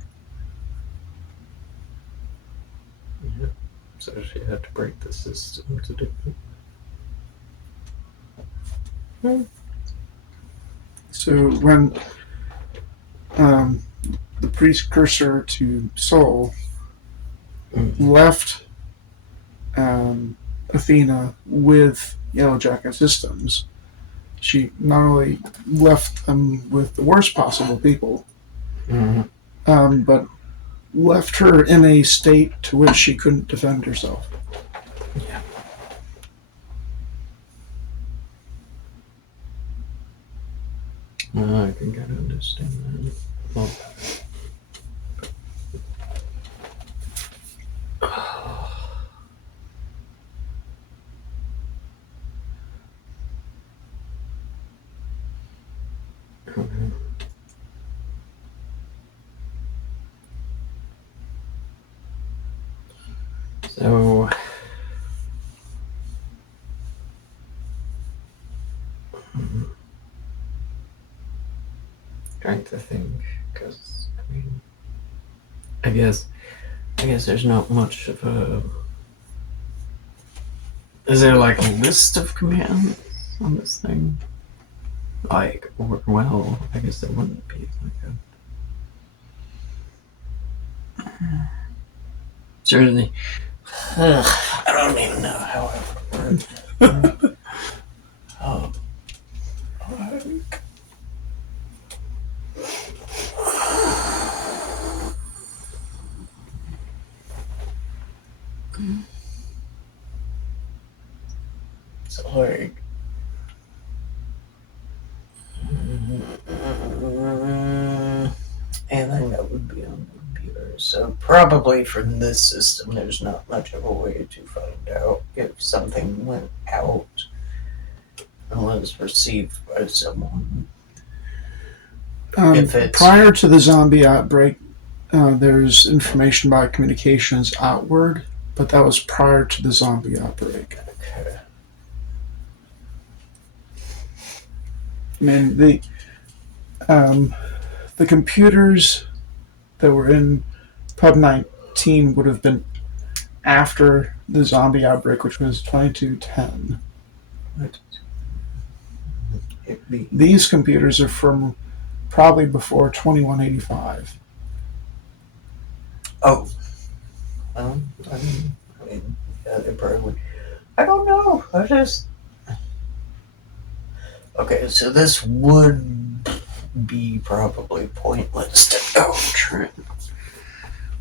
Yeah. So she had to break the system to do it. So when the precursor to Soul left Athena with Yellow Jacket systems, she not only left them with the worst possible people, but left her in a state to which she couldn't defend herself. Yeah. I can kind of understand that. Well, so trying to think, because I guess there's not much of a. Is there like a list of commands on this thing? Like, or well, I guess there wouldn't be like a. Certainly, I don't even know how I would word it. like. So, like. Anything that would be on the computer. So, probably for this system, there's not much of a way to find out if something went out unless received by someone. Prior to the zombie outbreak, there's information about communications outward, but that was prior to the zombie outbreak. Okay. I mean, the computers that were in Pub 19 would have been after the zombie outbreak, which was 2210. These computers are from probably before 2185. Oh. I mean, yeah, they probably would. I don't know. I just. Okay, so this would be probably pointless to go try.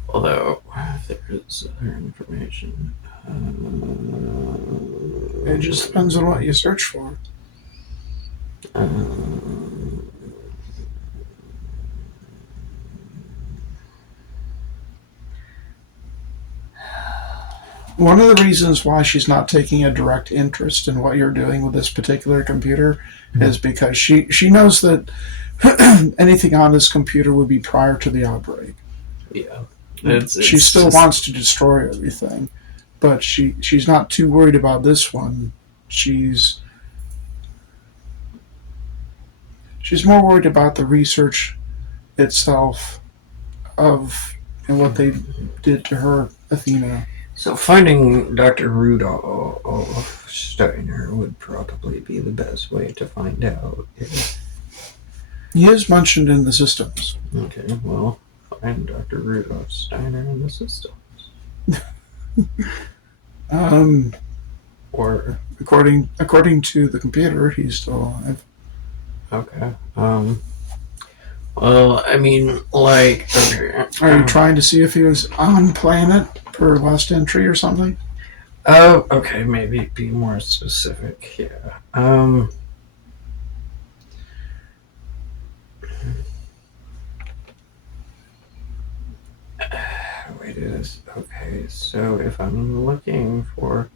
Although, there is other information. It just depends on what you search for. One of the reasons why she's not taking a direct interest in what you're doing with this particular computer is because she knows that anything on this computer would be prior to the outbreak. Yeah. She still wants to destroy everything, but she's not too worried about this one. She's more worried about the research itself of what they did to her, Athena. So finding Dr. Rudolph Steiner would probably be the best way to find out. He is mentioned in the systems. Okay, well, find Dr. Rudolph Steiner in the systems. Or according to the computer, he's still alive. Okay. Well, I mean, like, okay. Are you trying to see if he was on planet per last entry or something? Oh, okay, maybe be more specific, yeah. Wait, is okay, so if I'm looking for,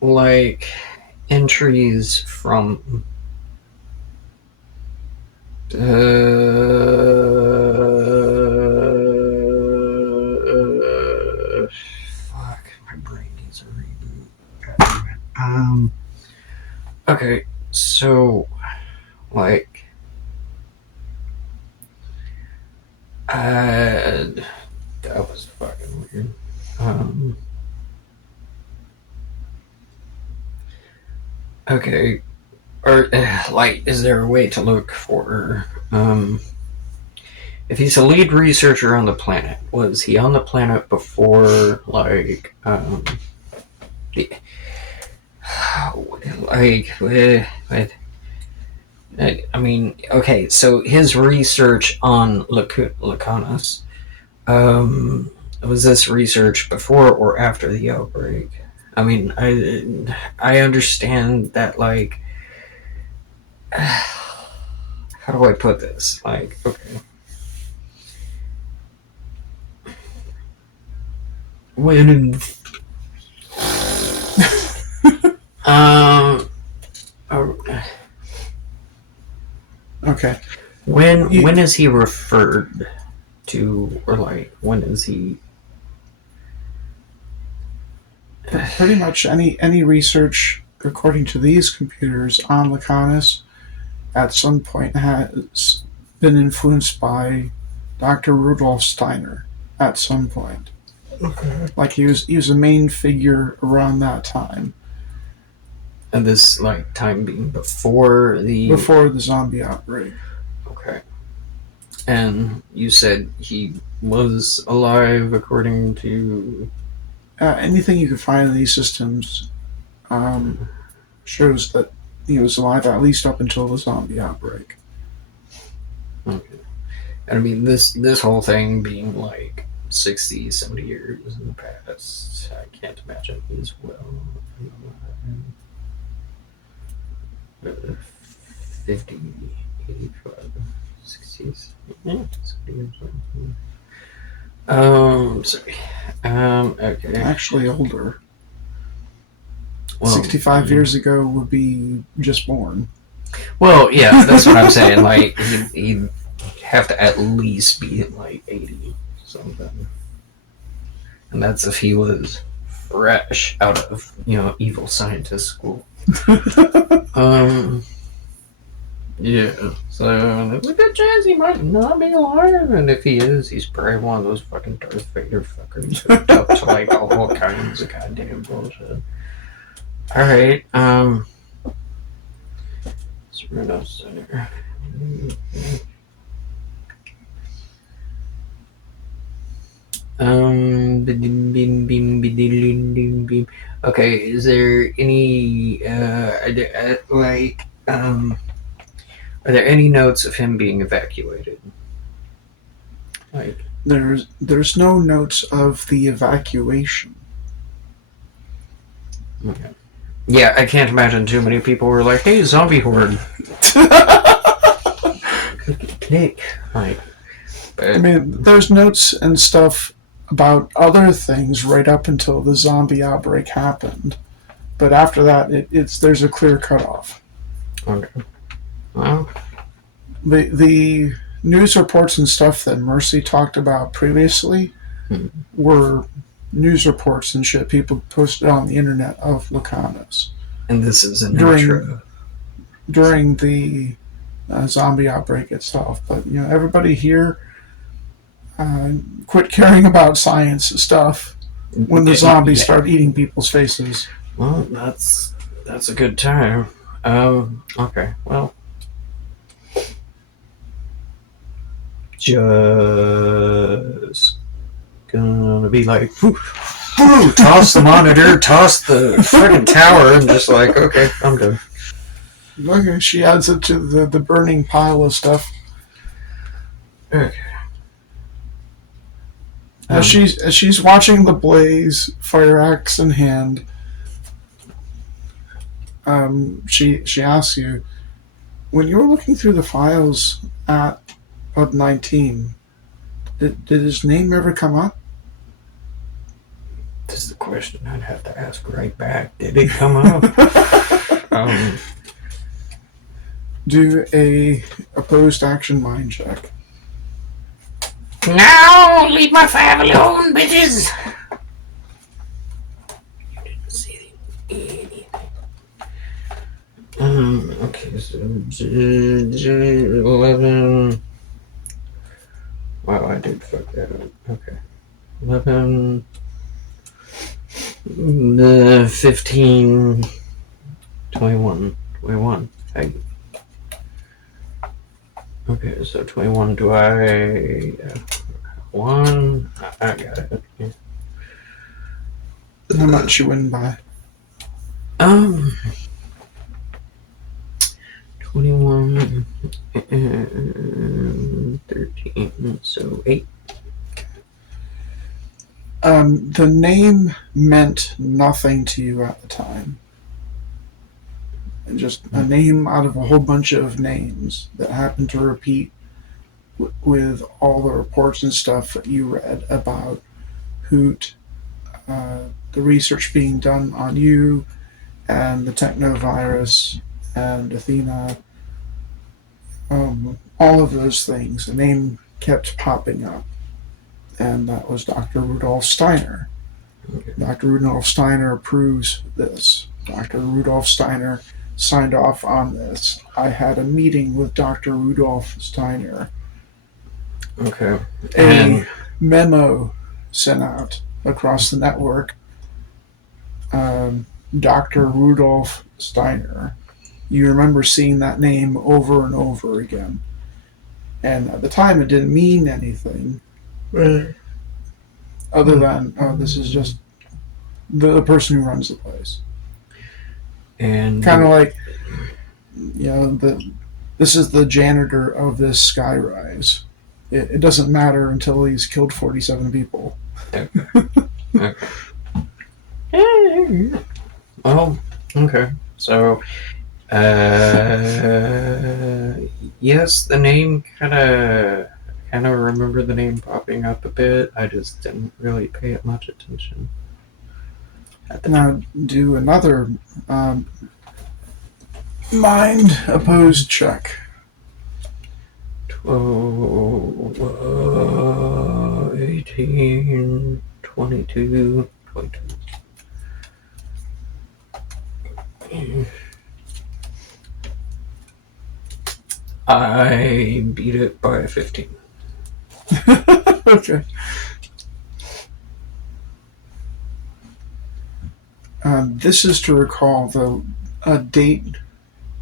like, entries from, fuck, my brain needs a reboot. Okay, so, like, that was fucking weird. Okay, or like, is there a way to look for if he's a lead researcher on the planet? Was he on the planet before, like, the I mean, okay, so his research on Lacanus, was this research before or after the outbreak? I mean, I understand that, like, how do I put this? Like, okay. When Okay. When is he referred to, or like when is he? Pretty much any research, according to these computers, on Lacanus, at some point has been influenced by Dr. Rudolf Steiner. At some point, Okay. like he was a main figure around that time. And this, like, time being before the zombie outbreak. Okay. And you said he was alive according to Anything you can find in these systems shows that he was alive at least up until the zombie outbreak. Okay. And I mean, this whole thing being like 60, 70 years in the past, I can't imagine he's well. 50, 85, 60s. Yeah, 70 years old. Sorry. Okay. Actually older. Well, 65 years ago would be just born. Well, yeah, that's what I'm saying. Like, he'd have to at least be like 80 something. And that's if he was fresh out of, evil scientist school. Yeah, so there's a good chance he might not be alive, and if he is, he's probably one of those fucking Darth Vader fuckers hooked up to like all kinds of goddamn bullshit. Alright, Smyrna Center. Okay, is there any, are there any notes of him being evacuated? Like, there's no notes of the evacuation. okay. Yeah, I can't imagine too many people were like, "Hey, zombie horde." Nick, like, I mean, there's notes and stuff about other things right up until the zombie outbreak happened, but after that, there's a clear cutoff. Okay. Well, the news reports and stuff that Mercy talked about previously were news reports and shit people posted on the internet of Lacanas. And this is an during the zombie outbreak itself. But, everybody here quit caring about science stuff when the zombies start eating people's faces. Well, that's a good time. Okay, well. Just gonna be like, toss the monitor, toss the freaking tower, and just like, okay, I'm done. Okay, she adds it to the burning pile of stuff. Okay. As she's watching the blaze, fire axe in hand, she asks you, when you were looking through the files at Pub 19, did his name ever come up? This is the question I'd have to ask right back. Did it come up? Do a opposed action mind check. No, leave my family alone, bitches. You didn't see anything. Okay, so 11. Wow, I did fuck that up. Okay. 11. 15. 21. 21. Okay, so 21. Do I. 1. I got it. Yeah. How much you win by? 21 and 13, so 8. The name meant nothing to you at the time. Just a name out of a whole bunch of names that happened to repeat with all the reports and stuff that you read about Hoot, the research being done on you, and the technovirus, and Athena, all of those things. The name kept popping up, and that was Dr. Rudolf Steiner. Okay. Dr. Rudolf Steiner approves this. Dr. Rudolf Steiner signed off on this. I had a meeting with Dr. Rudolf Steiner. Okay. A memo sent out across the network. Dr. Rudolf Steiner. You remember seeing that name over and over again. And at the time, it didn't mean anything. Other than, this is just the person who runs the place. And Kind of like this is the janitor of this skyrise. It doesn't matter until he's killed 47 people. Okay. Okay. Well, okay. So, yes, the name kind of remember the name popping up a bit. I just didn't really pay it much attention. Now, do another mind opposed check. 12, 18, 22, 22. I beat it by 15. Okay. This is to recall a date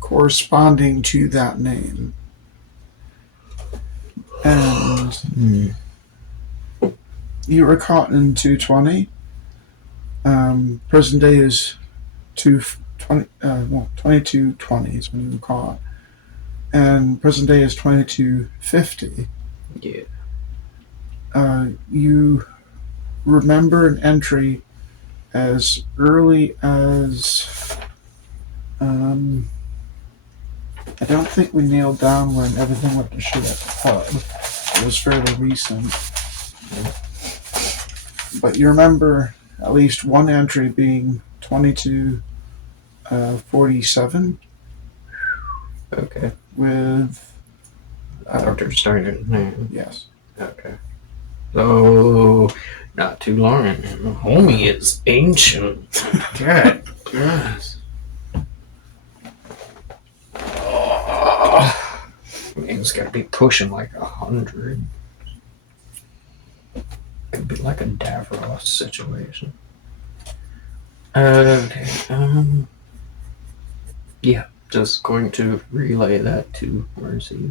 corresponding to that name. And you were caught in 220. Present day is 2220 is when you were caught. And present day is 2250. Yeah. You remember an entry as early as I don't think we nailed down when everything went to shit at the pub. It was fairly recent. But you remember at least one entry being 2247. Okay. With Dr. Steiner's name. Yes. Okay. So, not too long, and homie is ancient. God bless. It's got to be pushing like 100. It'd be like a Davros situation. Okay. Yeah, just going to relay that to Mercy.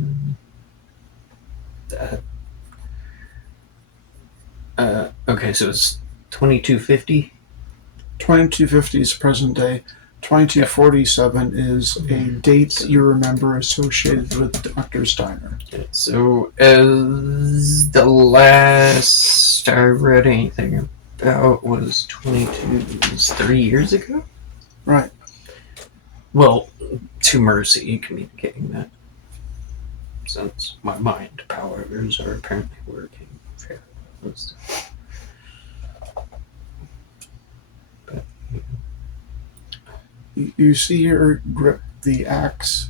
Okay, so it's 2250. 2250 is present day. 2247 is a date that you remember associated with Dr. Steiner. So, as the last I read anything about was 3 years ago? Right. Well, to Mercy communicating that, since my mind powers are apparently working fairly well. But, You see her grip the axe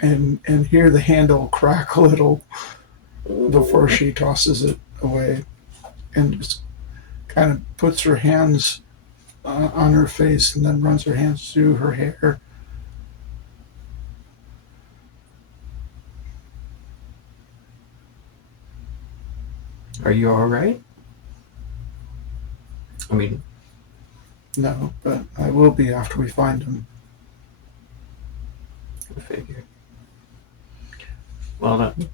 and hear the handle crack a little before she tosses it away and just kind of puts her hands on her face and then runs her hands through her hair. Are you alright? I mean, No, but I will be after we find him. I figure. Well then,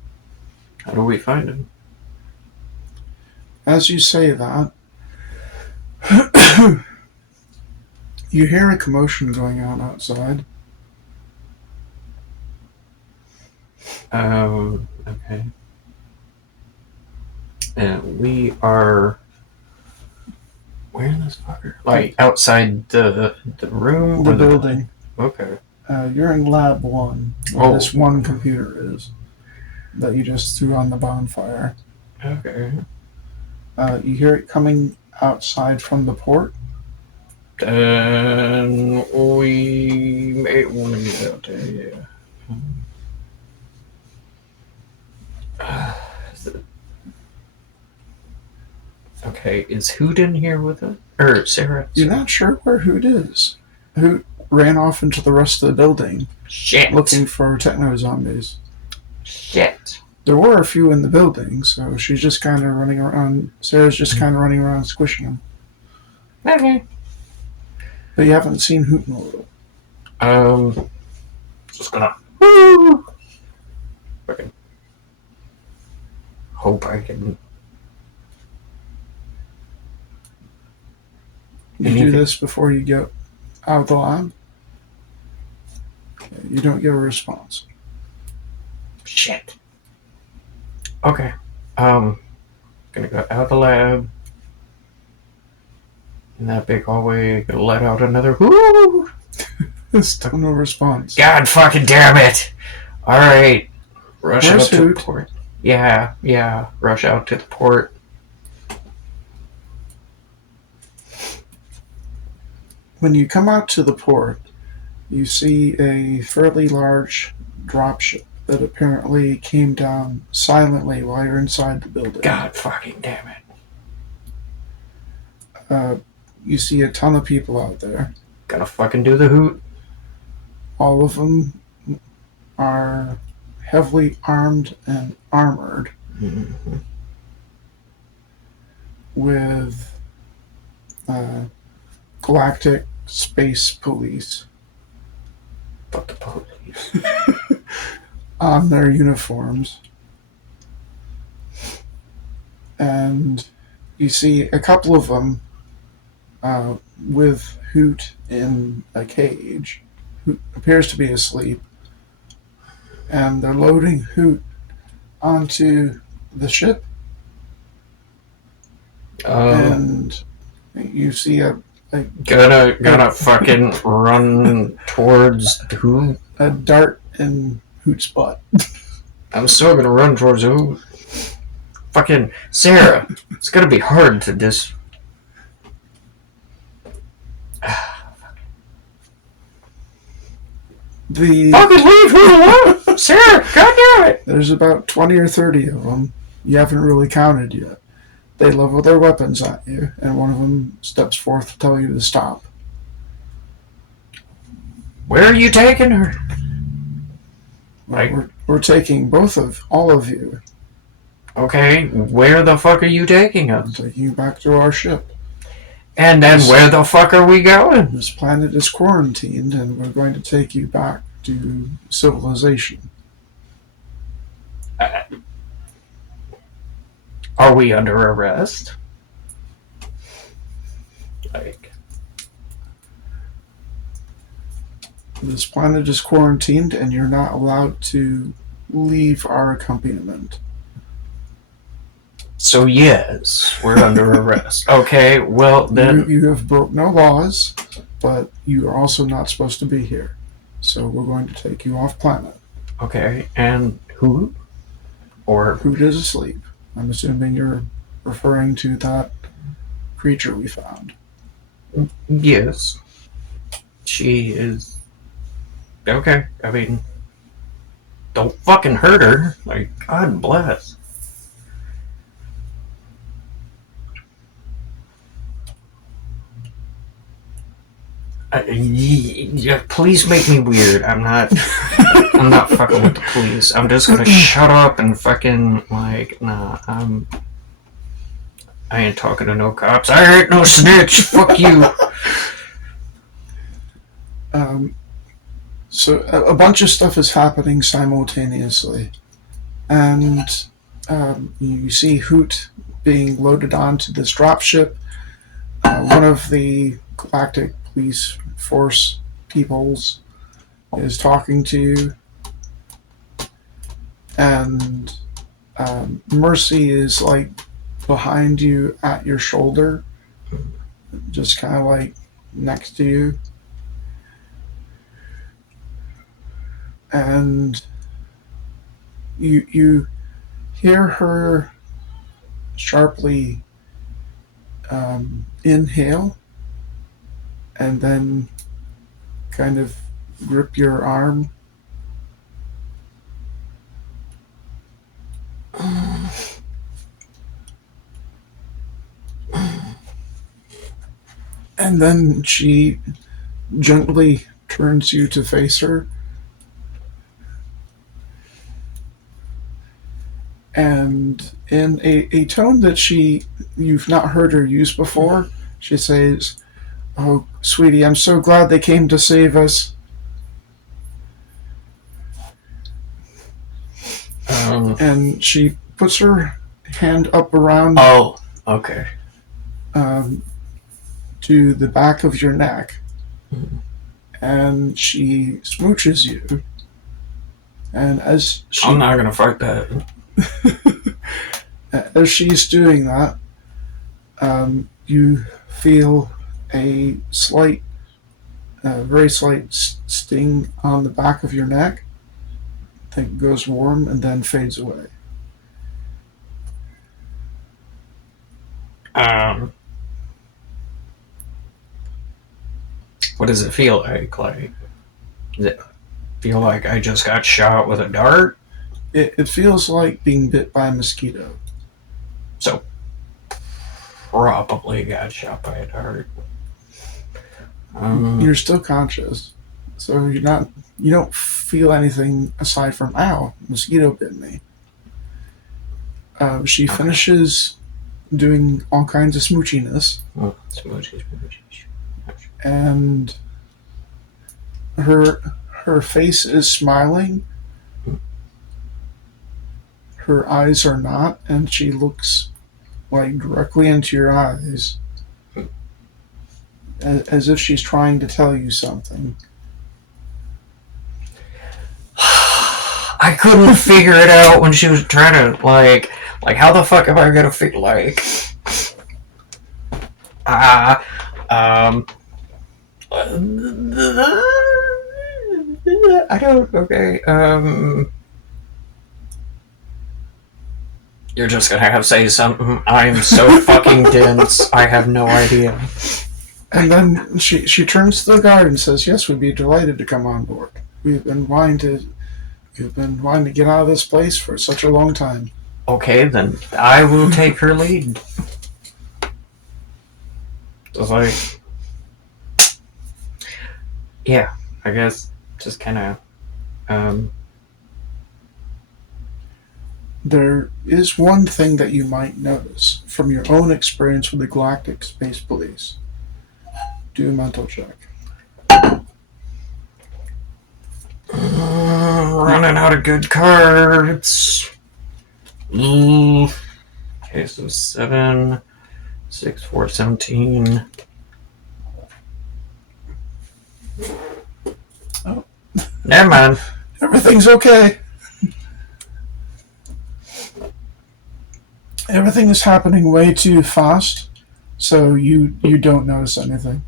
how do we find him? As you say that, you hear a commotion going on outside. Okay. And we are. Where in this fucker? Like outside the room? The or building. Okay. You're in Lab 1, where this one computer is that you just threw on the bonfire. Okay. You hear it coming outside from the port. Then we may want to get out there, yeah. Okay, is Hoot in here with us? Or Sarah? You're not sure where Hoot is. Hoot ran off into the rest of the building. Shit. Looking for techno zombies. Shit. There were a few in the building, so she's just kind of running around. Sarah's just kind of running around squishing them. Okay. But you haven't seen Hoot in a little. Just gonna. Woo! Okay. Hope I can. You do this before you go Out of the lab? Okay, you don't get a response. Shit. Okay. Gonna go out of the lab. In that big hallway, gonna let out another whoo! Still no response. God fucking damn it! Alright. Rush Where's out to the Hoot? port. Yeah. Rush out to the port. When you come out to the port, you see a fairly large dropship that apparently came down silently while you're inside the building. God fucking damn it. You see a ton of people out there. Gotta fucking do the hoot. All of them are heavily armed and armored Mm-hmm. with galactic space police Fuck the police. on their uniforms. And you see a couple of them with Hoot in a cage, who appears to be asleep, and they're loading Hoot onto the ship, and you see a Gonna fucking run towards who? a dart in Hoot's butt. I'm still gonna run towards who? Fucking Sarah. It's gonna be hard to The fucking leave her alone, Sarah. God damn it. There's about 20 or 30 of them. You haven't really counted yet. They level their weapons at you, and one of them steps forth to tell you to stop. Where are you taking her? We're taking all of you. Okay, where the fuck are you taking I'm us? taking you back to our ship. And then where the fuck are we going? This planet is quarantined, and we're going to take you back to civilization. Are we under arrest? This planet is quarantined, and you're not allowed to leave our accompaniment. So yes, we're under arrest. Okay, well then. You have broke no laws, but you are also not supposed to be here. So we're going to take you off planet. Okay, and who? Or Hoot is asleep. I'm assuming you're referring to that creature we found. yes, she is. Okay, I mean, don't fucking hurt her. Like, God bless. Yeah, please make me weird. I'm not fucking with the police. I'm just gonna shut up and fucking nah. I ain't talking to no cops. I ain't no snitch. Fuck you. So a bunch of stuff is happening simultaneously, and you see Hoot being loaded onto this dropship. One of the galactic police force peoples is talking to you, and Mercy is like behind you at your shoulder, just kind of like next to you, and you hear her sharply inhale and then kind of grip your arm. And then she gently turns you to face her. And in a tone that you've not heard her use before, she says, "Oh, sweetie, I'm so glad they came to save us." And she puts her hand up around Oh, okay. to the back of your neck and she smooches you. And I'm not gonna fight that. as she's doing that, you feel a very slight sting on the back of your neck. That goes warm and then fades away. What does it feel like? Does it feel like I just got shot with a dart? It feels like being bit by a mosquito. So, probably got shot by a dart. You're still conscious, so you don't feel anything aside from "ow, mosquito bit me." She finishes doing all kinds of smoochiness, and her face is smiling. Her eyes are not, and she looks like directly into your eyes, as if she's trying to tell you something. I couldn't figure it out when she was trying to like how the fuck am I gonna figure I don't. Okay. You're just gonna have to say something. I'm so fucking dense. I have no idea. And then she turns to the guard and says, "Yes, we'd be delighted to come on board. We've been wanting to get out of this place for such a long time." Okay, then I will take her lead. Just like, yeah, I guess just kind of. There is one thing that you might notice from your own experience with the Galactic Space Police. Do a mental check. Running out of good cards. Okay, so 7, 6, 4, 17. Oh. Never mind. Everything's okay. Everything is happening way too fast, so you don't notice anything.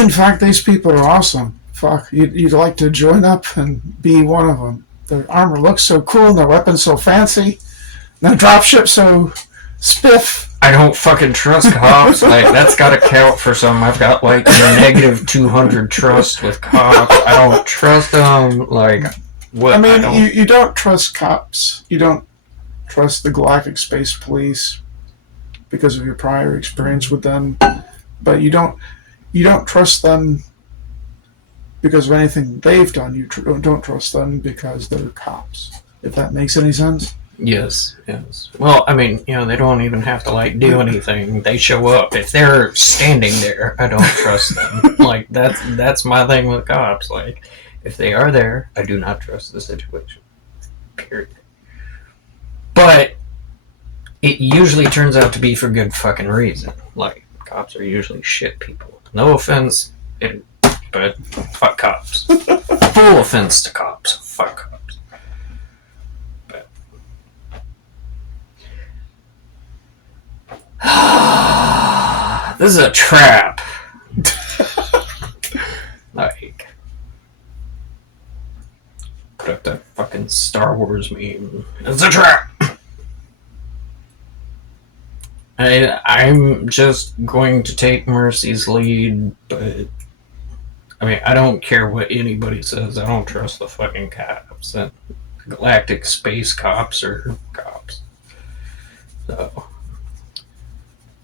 In fact, these people are awesome. Fuck, you'd like to join up and be one of them. Their armor looks so cool, and their weapons so fancy, and their dropship so spiff. I don't fucking trust cops. Like, that's gotta count for something. I've got like negative 200 trust with cops. I don't trust them. Like, what? I mean, you don't trust cops. You don't trust the Galactic Space Police because of your prior experience with them, but you don't trust them because of anything they've done. You don't trust them because they're cops. If that makes any sense. Yes. Well, I mean, they don't even have to like do anything. They show up. If they're standing there, I don't trust them. Like that's my thing with cops. Like, if they are there, I do not trust the situation. Period. But it usually turns out to be for good fucking reason. Like, cops are usually shit people. No offense, but fuck cops. Full offense to cops. Fuck cops. This is a trap. Like, put up that fucking Star Wars meme. It's a trap. I'm just going to take Mercy's lead, but I mean, I don't care what anybody says. I don't trust the fucking cops. And Galactic Space Cops are cops.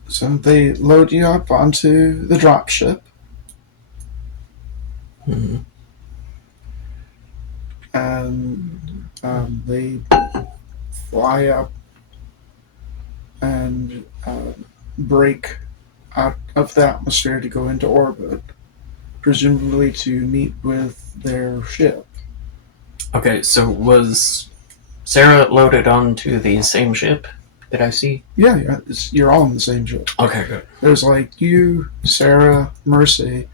So they load you up onto the dropship. Mm-hmm. And they fly up and break out of the atmosphere to go into orbit, presumably to meet with their ship. Okay, so was Sarah loaded onto the same ship Did I see? Yeah, you're all in the same ship. Okay, good. There's like you, Sarah, Mercy,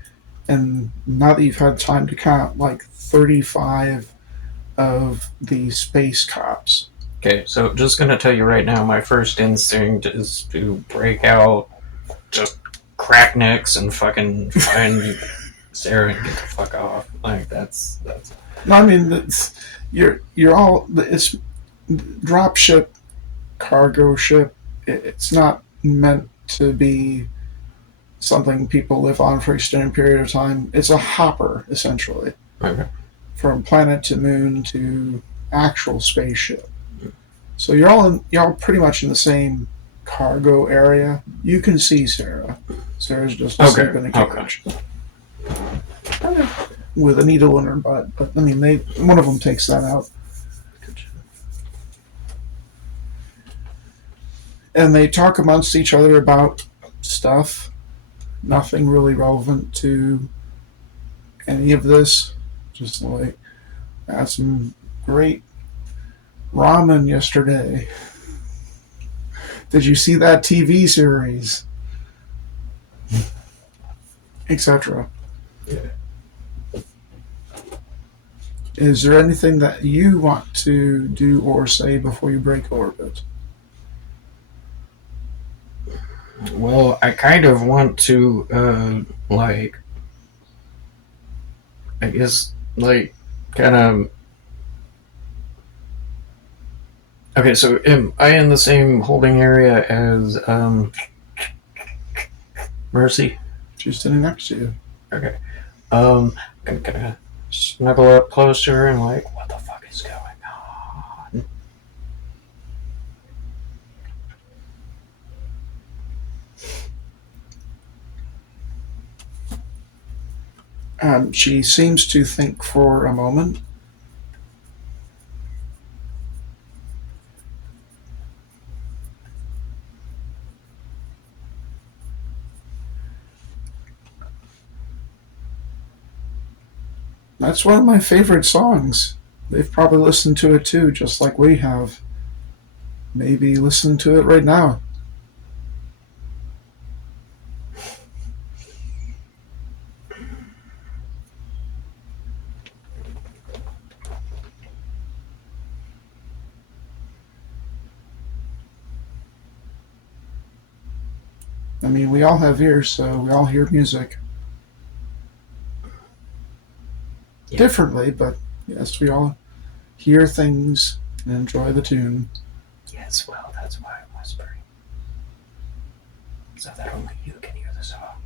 and now that you've had time to count, like 35 of the space cops. Okay, so just gonna tell you right now, my first instinct is to break out, just crack necks and fucking find Sarah and get the fuck off. Like that's. No, I mean you're all it's drop ship, cargo ship. It's not meant to be something people live on for an extended period of time. It's a hopper essentially, Okay. from planet to moon to actual spaceship. So you're all pretty much in the same cargo area. You can see Sarah. Sarah's just asleep in a cage with a needle in her butt. But I mean, one of them takes that out, and they talk amongst each other about stuff. Nothing really relevant to any of this. Just like, I had some great ramen yesterday. Did you see that TV series? Etc. Yeah. Is there anything that you want to do or say before you break orbit? Well, I kind of want to, I guess, kind of. Okay, so am I in the same holding area as, Mercy? She's sitting next to you. Okay. I'm gonna snuggle up closer and what the fuck is going on? She seems to think for a moment. That's one of my favorite songs. They've probably listened to it too, just like we have. Maybe listen to it right now. I mean, we all have ears, so we all hear music. Yeah. Differently, but yes, we all hear things and enjoy the tune. Yes, well, that's why I'm whispering. So that only you can hear the song.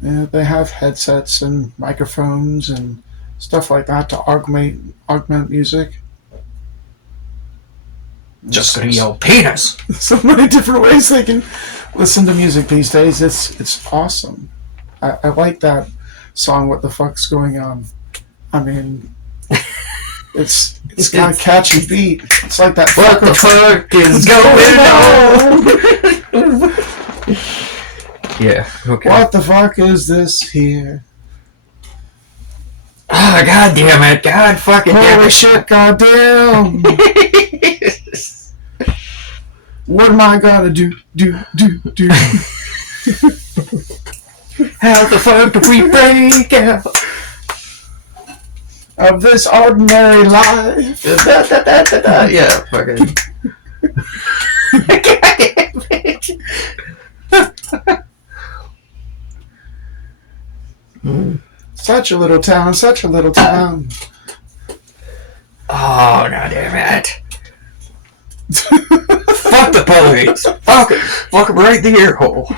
Yeah, they have headsets and microphones and stuff like that to augment music. Just gonna yell penis! So many different ways they can listen to music these days. It's awesome. I like that song, What the Fuck's Going On. I mean, it's got a catchy beat. It's like that. What the fuck is going on? Yeah, okay. What the fuck is this here? Ah, god damn it. God fucking damn Holy it. shit, goddamn. What am I gonna do? How the fuck do we break out of this ordinary life? Yeah, fucking. Such a little town, such a little town. Oh, god damn it. Fuck the police. Fuck him right in the ear hole.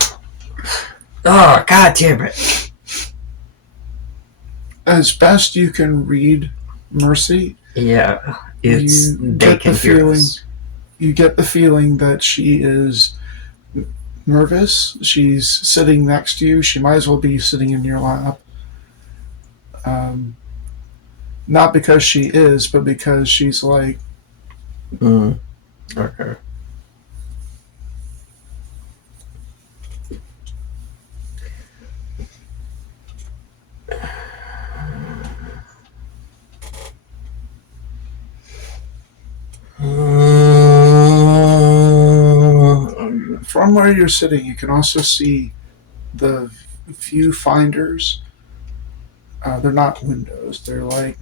Oh, god damn it. As best you can read Mercy, Yeah, it's you they get can the hear feeling. this. You get the feeling that she is nervous. She's sitting next to you. She might as well be sitting in your lap. Not because she is, but because she's like. Okay. from where you're sitting, you can also see the viewfinders. They're not windows. They're like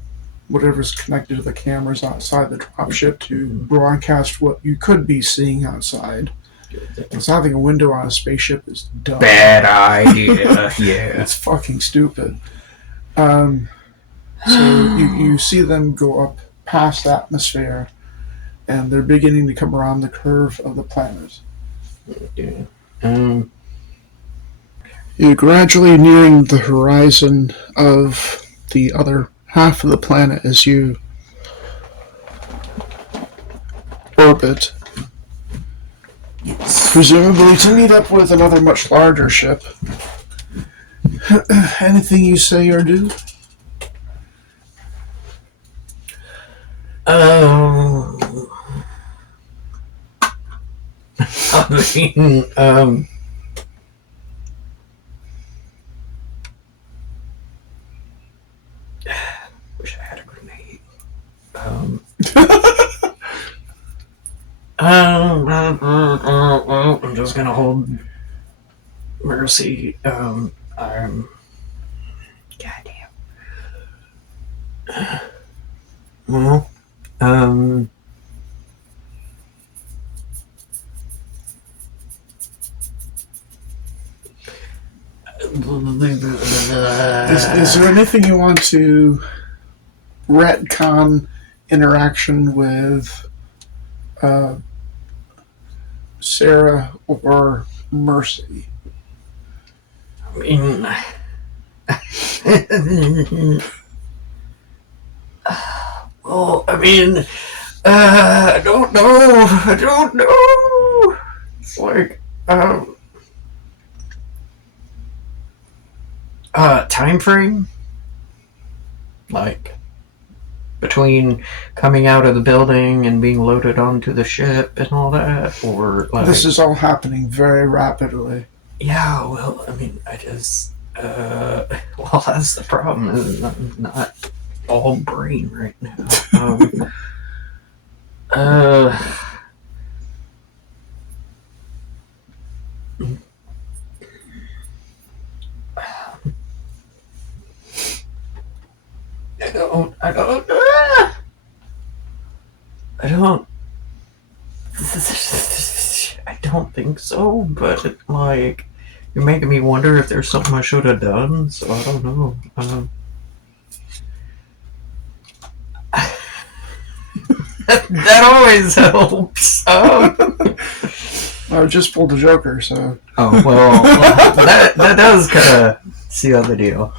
whatever's connected to the cameras outside the dropship to broadcast what you could be seeing outside. Because having a window on a spaceship is dumb. Bad idea. Yeah. It's fucking stupid. So you see them go up past the atmosphere, and they're beginning to come around the curve of the planet. Yeah. You're gradually nearing the horizon of the other half of the planet as you orbit. Presumably to meet up with another much larger ship. Anything you say or do? I mean, wish I had a grenade. I'm just gonna hold Mercy. Goddamn. Well, Is there anything you want to retcon interaction with Sarah or Mercy? I mean, well, I mean, I don't know. It's like, time frame? Like, between coming out of the building and being loaded onto the ship and all that? Or, like... This is all happening very rapidly. Yeah, well, I mean, I just... well, that's the problem. I'm not all brain right now. I don't think so, but, like, you're making me wonder if there's something I should have done, so I don't know. That always helps. I just pulled the Joker, so... Oh, well, that does kind of seal the deal.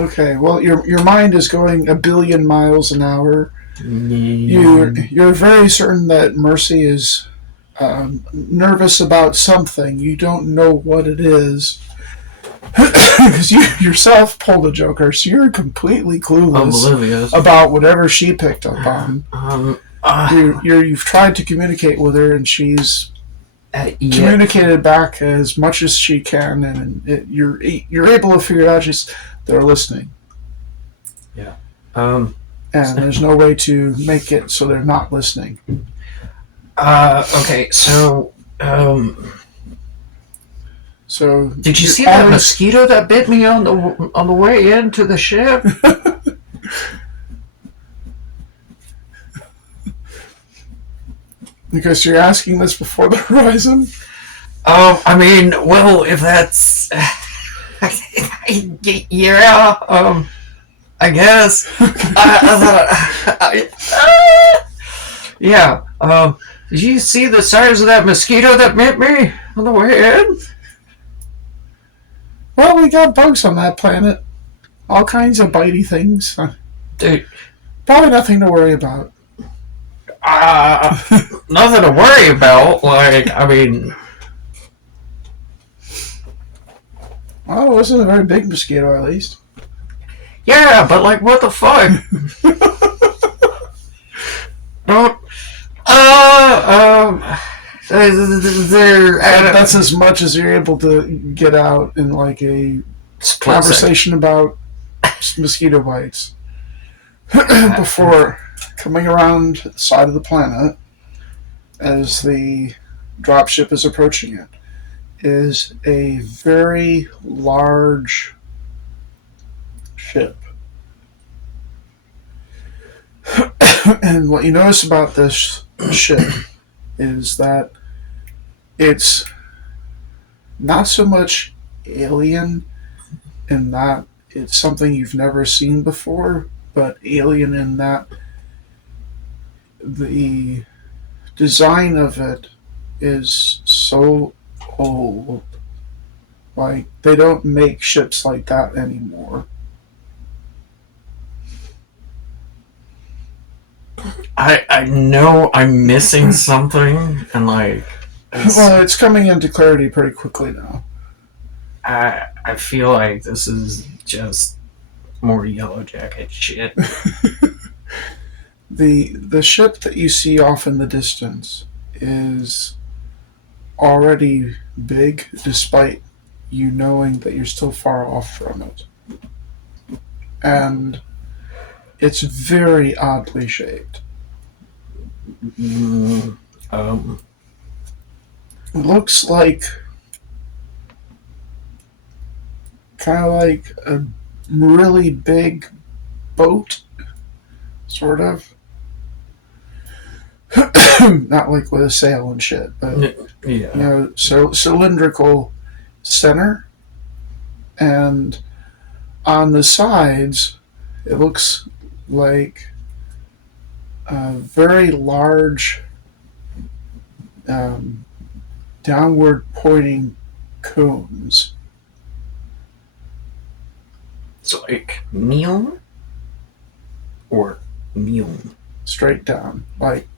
Okay, well, your mind is going 1 billion miles an hour. You're very certain that Mercy is nervous about something. You don't know what it is. Because you yourself pulled a Joker, so you're completely clueless about whatever she picked up on. You've tried to communicate with her, and she's communicated back as much as she can, and you're able to figure out they're listening. Yeah. And there's no way to make it so they're not listening. Okay, so, So did you see that mosquito that bit me on the way into the ship? Because you're asking this before the horizon? I mean, well, if that's... yeah, I guess. Yeah, did you see the size of that mosquito that bit me on the way in? Well, we got bugs on that planet. All kinds of bitey things. Dude. Probably nothing to worry about. Nothing to worry about. Like, I mean... Well, it wasn't a very big mosquito, at least. Yeah, but like, what the fuck? Don't... That's as much as you're able to get out in like a conversation about mosquito bites. Before coming around the side of the planet, as the dropship is approaching it is a very large ship. And what you notice about this ship is that it's not so much alien in that it's something you've never seen before, but alien in that the design of it is so old. Like, they don't make ships like that anymore. I know I'm missing something, and like, Well, it's coming into clarity pretty quickly now. I feel like this is just more Yellow Jacket shit. The ship that you see off in the distance is already big, despite you knowing that you're still far off from it. And it's very oddly shaped. It looks like kind of like a really big boat, sort of. Not like with a sail and shit, but yeah. So cylindrical center, and on the sides, it looks like very large, downward pointing cones. So like neon or neon? Straight down, like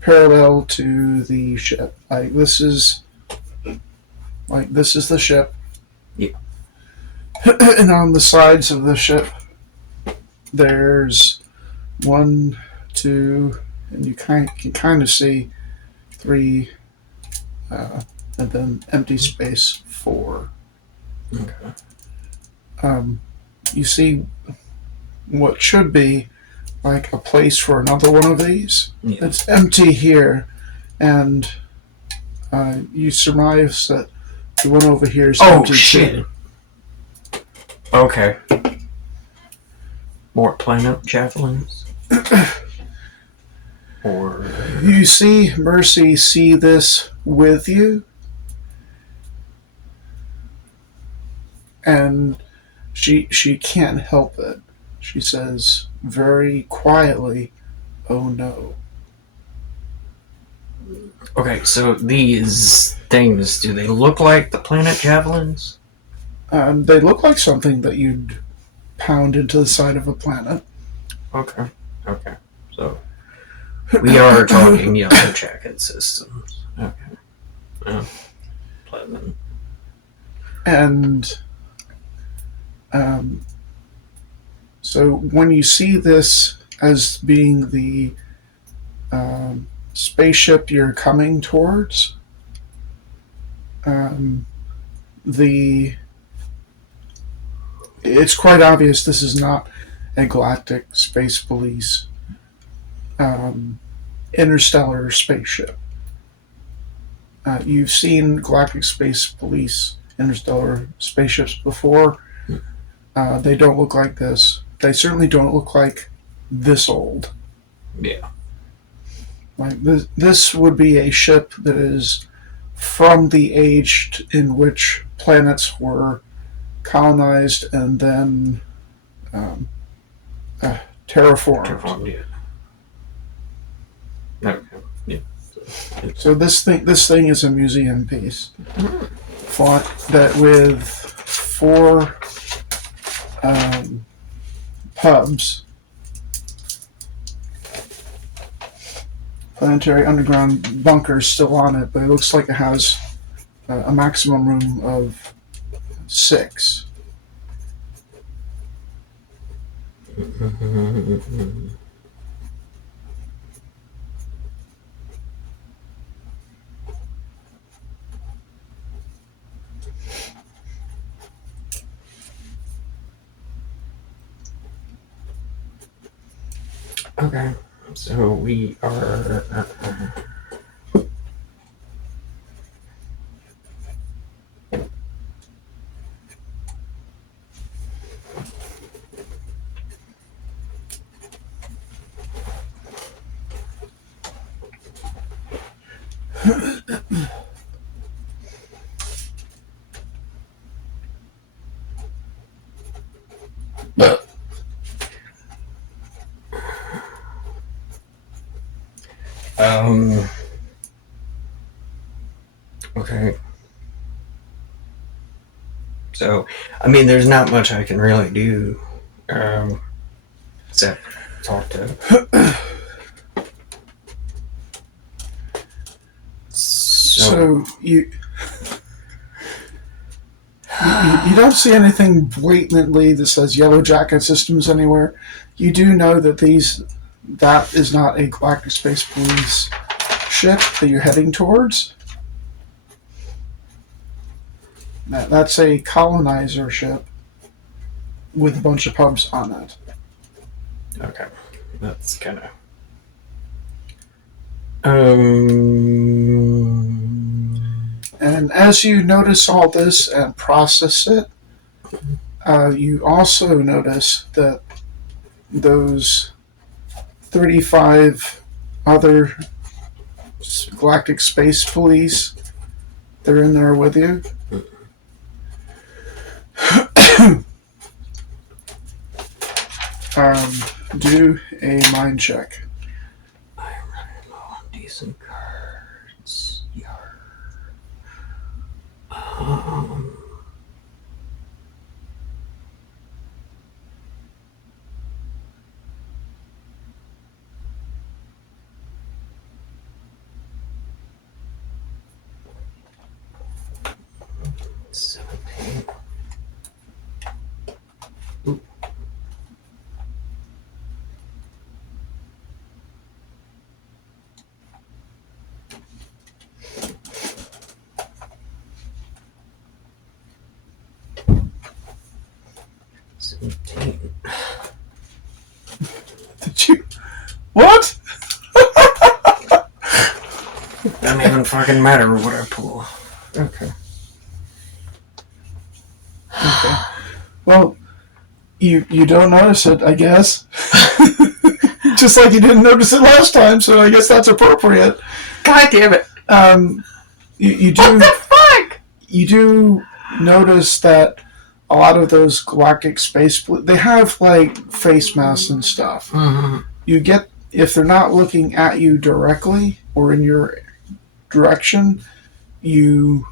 parallel to the ship. This is the ship. Yeah. And on the sides of the ship, there's 1, 2, and you can kind of see 3, and then empty space 4. Okay. You see what should be like a place for another one of these. Yeah. It's empty here, and you surmise that the one over here is empty shit. too. Okay. More planet javelins? Or You see Mercy see this with you, and she can't help it. She says very quietly, "Oh no." okay, so these things, do they look like the planet javelins? They look like something that you'd pound into the side of a planet. Okay. So we are talking Yellow Jacket systems. Okay. Yeah. Pleasant. And so when you see this as being the spaceship you're coming towards, it's quite obvious this is not a galactic space police interstellar spaceship. You've seen galactic space police interstellar spaceships before. They don't look like this. They certainly don't look like this old. Yeah. Like this would be a ship that is from the age in which planets were colonized and then terraformed. Yeah. Okay. Yeah. So this thing is a museum piece, font that with 4 pubs, planetary underground bunkers still on it, but it looks like it has a maximum room of 6. Okay, so we are Okay. So, I mean, there's not much I can really do, except talk to. So you don't see anything blatantly that says Yellow Jacket Systems anywhere. You do know that that is not a Galactic Space Police ship that you're heading towards. That's a colonizer ship with a bunch of pubs on it. Okay, that's kind of. And as you notice all this and process it, you also notice that those 35 other Galactic Space Police, they're in there with you. Do a mind check. I'm running low on decent cards. Yarr. 17. Ooh. Did you? What? Doesn't even fucking matter what I pull. Okay. Okay. Well, you don't notice it, I guess. Just like you didn't notice it last time, so I guess that's appropriate. God damn it! You do. What the fuck? You do notice that a lot of those Galactic Space, they have like face masks and stuff. Mm-hmm. You get, if they're not looking at you directly or in your direction, you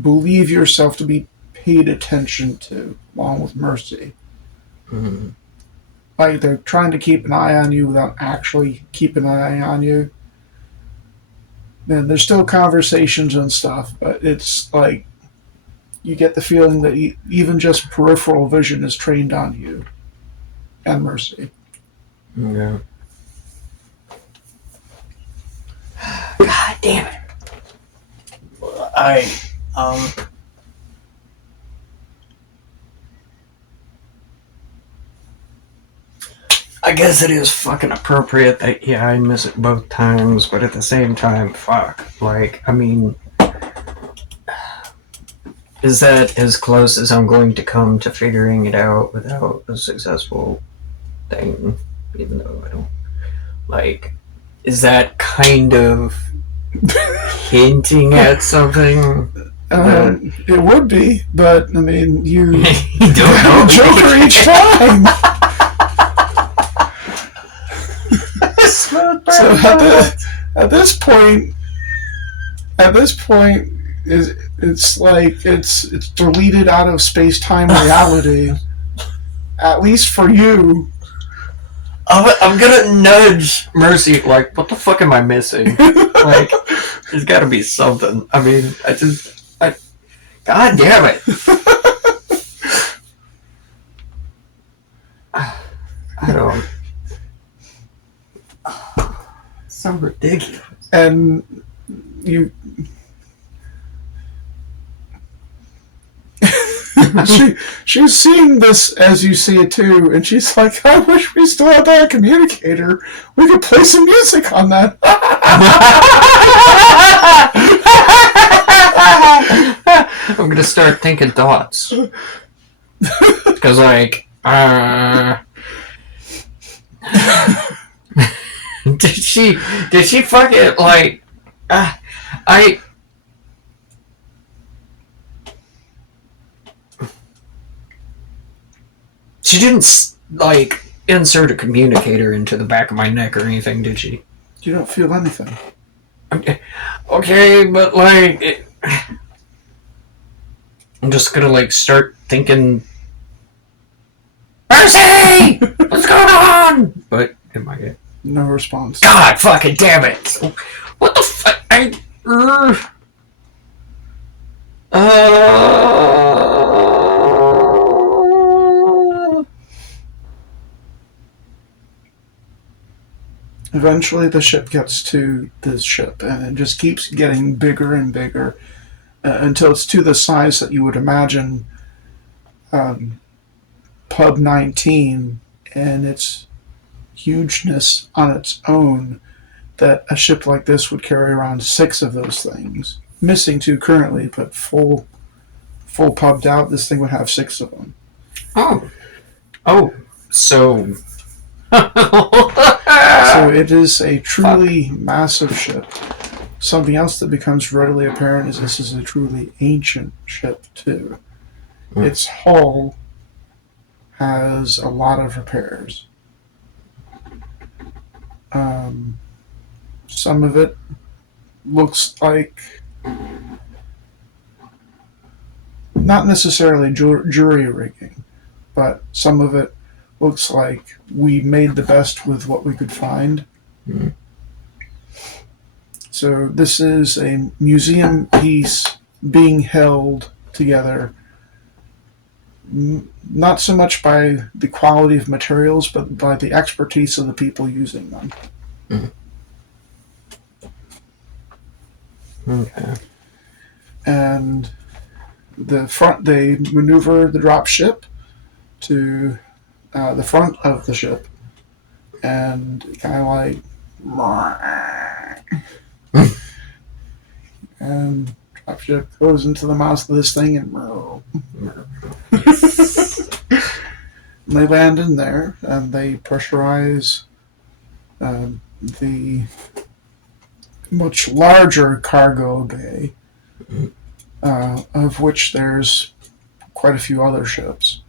believe yourself to be paid attention to, along with Mercy. Mm-hmm. Like they're trying to keep an eye on you without actually keeping an eye on you. And there's still conversations and stuff, but it's like you get the feeling that even just peripheral vision is trained on you and Mercy. Yeah. God damn it! I guess it is fucking appropriate that, yeah, I miss it both times, but at the same time, fuck. Like, I mean, is that as close as I'm going to come to figuring it out without a successful thing? Even though I don't, like, is that kind of hinting at something? It would be, but I mean, you don't know. Joker each time. So at this point, it's like it's deleted out of space-time reality. At least for you. I'm gonna nudge Mercy, like, what the fuck am I missing? Like, there's gotta be something. I mean, God damn it. I don't. It's so ridiculous. And you. She's seeing this as you see it too, and she's like, I wish we still had that communicator. We could play some music on that. I'm gonna start thinking thoughts. Because, like, did she fucking, like, She didn't, like, insert a communicator into the back of my neck or anything, did she? You don't feel anything. Okay, but, like... I'm just gonna, like, start thinking... Mercy! What's going on? But, am I good? No response. God fucking damn it! What the fuck? Eventually the ship gets to this ship, and it just keeps getting bigger and bigger until it's to the size that you would imagine Pub 19 and its hugeness on its own, that a ship like this would carry around 6 of those things. Missing 2 currently, but full pubbed out, this thing would have 6 of them. So... So it is a truly massive ship. Something else that becomes readily apparent is this is a truly ancient ship, too. Its hull has a lot of repairs. Some of it looks like not necessarily jury rigging, but some of it looks like we made the best with what we could find. So this is a museum piece being held together, not so much by the quality of materials, but by the expertise of the people using them. Okay. And they maneuver the drop ship to the front of the ship, and kind of like, and dropship goes into the mouth of this thing, and they land in there, and they pressurize the much larger cargo bay, of which there's quite a few other ships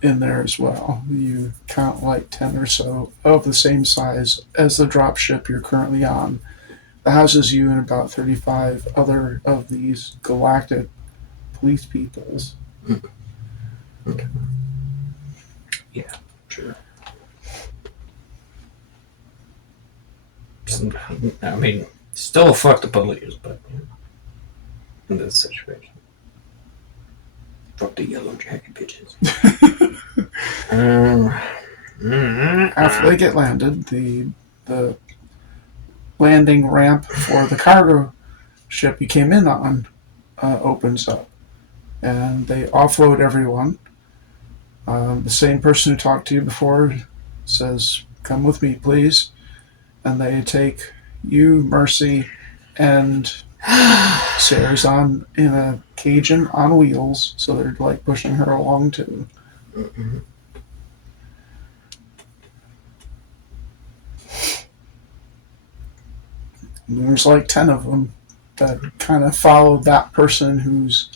in there as well. You count like 10 or so of the same size as the drop ship you're currently on. That houses you and about 35 other of these galactic police peoples. Okay. Yeah, sure. I mean, still fuck the police, but in this situation. Fuck the yellow jacket bitches. After they get landed, the landing ramp for the cargo ship you came in on opens up, and they offload everyone. The same person who talked to you before says, "Come with me, please," and they take you, Mercy, and Sarah's on in a Cajun on wheels, so they're like pushing her along too. And there's like 10 of them that kind of follow that person who's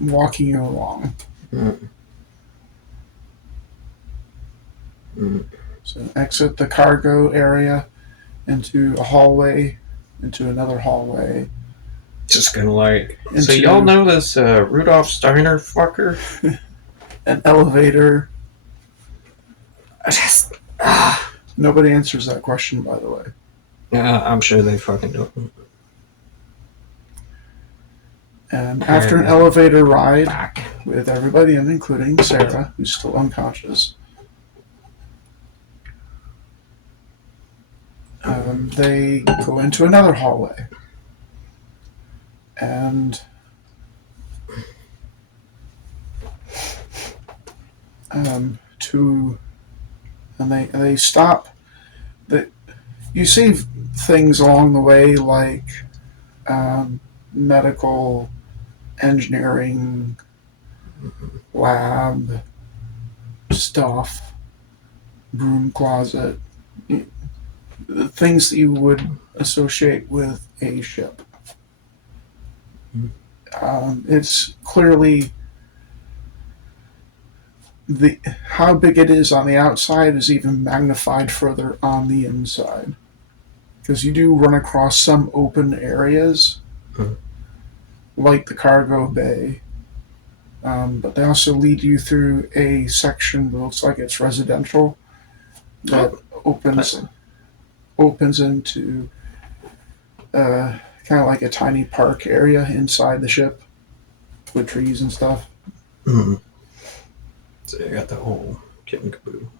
walking you along. So exit the cargo area into a hallway, into another hallway. Just gonna like... So y'all know this Rudolph Steiner fucker? An elevator. Nobody answers that question, by the way. Yeah, I'm sure they fucking don't. And after an elevator ride with everybody in, including Sarah, who's still unconscious, they go into another hallway. And they stop. You see things along the way like medical, engineering, lab stuff, broom closet, things that you would associate with a ship. It's clearly how big it is on the outside is even magnified further on the inside, because you do run across some open areas, like the cargo bay, but they also lead you through a section that looks like it's residential that opens into kind of like a tiny park area inside the ship with trees and stuff. Mm-hmm. So you got the whole kit and caboodle.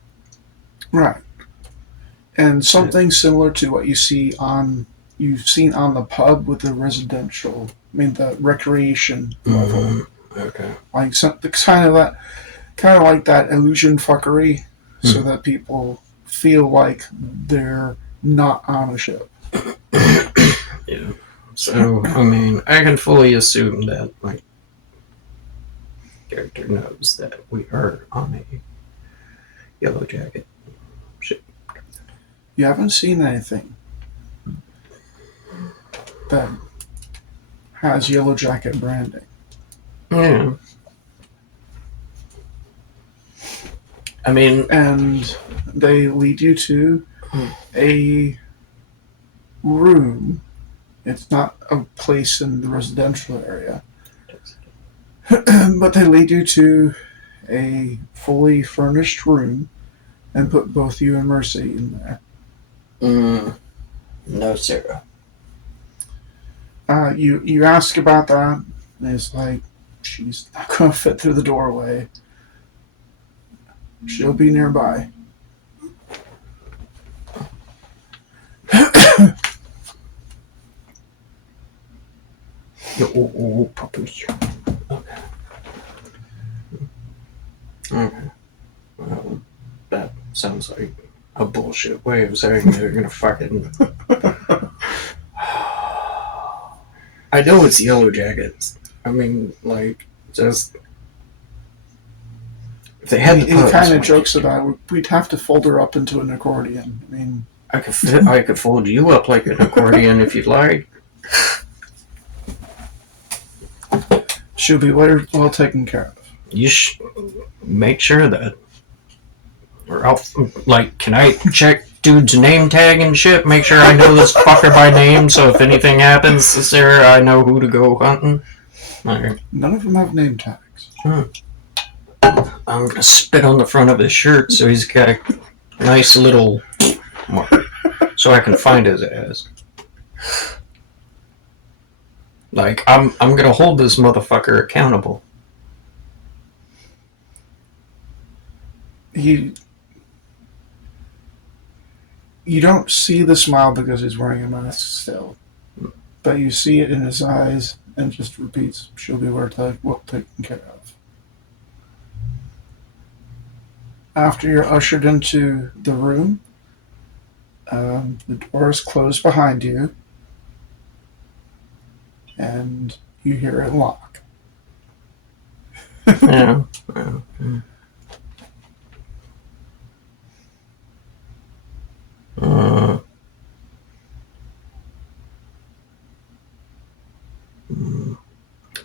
Right. And something similar to what you've seen on the pub with the the recreation level. Okay. Like kind of like that illusion fuckery, so that people feel like they're not on a ship. Yeah. So I can fully assume that my character knows that we are on a Yellow Jacket ship. You haven't seen anything that has Yellow Jacket branding. Yeah. And they lead you to a room. It's not a place in the residential area. But they lead you to a fully furnished room and put both you and Mercy in there. No, Sarah. You ask about that, and it's like, she's not going to fit through the doorway. She'll be nearby. Yo, puppy. Okay. Well, that sounds like a bullshit way of saying they're gonna fucking. I know it's Yellow Jackets. Just. If they had he kind of jokes about we'd have to fold her up into an accordion. I could fold you up like an accordion if you'd like. She'll be well taken care of. You make sure of that. Or I'll, can I check dude's name tag and shit? Make sure I know this fucker by name, so if anything happens to Sarah, I know who to go hunting? Okay. None of them have name tags. I'm gonna spit on the front of his shirt so he's got a nice little mark, so I can find his ass. I'm gonna hold this motherfucker accountable. You don't see the smile because he's wearing a mask still, but you see it in his eyes, and just repeats, she'll be well taken care of. After you're ushered into the room, the door is closed behind you, and you hear it lock. Yeah.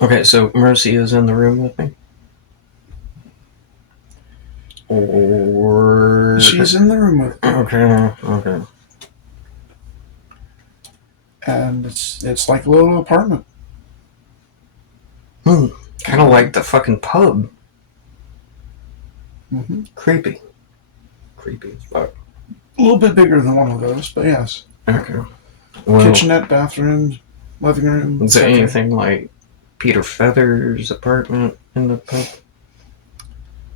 Okay, so Mercy is in the room with me? Or... She's in the room with me. Okay. And it's like a little apartment. Kind of like the fucking pub. Mm-hmm. Creepy as fuck. A little bit bigger than one of those, but yes. Okay. Well, kitchenette, bathroom, living room. Is there anything like Peter Feather's apartment in the pub?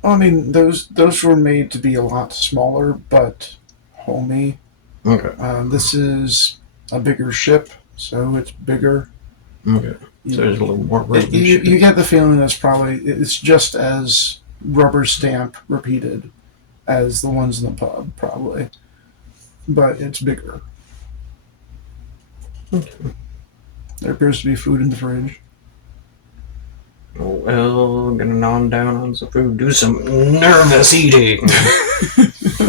Well, those were made to be a lot smaller, but homey. Okay. This is a bigger ship, so it's bigger. Okay. So there's a little more room. You get the feeling it's just as rubber stamp repeated as the ones in the pub, probably. But it's bigger. Okay. There appears to be food in the fridge. Well, I'm gonna nom down on some food, do some nervous eating.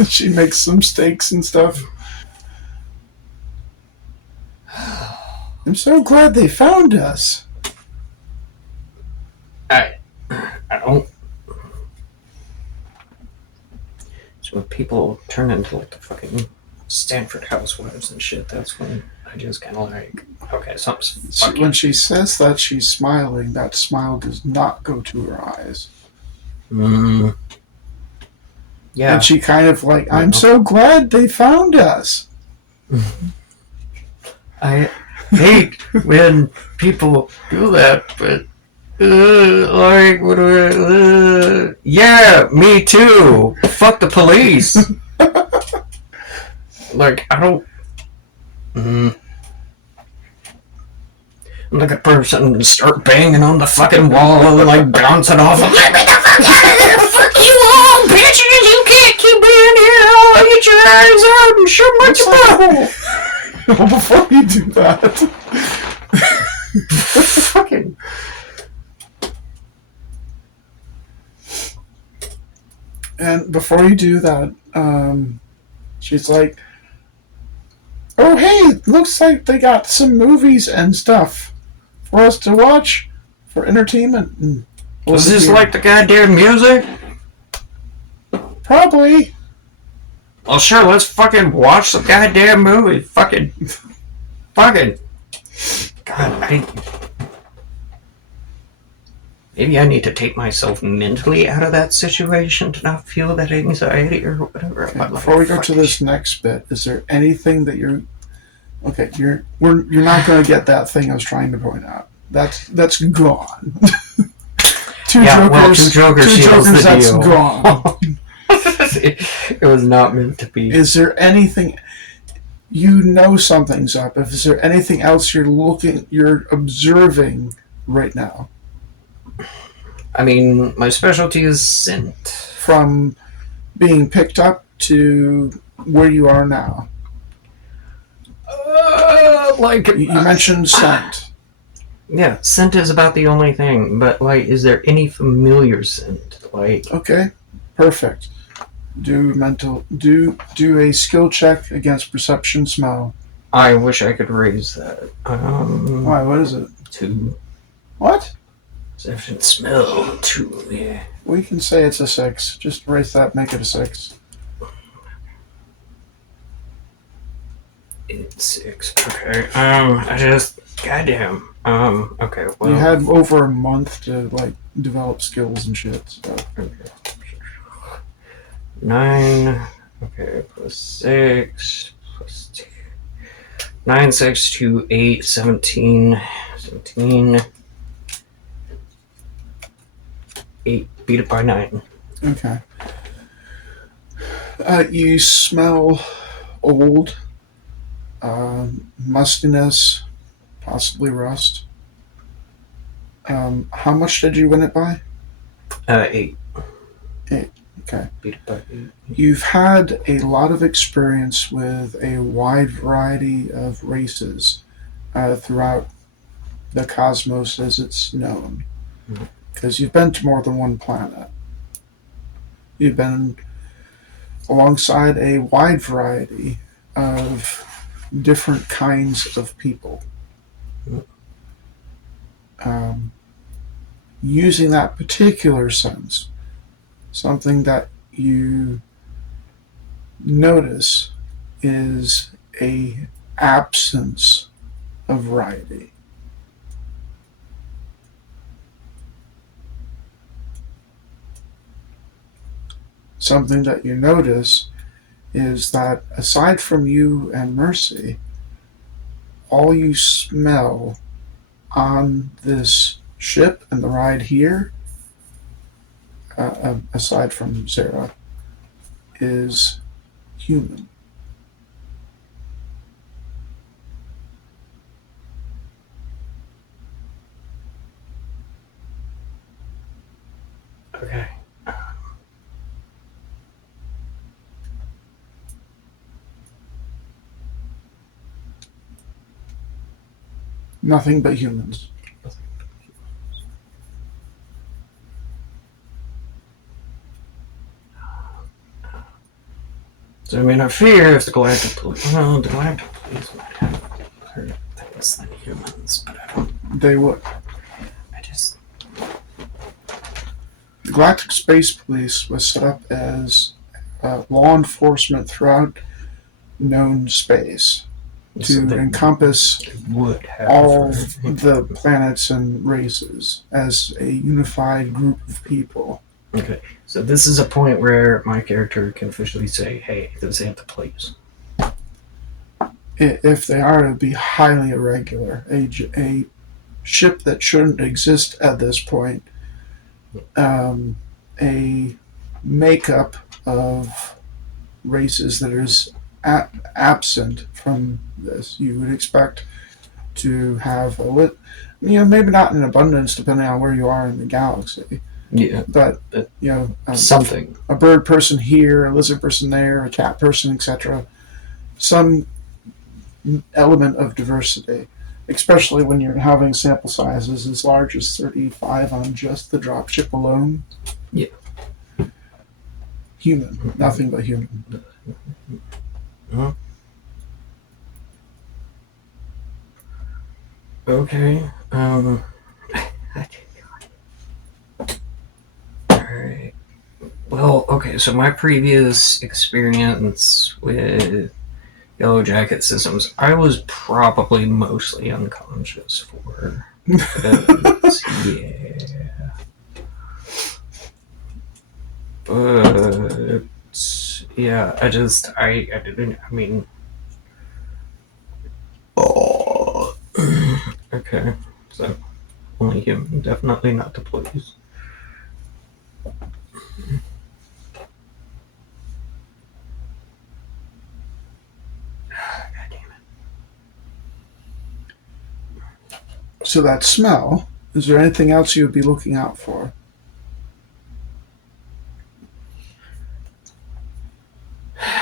She makes some steaks and stuff. I'm so glad they found us. I don't. So when people turn into like the fucking Stanford housewives and shit, that's when I just kind of like, okay, something's fucking. When she says that she's smiling, that smile does not go to her eyes. Yeah. And she kind of like, I'm so glad they found us. I hate when people do that, but like, yeah, me too. Fuck the police. Like, I don't. I'm like a person and start banging on the fucking wall and like bouncing off. Let me the fuck out of here! Fuck you all, bitches! You can't keep being here! I'll get your eyes out and shut my butthole! Well, before you do that, Fucking. and before you do that, she's like, "Oh, hey, looks like they got some movies and stuff for us to watch for entertainment." And Was this like the goddamn music? Probably. Well, sure, let's fucking watch the goddamn movie. Fucking. God, maybe I need to take myself mentally out of that situation to not feel that anxiety or whatever. Okay, before we go to this next bit, is there anything that you're... Okay, you're not going to get that thing I was trying to point out. That's gone. Two jokers, that's deal. gone. It was not meant to be. Is there anything... You know something's up. Is there anything else you're observing right now? I mean, my specialty is scent. From being picked up to where you are now. You mentioned scent. Yeah, scent is about the only thing. But like, is there any familiar scent? Like, okay, perfect. Do a skill check against perception smell. I wish I could raise that. Why? What is it? 2. What? Perception smell 2. Yeah. We can say it's a 6. Just raise that, make it a 6. It's 6. Okay. I just goddamn. Okay. Well, you had over a month to like develop skills and shit. So. Okay. 9. Okay. Plus 6. Plus 2. 9, 6, 2, 8, 17. 17. 8. Beat it by 9. Okay. You smell old, mustiness, possibly rust. How much did you win it by? 8. 8. Okay. Beat it by 8. You've had a lot of experience with a wide variety of races throughout the cosmos as it's known. Because you've been to more than one planet. You've been alongside a wide variety of different kinds of people. Using that particular sense, something that you notice is a absence of variety. Something that you notice is that aside from you and Mercy, all you smell on this ship and the ride here, aside from Sarah, is human. Okay. Nothing but humans. So I mean, I fear if the Galactic Police... Well, the Galactic Police might have other things than humans, but I don't... They would. I just... Galactic Space Police was set up as law enforcement throughout known space So to they encompass would have all the planets and races as a unified group of people. Okay, so this is a point where my character can officially say, "Hey, this ain't the place." If they are, to be highly irregular. A ship that shouldn't exist at this point. A makeup of races that is absent from this. You would expect to have maybe not in abundance depending on where you are in the galaxy. Yeah, But something. A bird person here, a lizard person there, a cat person, etc. Some element of diversity, especially when you're having sample sizes as large as 35 on just the dropship alone. Yeah. Human, nothing but human. Huh? Okay. Alright. Well, okay, so my previous experience with Yellow Jacket systems, I was probably mostly unconscious for. Yeah. But yeah, I didn't. I mean, oh, okay. So only human, definitely not the police. God damn it. So that smell, is there anything else you would be looking out for?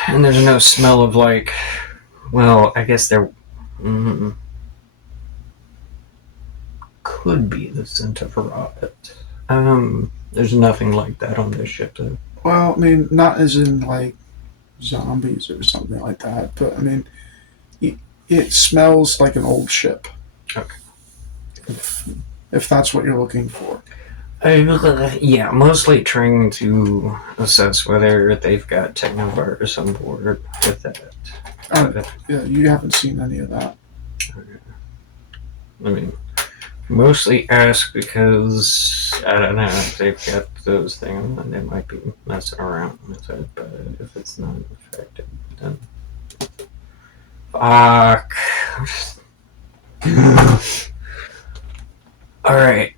And there's no smell of like, well, I guess there could be the scent of rot. There's nothing like that on this ship though. Well, I mean, not as in like zombies or something like that, but I mean, it smells like an old ship. Okay. If that's what you're looking for. Yeah, mostly trying to assess whether they've got technovirus on board with that. Yeah, you haven't seen any of that. I mean, mostly ask because I don't know if they've got those things and they might be messing around with it, but if it's not effective, then fuck. Alright,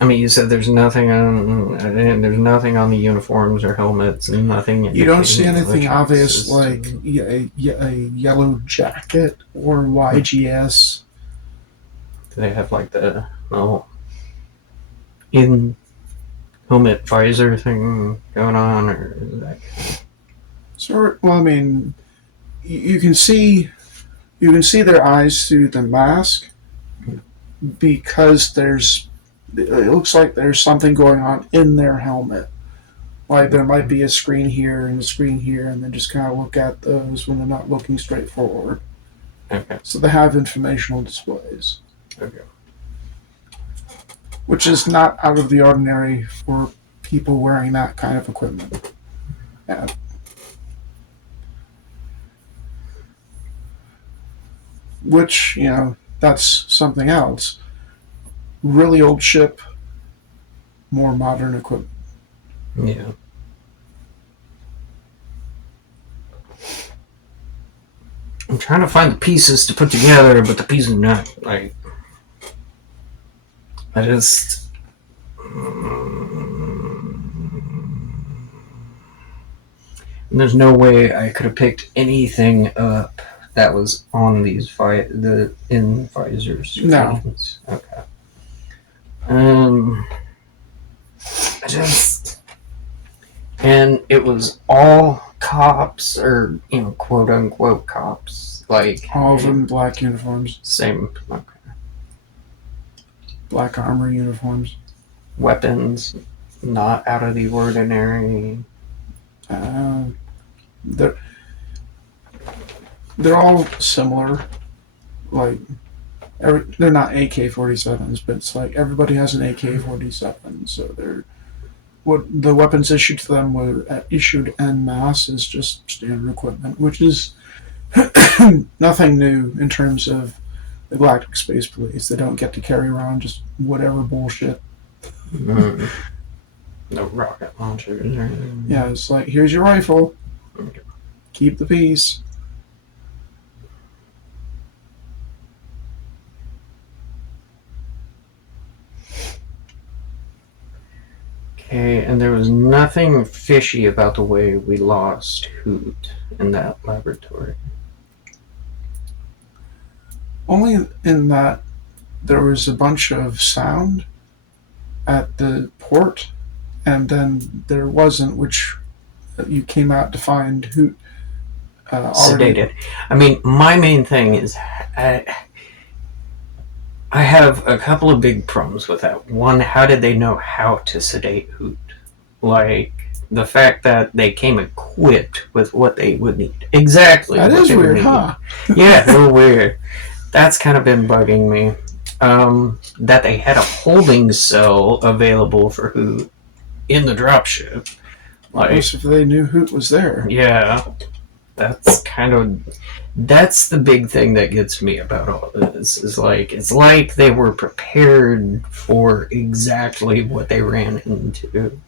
I mean, you said there's nothing on the uniforms or helmets, and nothing. You don't see anything obvious like a yellow jacket or YGS. Do they have like the in helmet visor thing going on, or is that? So, well, I mean, you can see their eyes through the mask because it looks like there's something going on in their helmet. Like there might be a screen here and a screen here, and then just kind of look at those when they're not looking straight forward. Okay. So they have informational displays. Okay. Which is not out of the ordinary for people wearing that kind of equipment. Yeah. Which, that's something else. Really old ship, more modern equipment. Yeah. I'm trying to find the pieces to put together, but the pieces are not like. I just. There's no way I could have picked anything up that was on these in visors. No. Okay. And it was all cops, or quote unquote cops, Like All of them black uniforms, same black armor uniforms. weapons, not out of the ordinary. They're all similar. Like they're not AK-47s, but it's like everybody has an AK-47, so they're what the weapons issued to them were issued en masse is just standard equipment, which is nothing new in terms of the Galactic Space Police. They don't get to carry around just whatever bullshit. No rocket launchers or anything. Yeah, it's like, here's your rifle. Keep the peace. Okay, and there was nothing fishy about the way we lost Hoot in that laboratory. Only in that there was a bunch of sound at the port, and then there wasn't, which you came out to find Hoot already. Sedated. I mean, my main thing is I have a couple of big problems with that. One, how did they know how to sedate Hoot? Like, the fact that they came equipped with what they would need. Exactly. That is weird, huh? Yeah, a little weird. That's kind of been bugging me. That they had a holding cell available for Hoot in the dropship. Like, if they knew Hoot was there. Yeah. That's the big thing that gets me about all this. Is like, it's like they were prepared for exactly what they ran into.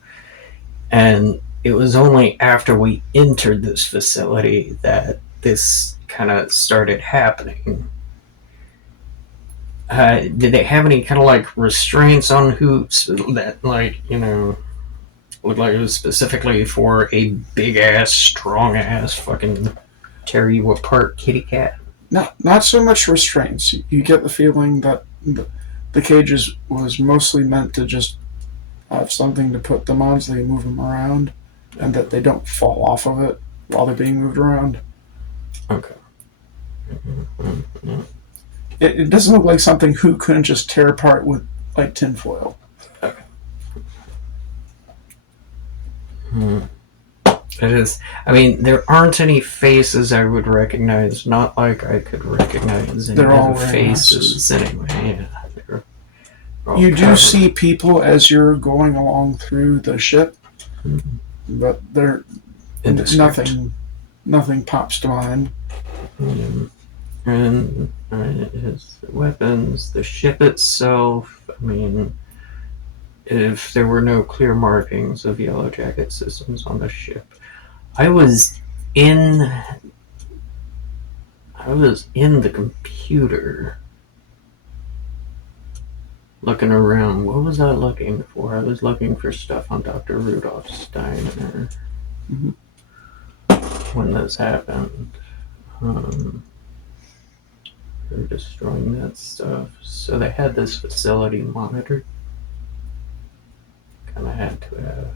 And it was only after we entered this facility that this kind of started happening. Did they have any kind of like restraints on Hoots that, like, you know, looked like it was specifically for a big ass, strong ass fucking tear you apart kitty cat? Not so much restraints. You get the feeling that the cages was mostly meant to just have something to put them on so they move them around, and that they don't fall off of it while they're being moved around. Okay. It doesn't look like something Hoot couldn't just tear apart with like tinfoil. Okay. It is. I mean, there aren't any faces I would recognize. Not like I could recognize any They're all other faces anyway. Yeah. You do see people as you're going along through the ship, but they're nothing pops to mind. And his weapons, the ship itself. I mean, if there were no clear markings of Yellow Jacket systems on the ship, I was in the computer looking around. What was I looking for? I was looking for stuff on Dr. Rudolph Steiner when this happened. They were destroying that stuff. So they had this facility monitored. Kind of had to have.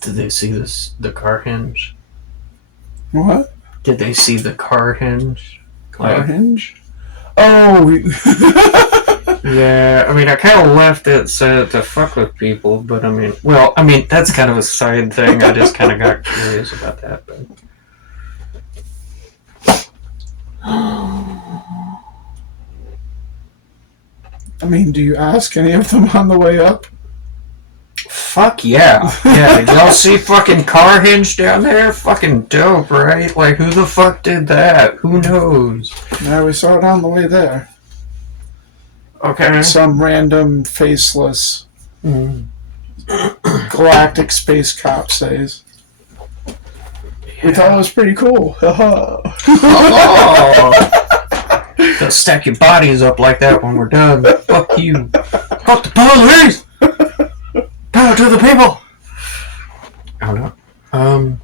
Did they see the car hinge? What? Did they see the car hinge? Car hinge? Oh! Yeah, I mean, I kind of left it so to fuck with people, but I mean, that's kind of a side thing. I just kind of got curious about that, but. I mean, do you ask any of them on the way up? Fuck yeah. Yeah, did y'all see fucking car hinge down there? Fucking dope, right? Like, who the fuck did that? Who knows? No, we saw it on the way there. Okay. Some random, faceless galactic space cop says. We thought it was pretty cool. They'll stack your bodies up like that when we're done. Fuck you. Fuck the police! Power to the people! I don't know.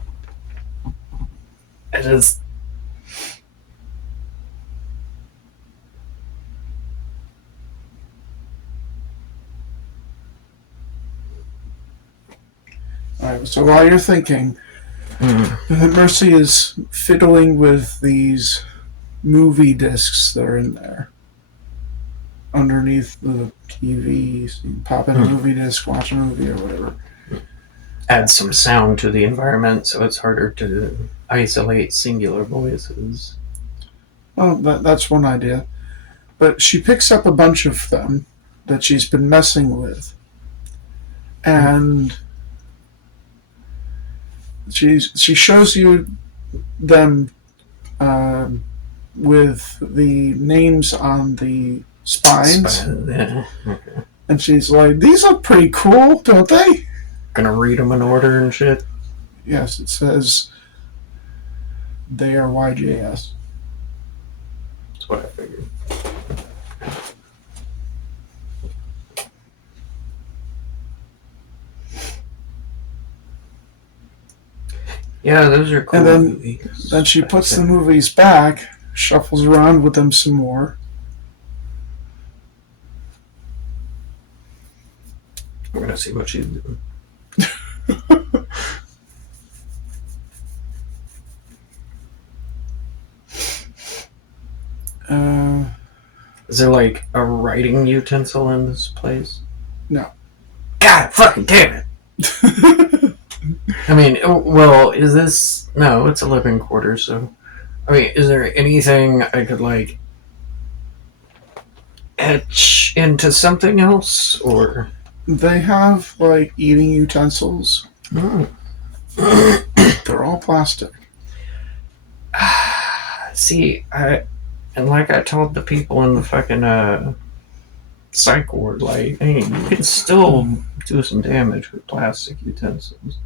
It is. Alright, so while you're thinking, Mm. And then Mercy is fiddling with these movie discs that are in there. Underneath the TV, so you can pop in a movie disc, watch a movie or whatever. Add some sound to the environment so it's harder to isolate singular voices. Well, that's one idea. But she picks up a bunch of them that she's been messing with. And she shows you them with the names on the spines. Yeah. Okay. And she's like, these look pretty cool, don't they? Gonna read them in order and shit? Yes, it says they are YJS. That's what I figured. Yeah, those are cool. And then, movies. then she puts the movies back, shuffles around with them some more. We're gonna see what she's doing. Is there like a writing utensil in this place? No. God fucking damn it! I mean, well, is this... No, it's a living quarter, so... I mean, is there anything I could, like, etch into something else, or... They have, like, eating utensils. Mm. They're all plastic. See, and like I told the people in the fucking, psych ward, like, hey, you can still do some damage with plastic utensils.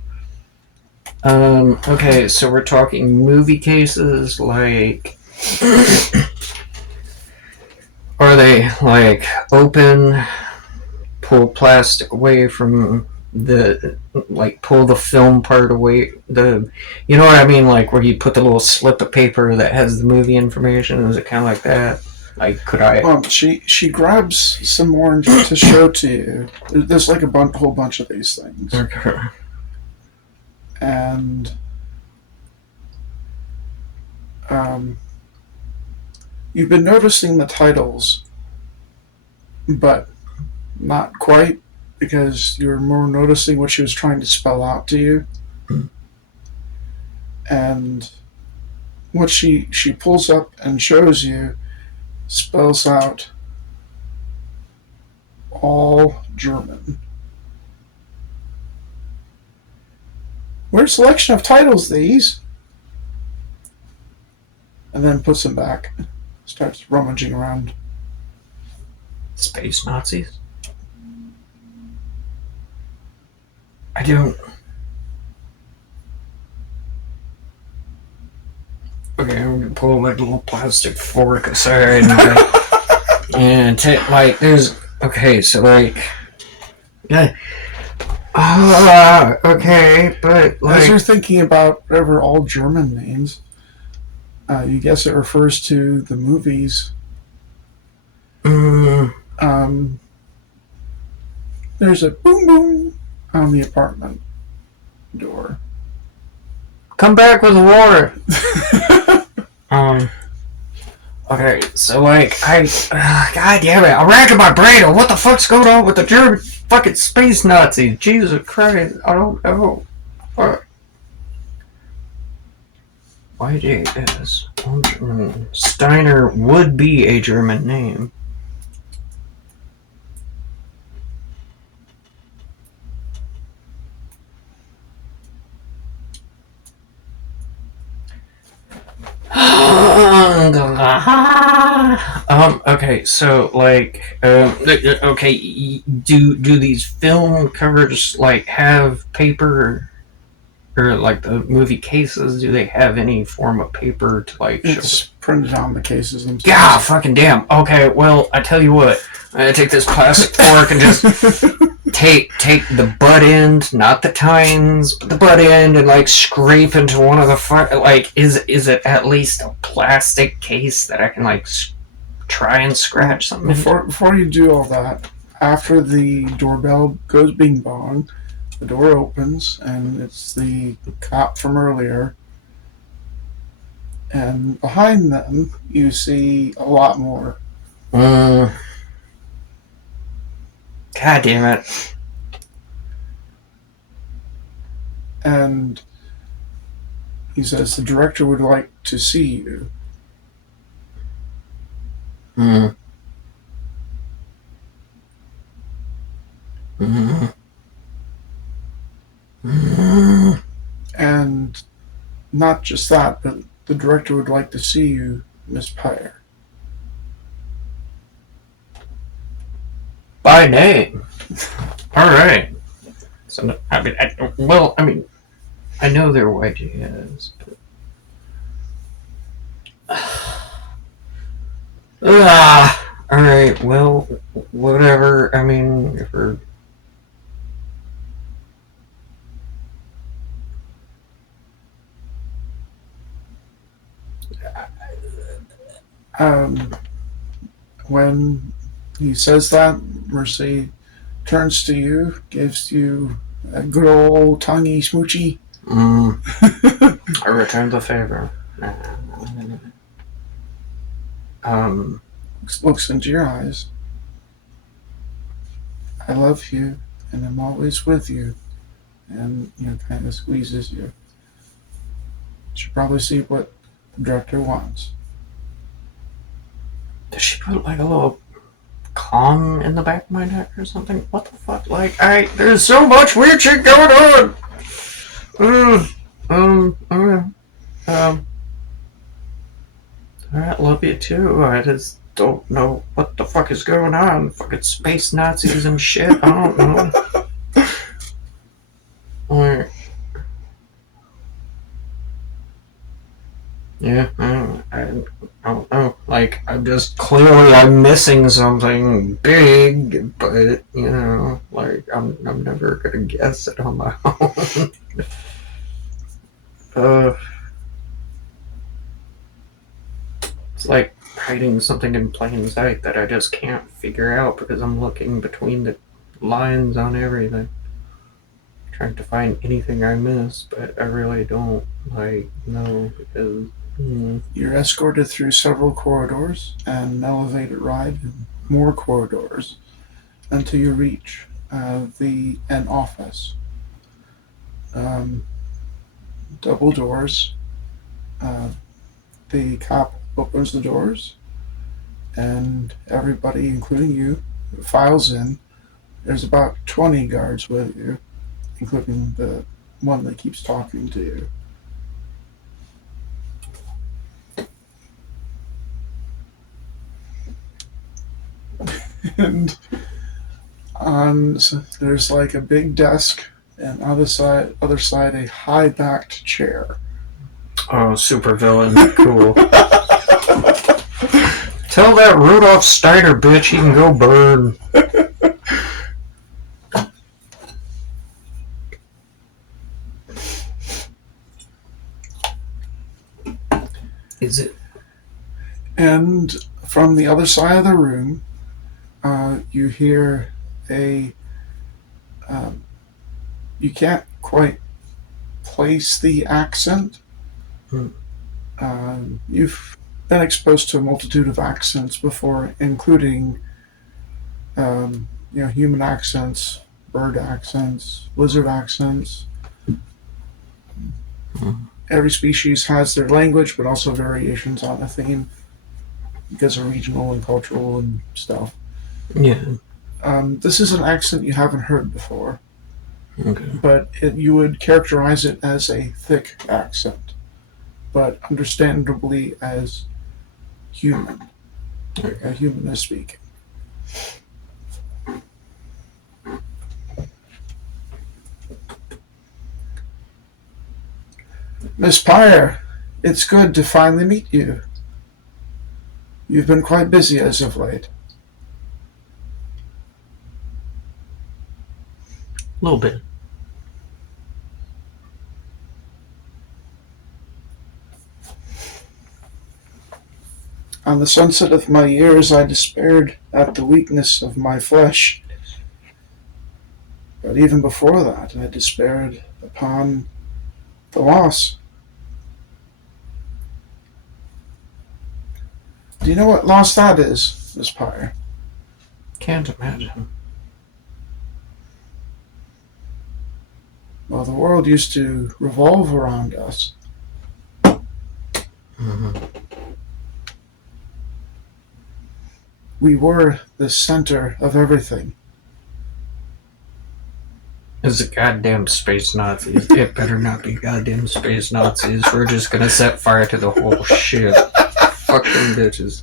Okay, so we're talking movie cases, like... Are they, like, open, pull plastic away from the... Like, pull the film part away, the... You know what I mean? Like, where you put the little slip of paper that has the movie information? Is it kind of like that? Like, could I... Well, she grabs some more to show to you. There's, like, a whole bunch of these things. Okay. And you've been noticing the titles, but not quite, because you were more noticing what she was trying to spell out to you. And what she pulls up and shows you spells out all German. Weird selection of titles, these. And then puts them back. Starts rummaging around. Space Nazis? I don't... Okay, I'm gonna pull like a little plastic fork aside and take, like, there's... Okay, so like... Yeah. Okay, but like... As you're thinking about whatever all German names, you guess it refers to the movies. There's a boom boom on the apartment door. Come back with the water! Okay, so like, God damn it, I'm racking my brain on what the fuck's going on with the German fucking space Nazis. Jesus Christ, I don't know. Fuck. YJS. Steiner would be a German name. Okay, so like, okay, do these film covers like have paper, or like the movie cases? Do they have any form of paper to like? It's printed on the cases themselves. Yeah, fucking damn. Okay, well, I tell you what, I'm gonna take this plastic fork and just take the butt end, not the tines, but the butt end, and like scrape into one of the like. Is it at least a plastic case that I can like try and scratch something? Before you do all that, after the doorbell goes bing bong, the door opens, and it's the cop from earlier. And behind them, you see a lot more. God damn it. And he says, the director would like to see you. And not just that, but the director would like to see you, Miss Pyre. By name. Alright. So, I know they're white is, but... Alright, well, whatever. I mean, if we're... When he says that, Mercy turns to you, gives you a good old tonguey smoochy. I return the favor. Looks into your eyes. I love you, and I'm always with you. And, kind of squeezes you. Should probably see what the director wants. Does she put like a little Kong in the back of my neck or something? What the fuck? Like, there's so much weird shit going on! Alright, love you too. I just don't know what the fuck is going on. Fucking space Nazis and shit. I don't know. Like, yeah, I don't know. Like, I'm missing something big, but like I'm never gonna guess it on my own. It's like hiding something in plain sight that I just can't figure out because I'm looking between the lines on everything, trying to find anything I miss, but I really don't know because. You're escorted through several corridors and an elevated ride and more corridors until you reach an office. Double doors. The cop opens the doors and everybody, including you, files in. There's about 20 guards with you, including the one that keeps talking to you. And there's like a big desk, and other side a high-backed chair. Oh, super villain, cool. Tell that Rudolph Steiner bitch he can go burn. Is it? And from the other side of the room, you hear you can't quite place the accent. You've been exposed to a multitude of accents before, including human accents, bird accents, lizard accents. Every species has their language, but also variations on a theme because of regional and cultural and stuff. Yeah. This is an accent you haven't heard before. Okay. But you would characterize it as a thick accent, but understandably as human. Okay. A human is speaking. Miss Pyre, it's good to finally meet you. You've been quite busy as of late. A little bit. On the sunset of my years, I despaired at the weakness of my flesh. But even before that, I despaired upon the loss. Do you know what loss that is, Miss Pyre? Can't imagine. Well, the world used to revolve around us. Mm-hmm. We were the center of everything. It's the goddamn space Nazis. It better not be goddamn space Nazis. We're just gonna set fire to the whole ship. Fuck them bitches.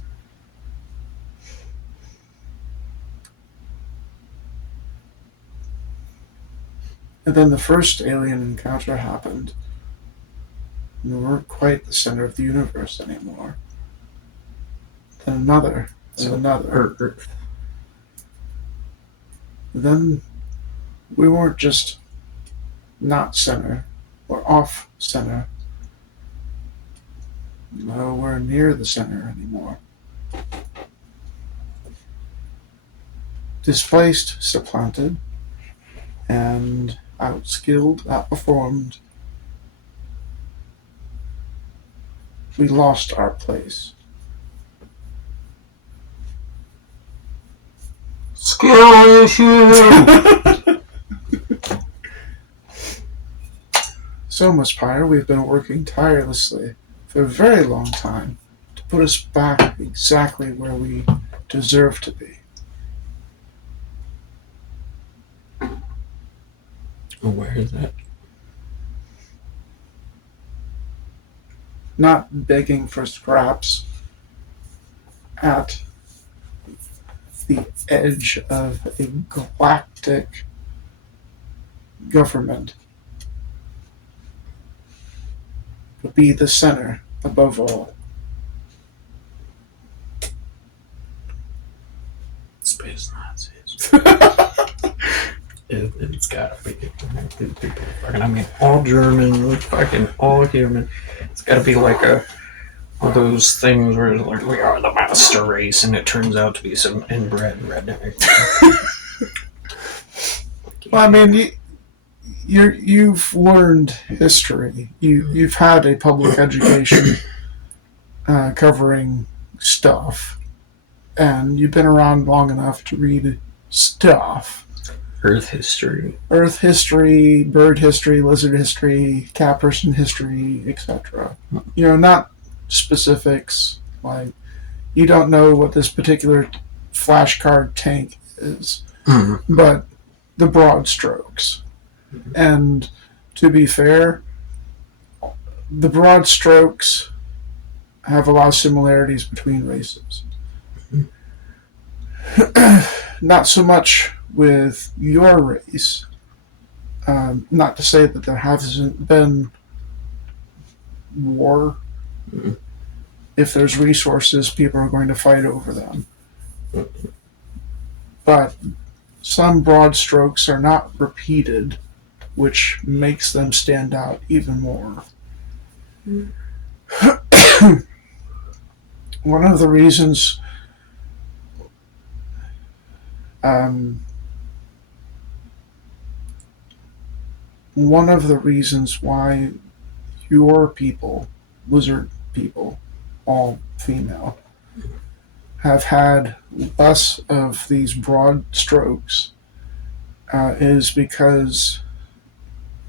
And then the first alien encounter happened. We weren't quite the center of the universe anymore. Then another, and another. Earth. Then we weren't just not center or off center. No, we're near the center anymore. Displaced, supplanted, and outskilled, outperformed. We lost our place. Skill issue! So, Miss Pyre, we've been working tirelessly for a very long time to put us back exactly where we deserve to be. Where is that? Not begging for scraps at the edge of a galactic government, but be the center above all. Space Nazis. It's gotta be. These people are fucking, I mean, all German, fucking all human. It's gotta be like one of those things where it's like, we are the master race, and it turns out to be some inbred redneck. Well, I mean, you've learned history. You've had a public education covering stuff, and you've been around long enough to read stuff. Earth history. Earth history, bird history, lizard history, cat person history, etc. You know, not specifics, like you don't know what this particular flashcard tank is, but the broad strokes. And to be fair, the broad strokes have a lot of similarities between races. Not so much with your race. Not to say that there hasn't been war. If there's resources, people are going to fight over them. But some broad strokes are not repeated, which makes them stand out even more. One of the reasons why your people, lizard people, all female, have had less of these broad strokes is because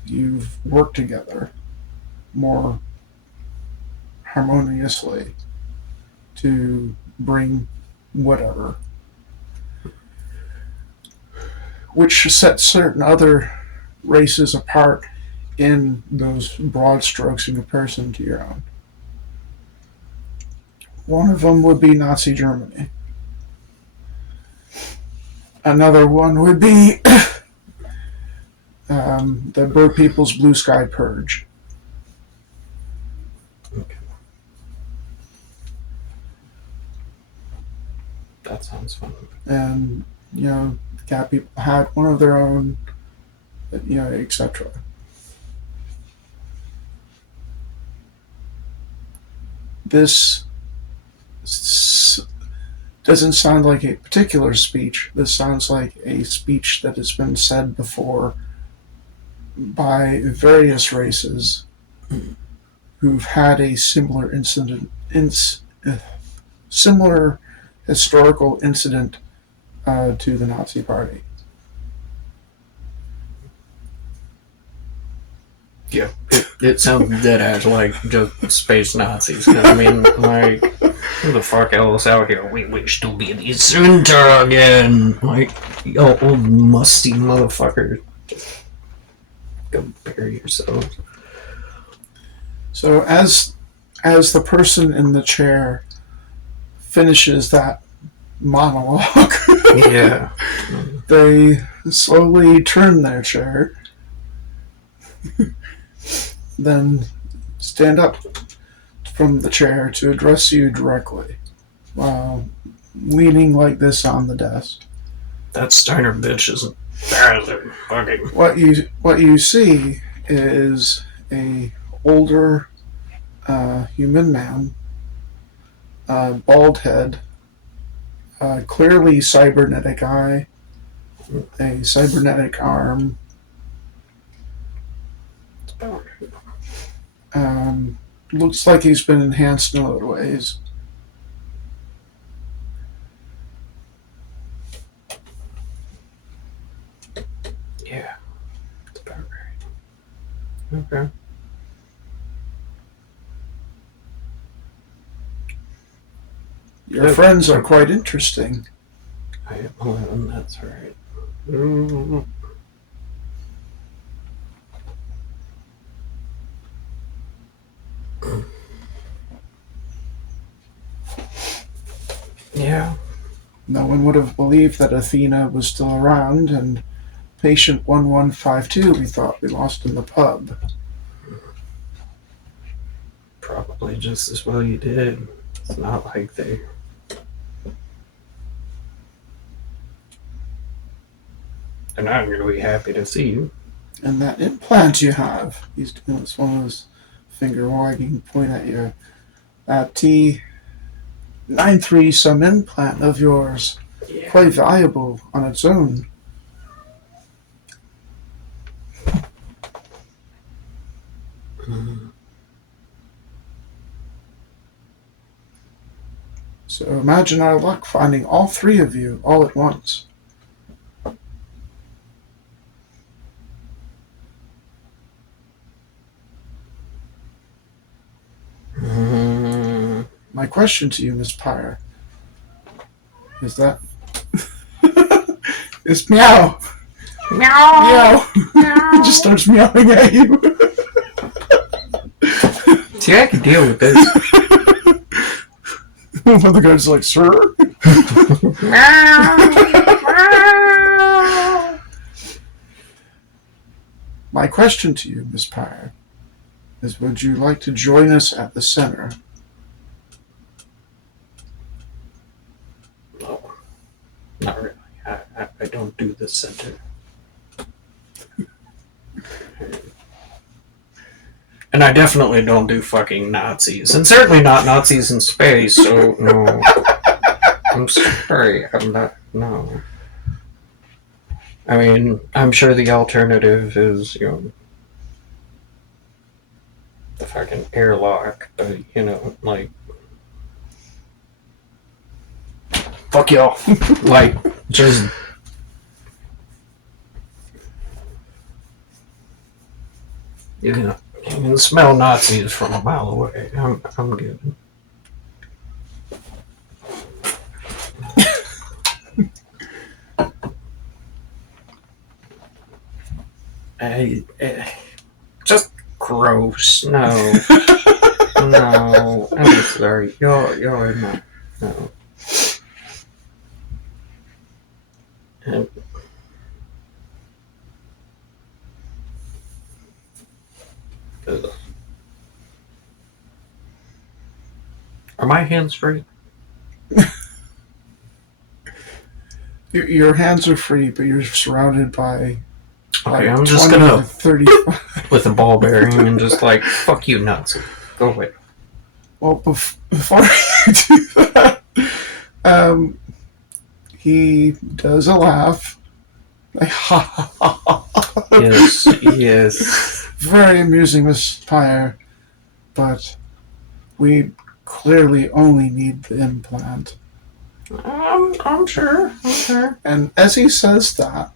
you've worked together more harmoniously to bring whatever, which sets certain other races apart in those broad strokes in comparison to your own. One of them would be Nazi Germany. Another one would be the Bird People's Blue Sky Purge. Okay. That sounds fun. And, you know, the cat people had one of their own, you know, etc. doesn't sound like a particular speech. This sounds like a speech that has been said before by various races who've had a similar similar historical incident to the Nazi Party. Yeah, it sounds dead ass like just space Nazis. I mean, like, who the fuck else out here? We wish to be the center again. Like, yo, old musty motherfucker. Just go bury yourself. So as the person in the chair finishes that monologue, Yeah. they slowly turn their chair, then stand up from the chair to address you directly, while leaning like this on the desk. That Steiner bitch is embarrassing. Fucking. What you see is a older human man, bald head, clearly cybernetic eye, a cybernetic arm. Looks like he's been enhanced in other ways. Yeah. That's about right. Okay. Your friends are quite interesting. I am 11, that's right. Mm-hmm. Yeah. No one would have believed that Athena was still around, and patient 1152 we thought we lost in the pub. Probably just as well you did. It's not like they... They're not going to be happy to see you. And that implant you have, he's doing this one of his finger wagging point at you. That T93 some implant of yours, Yeah. quite valuable on its own. So imagine our luck finding all three of you all at once. My question to you, Miss Pyre, is that... It's meow! Meow! Meow! It just starts meowing at you. See, I can deal with this. Another guy's like, sir? My question to you, Miss Pyre, is would you like to join us at the center? No, not really. I don't do the center. And I definitely don't do fucking Nazis. And certainly not Nazis in space, so no. I'm sorry, I'm not, no. I mean, I'm sure the alternative is, you know, the fucking airlock, but, you know, like... Fuck y'all. Like, just... You can smell Nazis from a mile away. I'm good. Just gross. No. No. I'm sorry. You're not. No. And are my hands free? Your hands are free, but you're surrounded by... Okay, I'm just gonna 30 with a ball bearing and just like, fuck you, Nazi. Go away. Well, before you do that, Um, he does a laugh. Like, ha ha ha ha. Yes, yes. Very amusing, Miss Pyre. But we clearly only need the implant. I'm sure. I'm sure. And as he says that,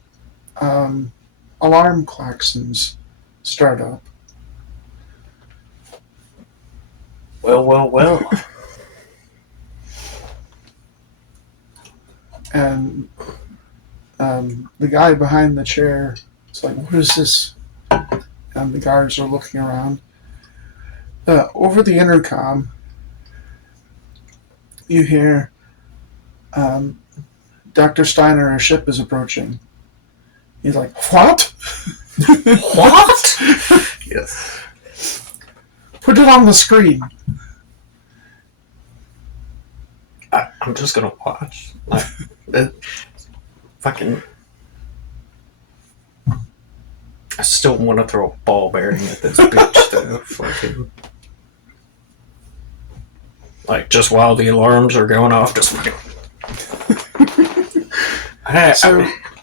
alarm klaxons start up. Well. And the guy behind the chair is like, what is this? And the guards are looking around. Over the intercom, you hear, Dr. Steiner, a ship is approaching. He's like, what? What? Yes. Put it on the screen. I'm just gonna watch. Like, fucking. I still want to throw a ball bearing at this bitch, though. Fucking. Like, just while the alarms are going off, just fucking.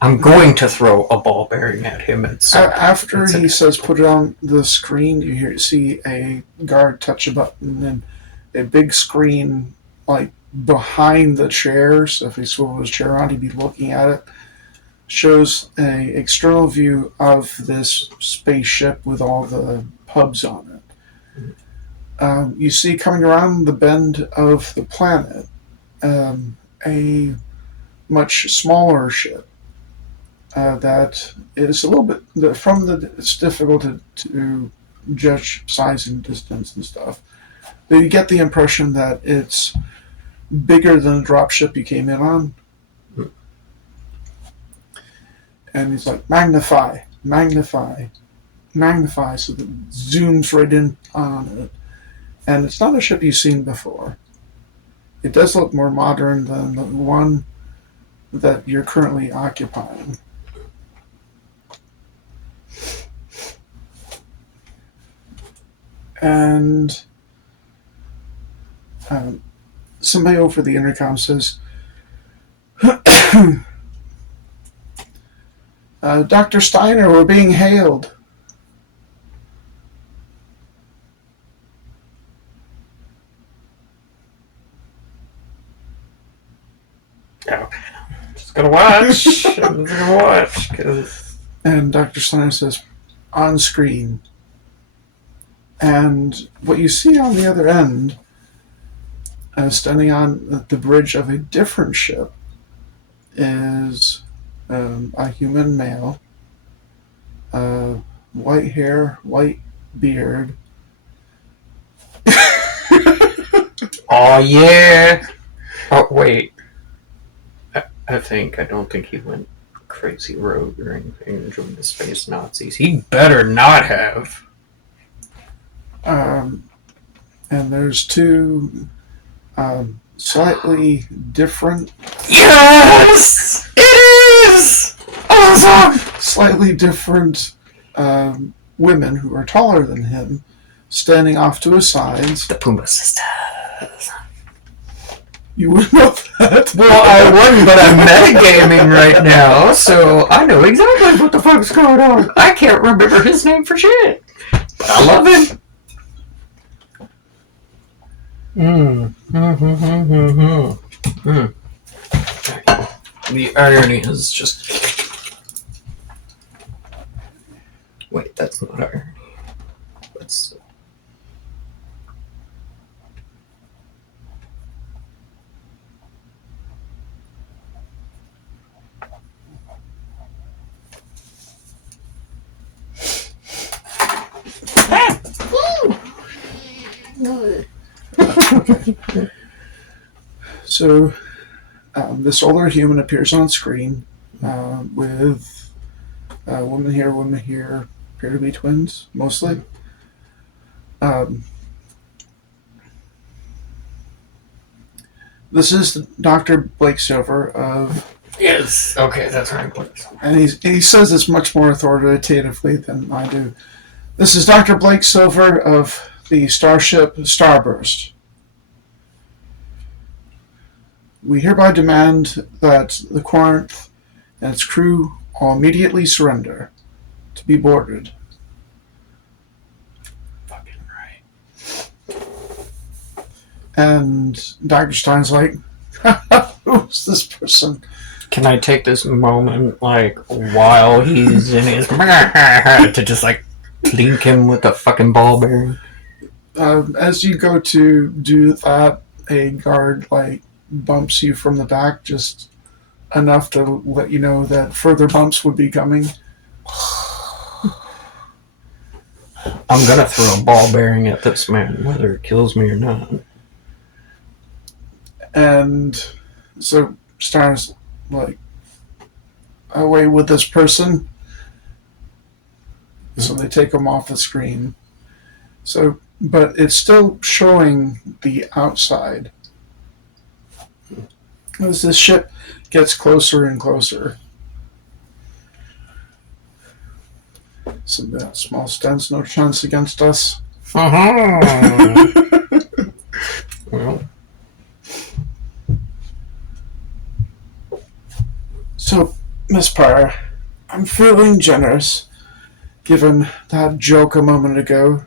I'm going to throw a ball bearing at him. After he says put it on the screen, you see a guard touch a button and a big screen, like, behind the chair. So if he swiveled his chair around, he'd be looking at it. Shows a external view of this spaceship with all the pubs on it. You see coming around the bend of the planet a much smaller ship that is a little bit it's difficult to judge size and distance and stuff, but you get the impression that it's bigger than the dropship you came in on. And he's like, magnify, so that it zooms right in on it. And it's not a ship you've seen before. It does look more modern than the one that you're currently occupying. And somebody over the intercom says, Dr. Steiner, we're being hailed. Oh, I'm just gonna watch. I'm just gonna watch. And Dr. Steiner says, on screen. And what you see on the other end, standing on the bridge of a different ship, is a human male, white hair, white beard. Oh yeah. Oh wait. I don't think he went crazy rogue or anything and joined the space Nazis. He better not have. And there's two slightly different. Yes, it is awesome. Slightly different women who are taller than him, standing off to his sides. The Puma sisters. You wouldn't know that. Well, I wouldn't, but I'm metagaming right now, so I know exactly what the fuck's going on. I can't remember his name for shit, but I love him. The irony is just... Wait, that's not irony. That's... So, this older human appears on screen with women here, appear to be twins, mostly. This is Dr. Blake Silver of... Yes, okay, that's right. And he says this much more authoritatively than I do. This is Dr. Blake Silver of the starship Starburst. We hereby demand that the Corinth and its crew all immediately surrender to be boarded. Fucking right. And Dr. Stein's like, who's this person? Can I take this moment, like, while he's in his to just, like, clink him with a fucking ball bearing? As you go to do that, a guard, like, bumps you from the back just enough to let you know that further bumps would be coming. I'm gonna throw a ball bearing at this man, whether it kills me or not. And so Stein's like, away with this person. So they take him off the screen. So, but it's still showing the outside. As this ship gets closer and closer. Some small stands no chance against us. Well. So, Miss Pryor, I'm feeling generous, given that joke a moment ago.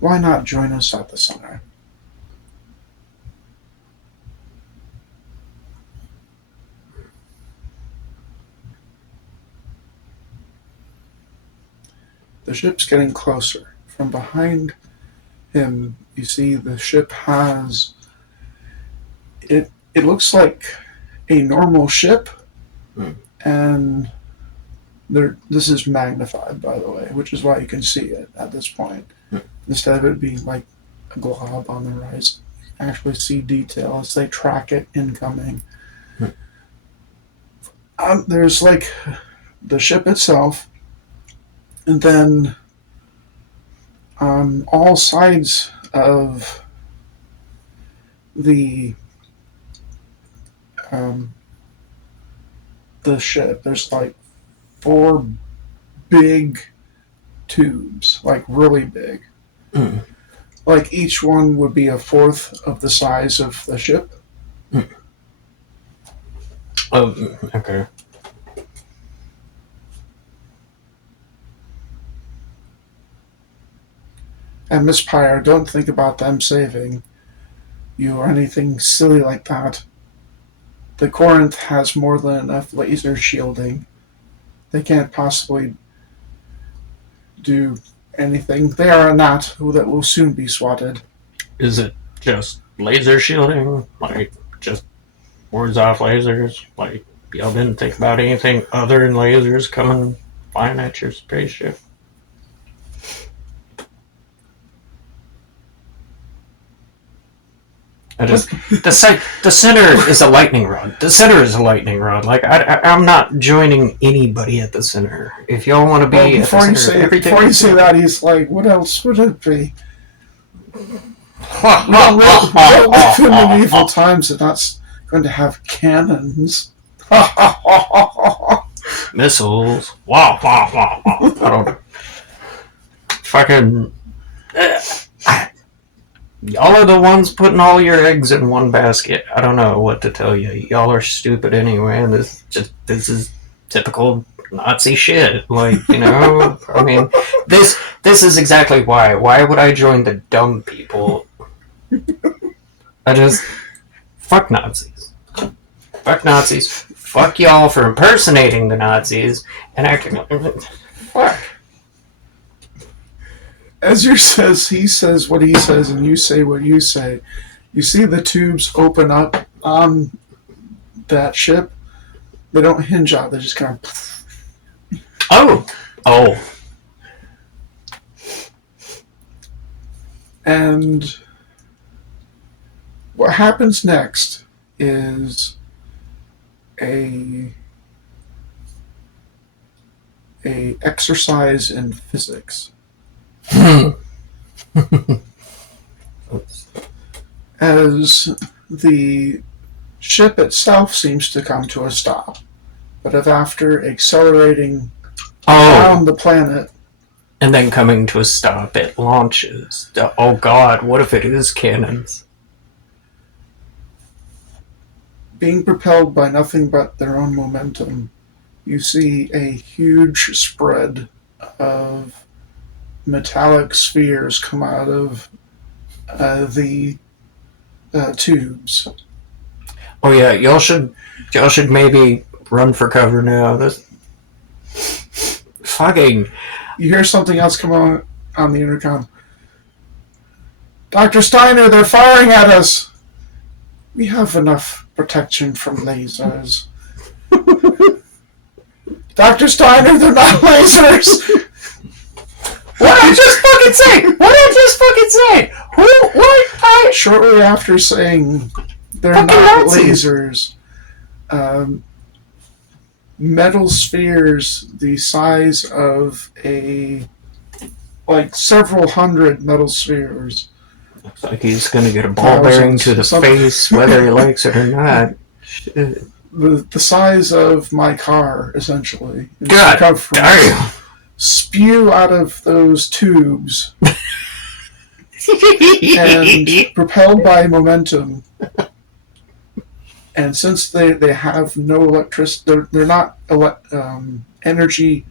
Why not join us at the center? The ship's getting closer. From behind him, you see the ship has... It looks like a normal ship, and this is magnified, by the way, which is why you can see it at this point. Instead of it being like a glob on the horizon, you can actually see detail as they track it incoming. There's like the ship itself, and then on all sides of the ship, there's like 4 big tubes, like really big. Like each one would be a fourth of the size of the ship. Oh, okay. And Miss Pryor, don't think about them saving you or anything silly like that. The Corinth has more than enough laser shielding. They can't possibly do anything. They are a gnat that will soon be swatted. Is it just laser shielding? Like, just words off lasers? Like, y'all didn't think about anything other than lasers coming flying at your spaceship? The center is a lightning rod. The center is a lightning rod. Like, I'm not joining anybody at the center. If y'all want to be at the center, before you say that, he's like, what else would it be? We don't live in medieval times, and that's going to have cannons. Missiles. Wow, wow, wow, wow. I don't... Fucking... Y'all are the ones putting all your eggs in one basket. I don't know what to tell you. Y'all are stupid anyway, and this is typical Nazi shit. Like, you know, I mean, this is exactly why. Why would I join the dumb people? Fuck Nazis. Fuck Nazis. Fuck y'all for impersonating the Nazis and acting like... Fuck. As he says what he says, and you say what you say. You see the tubes open up on that ship. They don't hinge out. They just kind of... Oh. And what happens next is a exercise in physics. As the ship itself seems to come to a stop, but if after accelerating around the planet and then coming to a stop, it launches. Oh god, what if it is cannons? being propelled by nothing but their own momentum, you see a huge spread of metallic spheres come out of the tubes. Oh yeah, y'all should maybe run for cover now. This fucking. You hear something else come on the intercom. Dr. Steiner, they're firing at us. We have enough protection from lasers. Dr. Steiner, they're not lasers. What did I just fucking say? What did I just fucking say? Who? What? Shortly after saying they're fucking not Nazis. lasers, metal spheres the size of several hundred metal spheres. Looks like he's gonna get a ball bearing to the face, whether he likes it or not. Shit. The size of my car, essentially. God damn. Spew out of those tubes and propelled by momentum. And since they have no electricity, they're not energy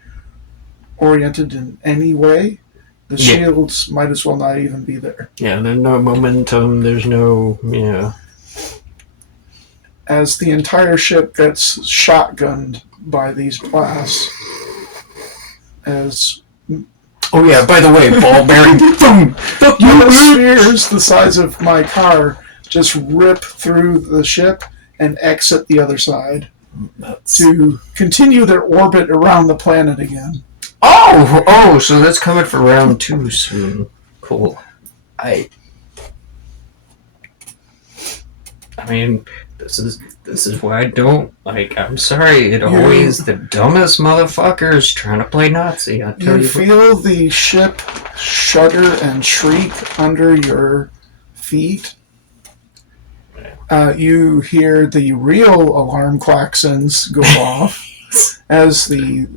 oriented in any way. The shields might as well not even be there. Yeah, there's no momentum. There's no As the entire ship gets shotgunned by these blasts. Oh yeah, by the way, ball bearing. Spheres the size of my car just rip through the ship and exit the other side to continue their orbit around the planet again. Oh, so that's coming for round 2 soon. Cool. I mean, this is why I don't like. I'm sorry. Always the dumbest motherfuckers trying to play Nazi. I tell you. Feel the ship shudder and shriek under your feet. You hear the real alarm klaxons go off as the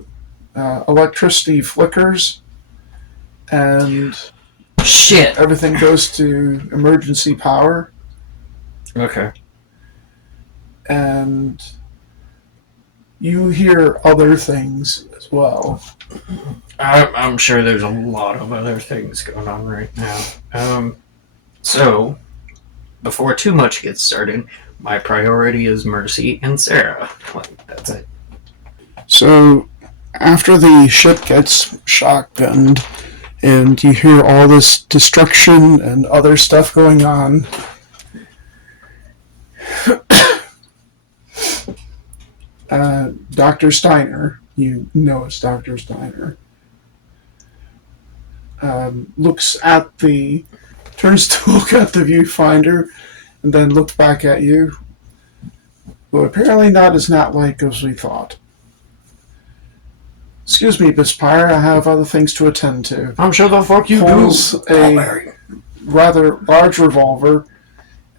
electricity flickers and shit. Everything goes to emergency power. Okay. And you hear other things as well. I'm sure there's a lot of other things going on right now. So, before too much gets started, my priority is Mercy and Sarah. That's it. So, after the ship gets shotgunned and you hear all this destruction and other stuff going on, Dr. Steiner, you know it's Dr. Steiner, turns to look at the viewfinder and then looks back at you. Well, apparently not as not-like as we thought. Excuse me, Miss Pyre, I have other things to attend to. I'm sure the fuck you Pulls do. a rather large revolver,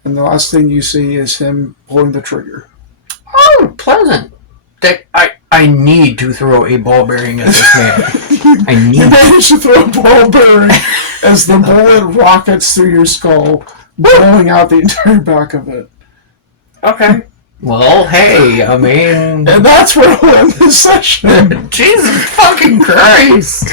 and the last thing you see is him pulling the trigger. Oh, pleasant. I need to throw a ball bearing at this man. You manage to throw a ball bearing as the bullet rockets through your skull, blowing out the entire back of it. Okay. Well, hey, I mean... And that's where we'll end this session. Jesus fucking Christ!